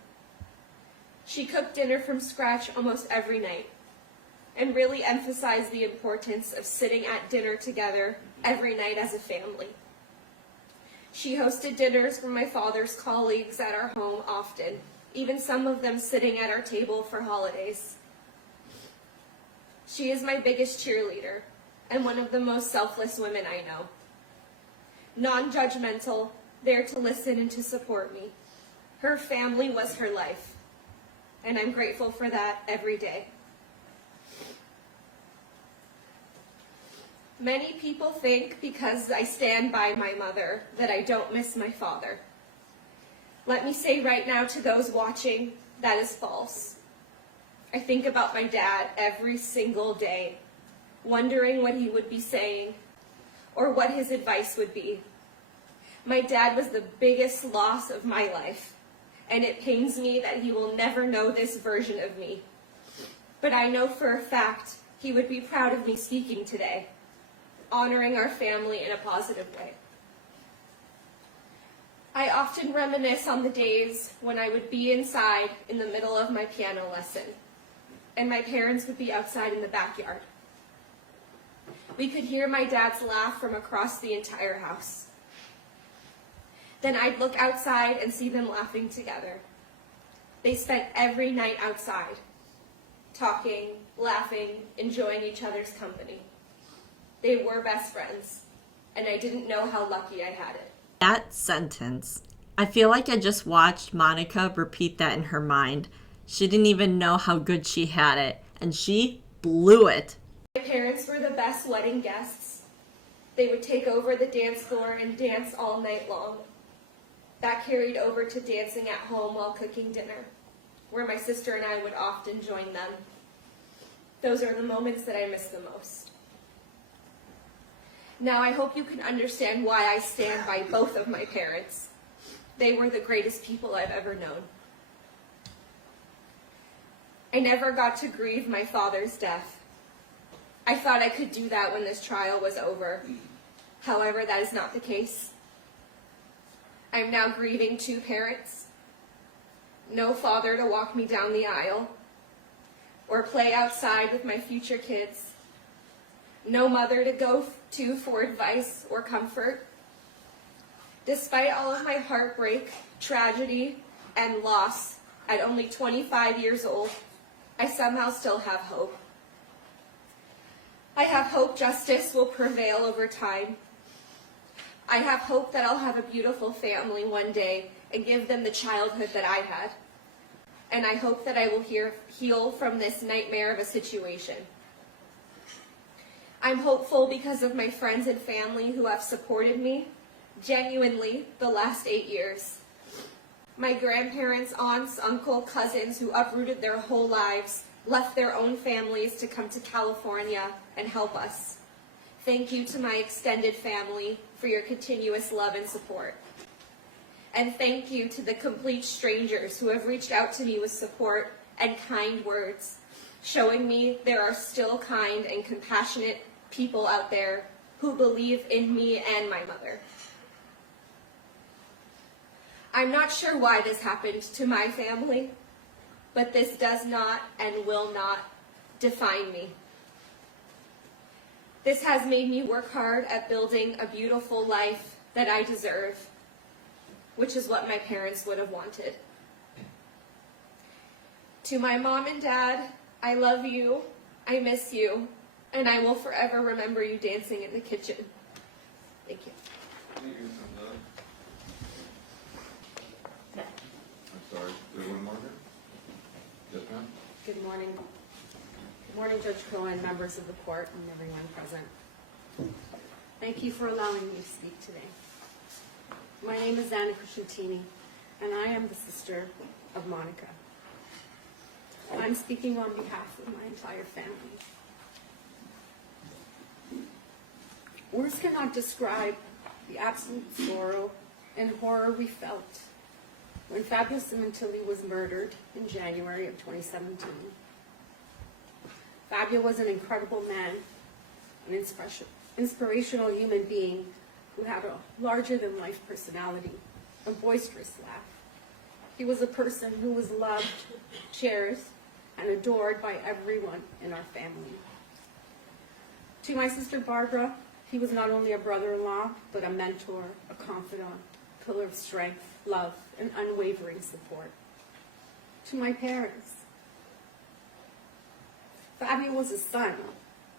She cooked dinner from scratch almost every night, and really emphasized the importance of sitting at dinner together every night as a family. She hosted dinners for my father's colleagues at our home often, even some of them sitting at our table for holidays. She is my biggest cheerleader, and one of the most selfless women I know. Non-judgmental, there to listen and to support me. Her family was her life, and I'm grateful for that every day. Many people think because I stand by my mother that I don't miss my father. Let me say right now to those watching, that is false. I think about my dad every single day, wondering what he would be saying or what his advice would be. My dad was the biggest loss of my life, and it pains me that he will never know this version of me. But I know for a fact he would be proud of me speaking today, honoring our family in a positive way. I often reminisce on the days when I would be inside in the middle of my piano lesson, and my parents would be outside in the backyard. We could hear my dad's laugh from across the entire house. Then I'd look outside and see them laughing together. They spent every night outside, talking, laughing, enjoying each other's company. They were best friends, and I didn't know how lucky I had it. That sentence. I feel like I just watched Monica repeat that in her mind. She didn't even know how good she had it, and she blew it. My parents were the best wedding guests. They would take over the dance floor and dance all night long. That carried over to dancing at home while cooking dinner, where my sister and I would often join them. Those are the moments that I miss the most. Now I hope you can understand why I stand by both of my parents. They were the greatest people I've ever known. I never got to grieve my father's death. I thought I could do that when this trial was over. However, that is not the case. I am now grieving 2 parents, no father to walk me down the aisle, or play outside with my future kids, no mother to go to for advice or comfort. Despite all of my heartbreak, tragedy, and loss at only 25 years old, I somehow still have hope. I have hope justice will prevail over time. I have hope that I'll have a beautiful family one day and give them the childhood that I had. And I hope that I will heal from this nightmare of a situation. I'm hopeful because of my friends and family who have supported me, genuinely, the last 8 years. My grandparents, aunts, uncle, cousins who uprooted their whole lives, left their own families to come to California and help us. Thank you to my extended family for your continuous love and support. And thank you to the complete strangers who have reached out to me with support and kind words, showing me there are still kind and compassionate people out there who believe in me and my mother. I'm not sure why this happened to my family, but this does not and will not define me. This has made me work hard at building a beautiful life that I deserve, which is what my parents would have wanted. To my mom and dad, I love you, I miss you, and I will forever remember you dancing in the kitchen. Thank you. I'm sorry, is there one more here? Yes, ma'am? Good morning. Good morning, Judge Cohen, members of the court, and everyone present. Thank you for allowing me to speak today. My name is Anna Crescentini, and I am the sister of Monica. I'm speaking on behalf of my entire family. Words cannot describe the absolute sorrow and horror we felt when Fabio Sementilli was murdered in January of 2017. Fabio was an incredible man, an inspirational human being who had a larger-than-life personality, a boisterous laugh. He was a person who was loved, cherished, and adored by everyone in our family. To my sister Barbara, he was not only a brother-in-law, but a mentor, a confidant, pillar of strength, love, and unwavering support. To my parents, Fabio was a son,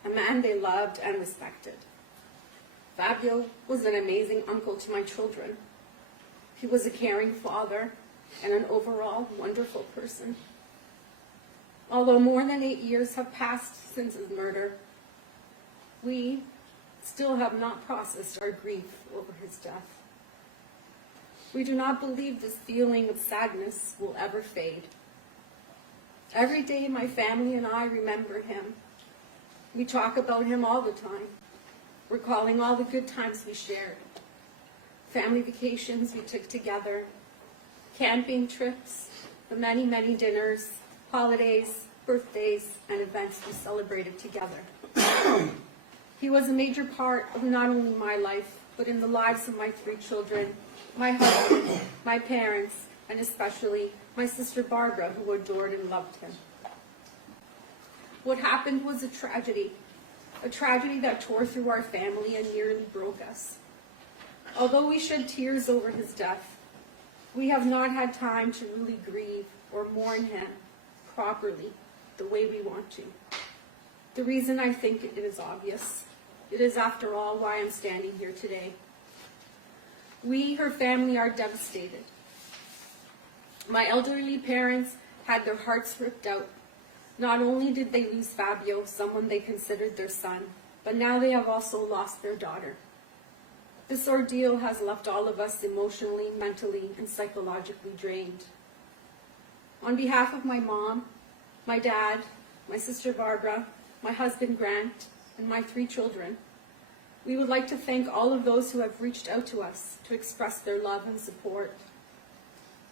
a man they loved and respected. Fabio was an amazing uncle to my children. He was a caring father and an overall wonderful person. Although more than 8 years have passed since his murder, we still have not processed our grief over his death. We do not believe this feeling of sadness will ever fade. Every day my family and I remember him. We talk about him all the time, recalling all the good times we shared, family vacations we took together, camping trips, the many, many dinners, holidays, birthdays, and events we celebrated together. He was a major part of not only my life, but in the lives of my 3 children, my husband, my parents, and especially my sister Barbara, who adored and loved him. What happened was a tragedy that tore through our family and nearly broke us. Although we shed tears over his death, we have not had time to really grieve or mourn him properly the way we want to. The reason I think it is obvious. It is, after all, why I'm standing here today. We, her family, are devastated. My elderly parents had their hearts ripped out. Not only did they lose Fabio, someone they considered their son, but now they have also lost their daughter. This ordeal has left all of us emotionally, mentally, and psychologically drained. On behalf of my mom, my dad, my sister Barbara, my husband Grant, and my 3 children, we would like to thank all of those who have reached out to us to express their love and support.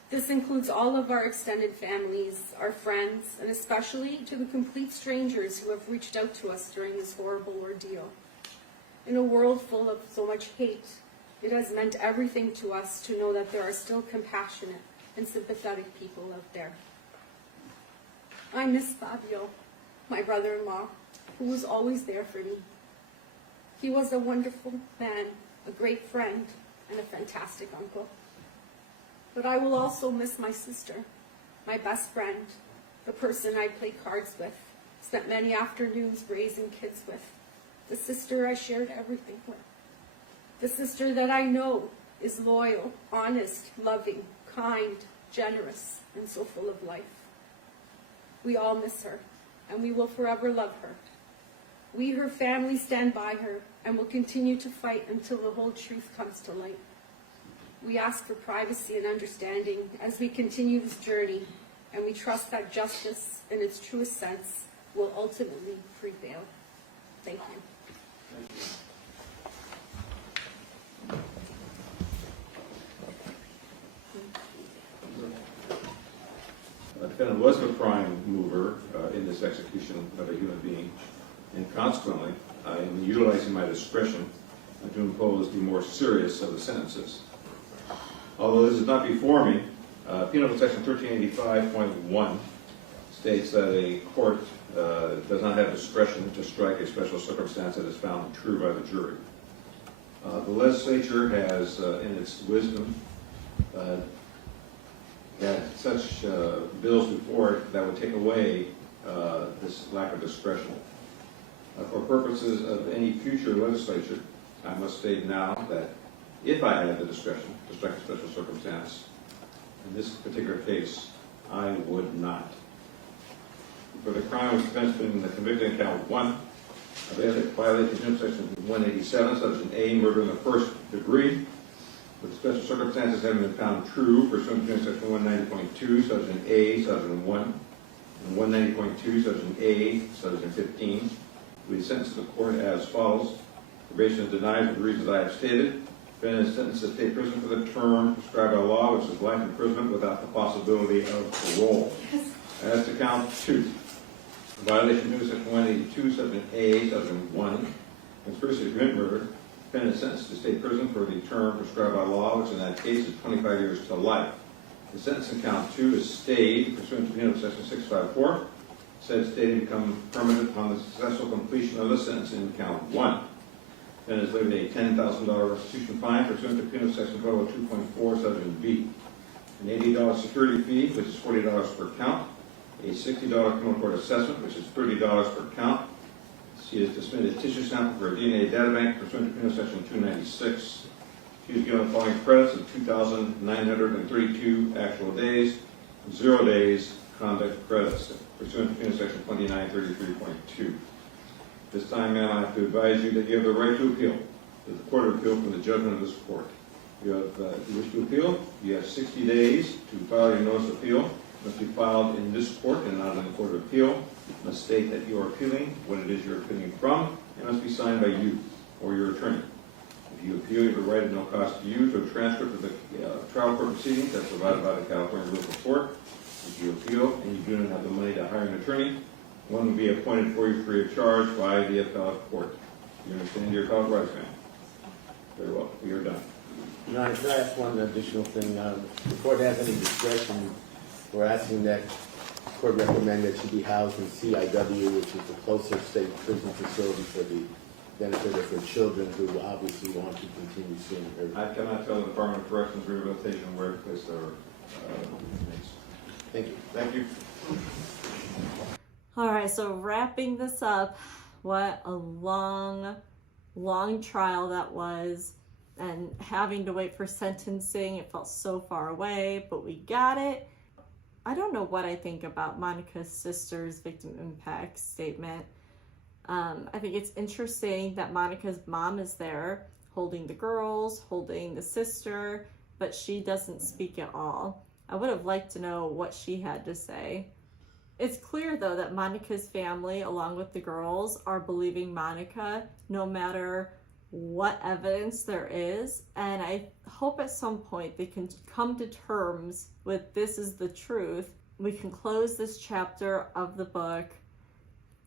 This includes all of our extended families, our friends, and especially to the complete strangers who have reached out to us during this horrible ordeal. In a world full of so much hate, it has meant everything to us to know that there are still compassionate and sympathetic people out there. I miss Fabio, my brother-in-law, who was always there for me. He was a wonderful man, a great friend, and a fantastic uncle. But I will also miss my sister, my best friend, the person I played cards with, spent many afternoons raising kids with, the sister I shared everything with, the sister that I know is loyal, honest, loving, kind, generous, and so full of life. We all miss her, and we will forever love her. We, her family, stand by her and will continue to fight until the whole truth comes to light. We ask for privacy and understanding as we continue this journey, and we trust that justice, in its truest sense, will ultimately prevail. Thank you. The defendant was the prime mover in this execution of a human being, and consequently, I am utilizing my discretion to impose the more serious of the sentences. Although this is not before me, Penal Code Section 1385.1 states that a court does not have discretion to strike a special circumstance that is found true by the jury. The legislature has, in its wisdom, had such bills before it that would take away this lack of discretion. For purposes of any future legislature, I must state now that if I had the discretion to strike a special circumstance, in this particular case, I would not. For the crime which defendant in the conviction count 1, violation of section 187, subsection A, murder in the first degree, with special circumstances having been found true pursuant to section 190.2, subsection A, subsection 1, and 190.2, subsection A, subsection 15, we sentence the court as follows. Probation is denied for the reasons I have stated. Defendant is sentenced to state prison for the term prescribed by law, which is life imprisonment without the possibility of parole. As to count 2, violation of section 182, subsection A, subsection 1, conspiracy to commit murder. Defendant is sentenced to state prison for the term prescribed by law, which in that case is 25 years to life. The sentence in count 2 is stayed pursuant to penal section 654. Said stay become permanent upon the successful completion of the sentence in count 1. Then is levied a $10,000 restitution fine pursuant to penal section 1202.4, subsection B. An $80 security fee, which is $40 per count. A $60 criminal court assessment, which is $30 per count. She is to submit a tissue sample for a DNA databank pursuant to penal section 296. She is given the following credits of 2,932 actual days, 0 days conduct credits pursuant to penal section 2933.2. This time, ma'am, I have to advise you that you have the right to appeal to the Court of Appeal from the judgment of this court. You have, if you wish to appeal, you have 60 days to file your notice of appeal. It must be filed in this court and not in the Court of Appeal. It must state that you are appealing, what it is you're appealing from. It must be signed by you or your attorney. If you appeal, you have a right at no cost to you to a transcript of the trial court proceedings that's provided by the California Rules of Court. If you appeal and you do not have the money to hire an attorney, one will be appointed for you free of charge by the appellate court. You understand your appellate rights, ma'am? Very well. We are done. Your Honor, could I ask one additional thing? The court has any discretion for asking that the court recommend that she be housed in CIW, which is the closest state prison facility for the benefit of her children who obviously want to continue seeing her? I cannot tell the Department of Corrections Rehabilitation where to place their inmates. Thank you. Thank you. All right, so wrapping this up, what a long trial that was, and having to wait for sentencing, it felt so far away, but we got it. I don't know what I think about Monica's sister's victim impact statement. I think it's interesting that Monica's mom is there holding the girls, holding the sister, but she doesn't speak at all. I would have liked to know what she had to say. It's clear, though, that Monica's family, along with the girls, are believing Monica no matter what evidence there is, and I hope at some point they can come to terms with this is the truth. We can close this chapter of the book,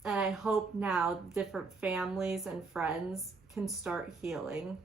and I hope now different families and friends can start healing.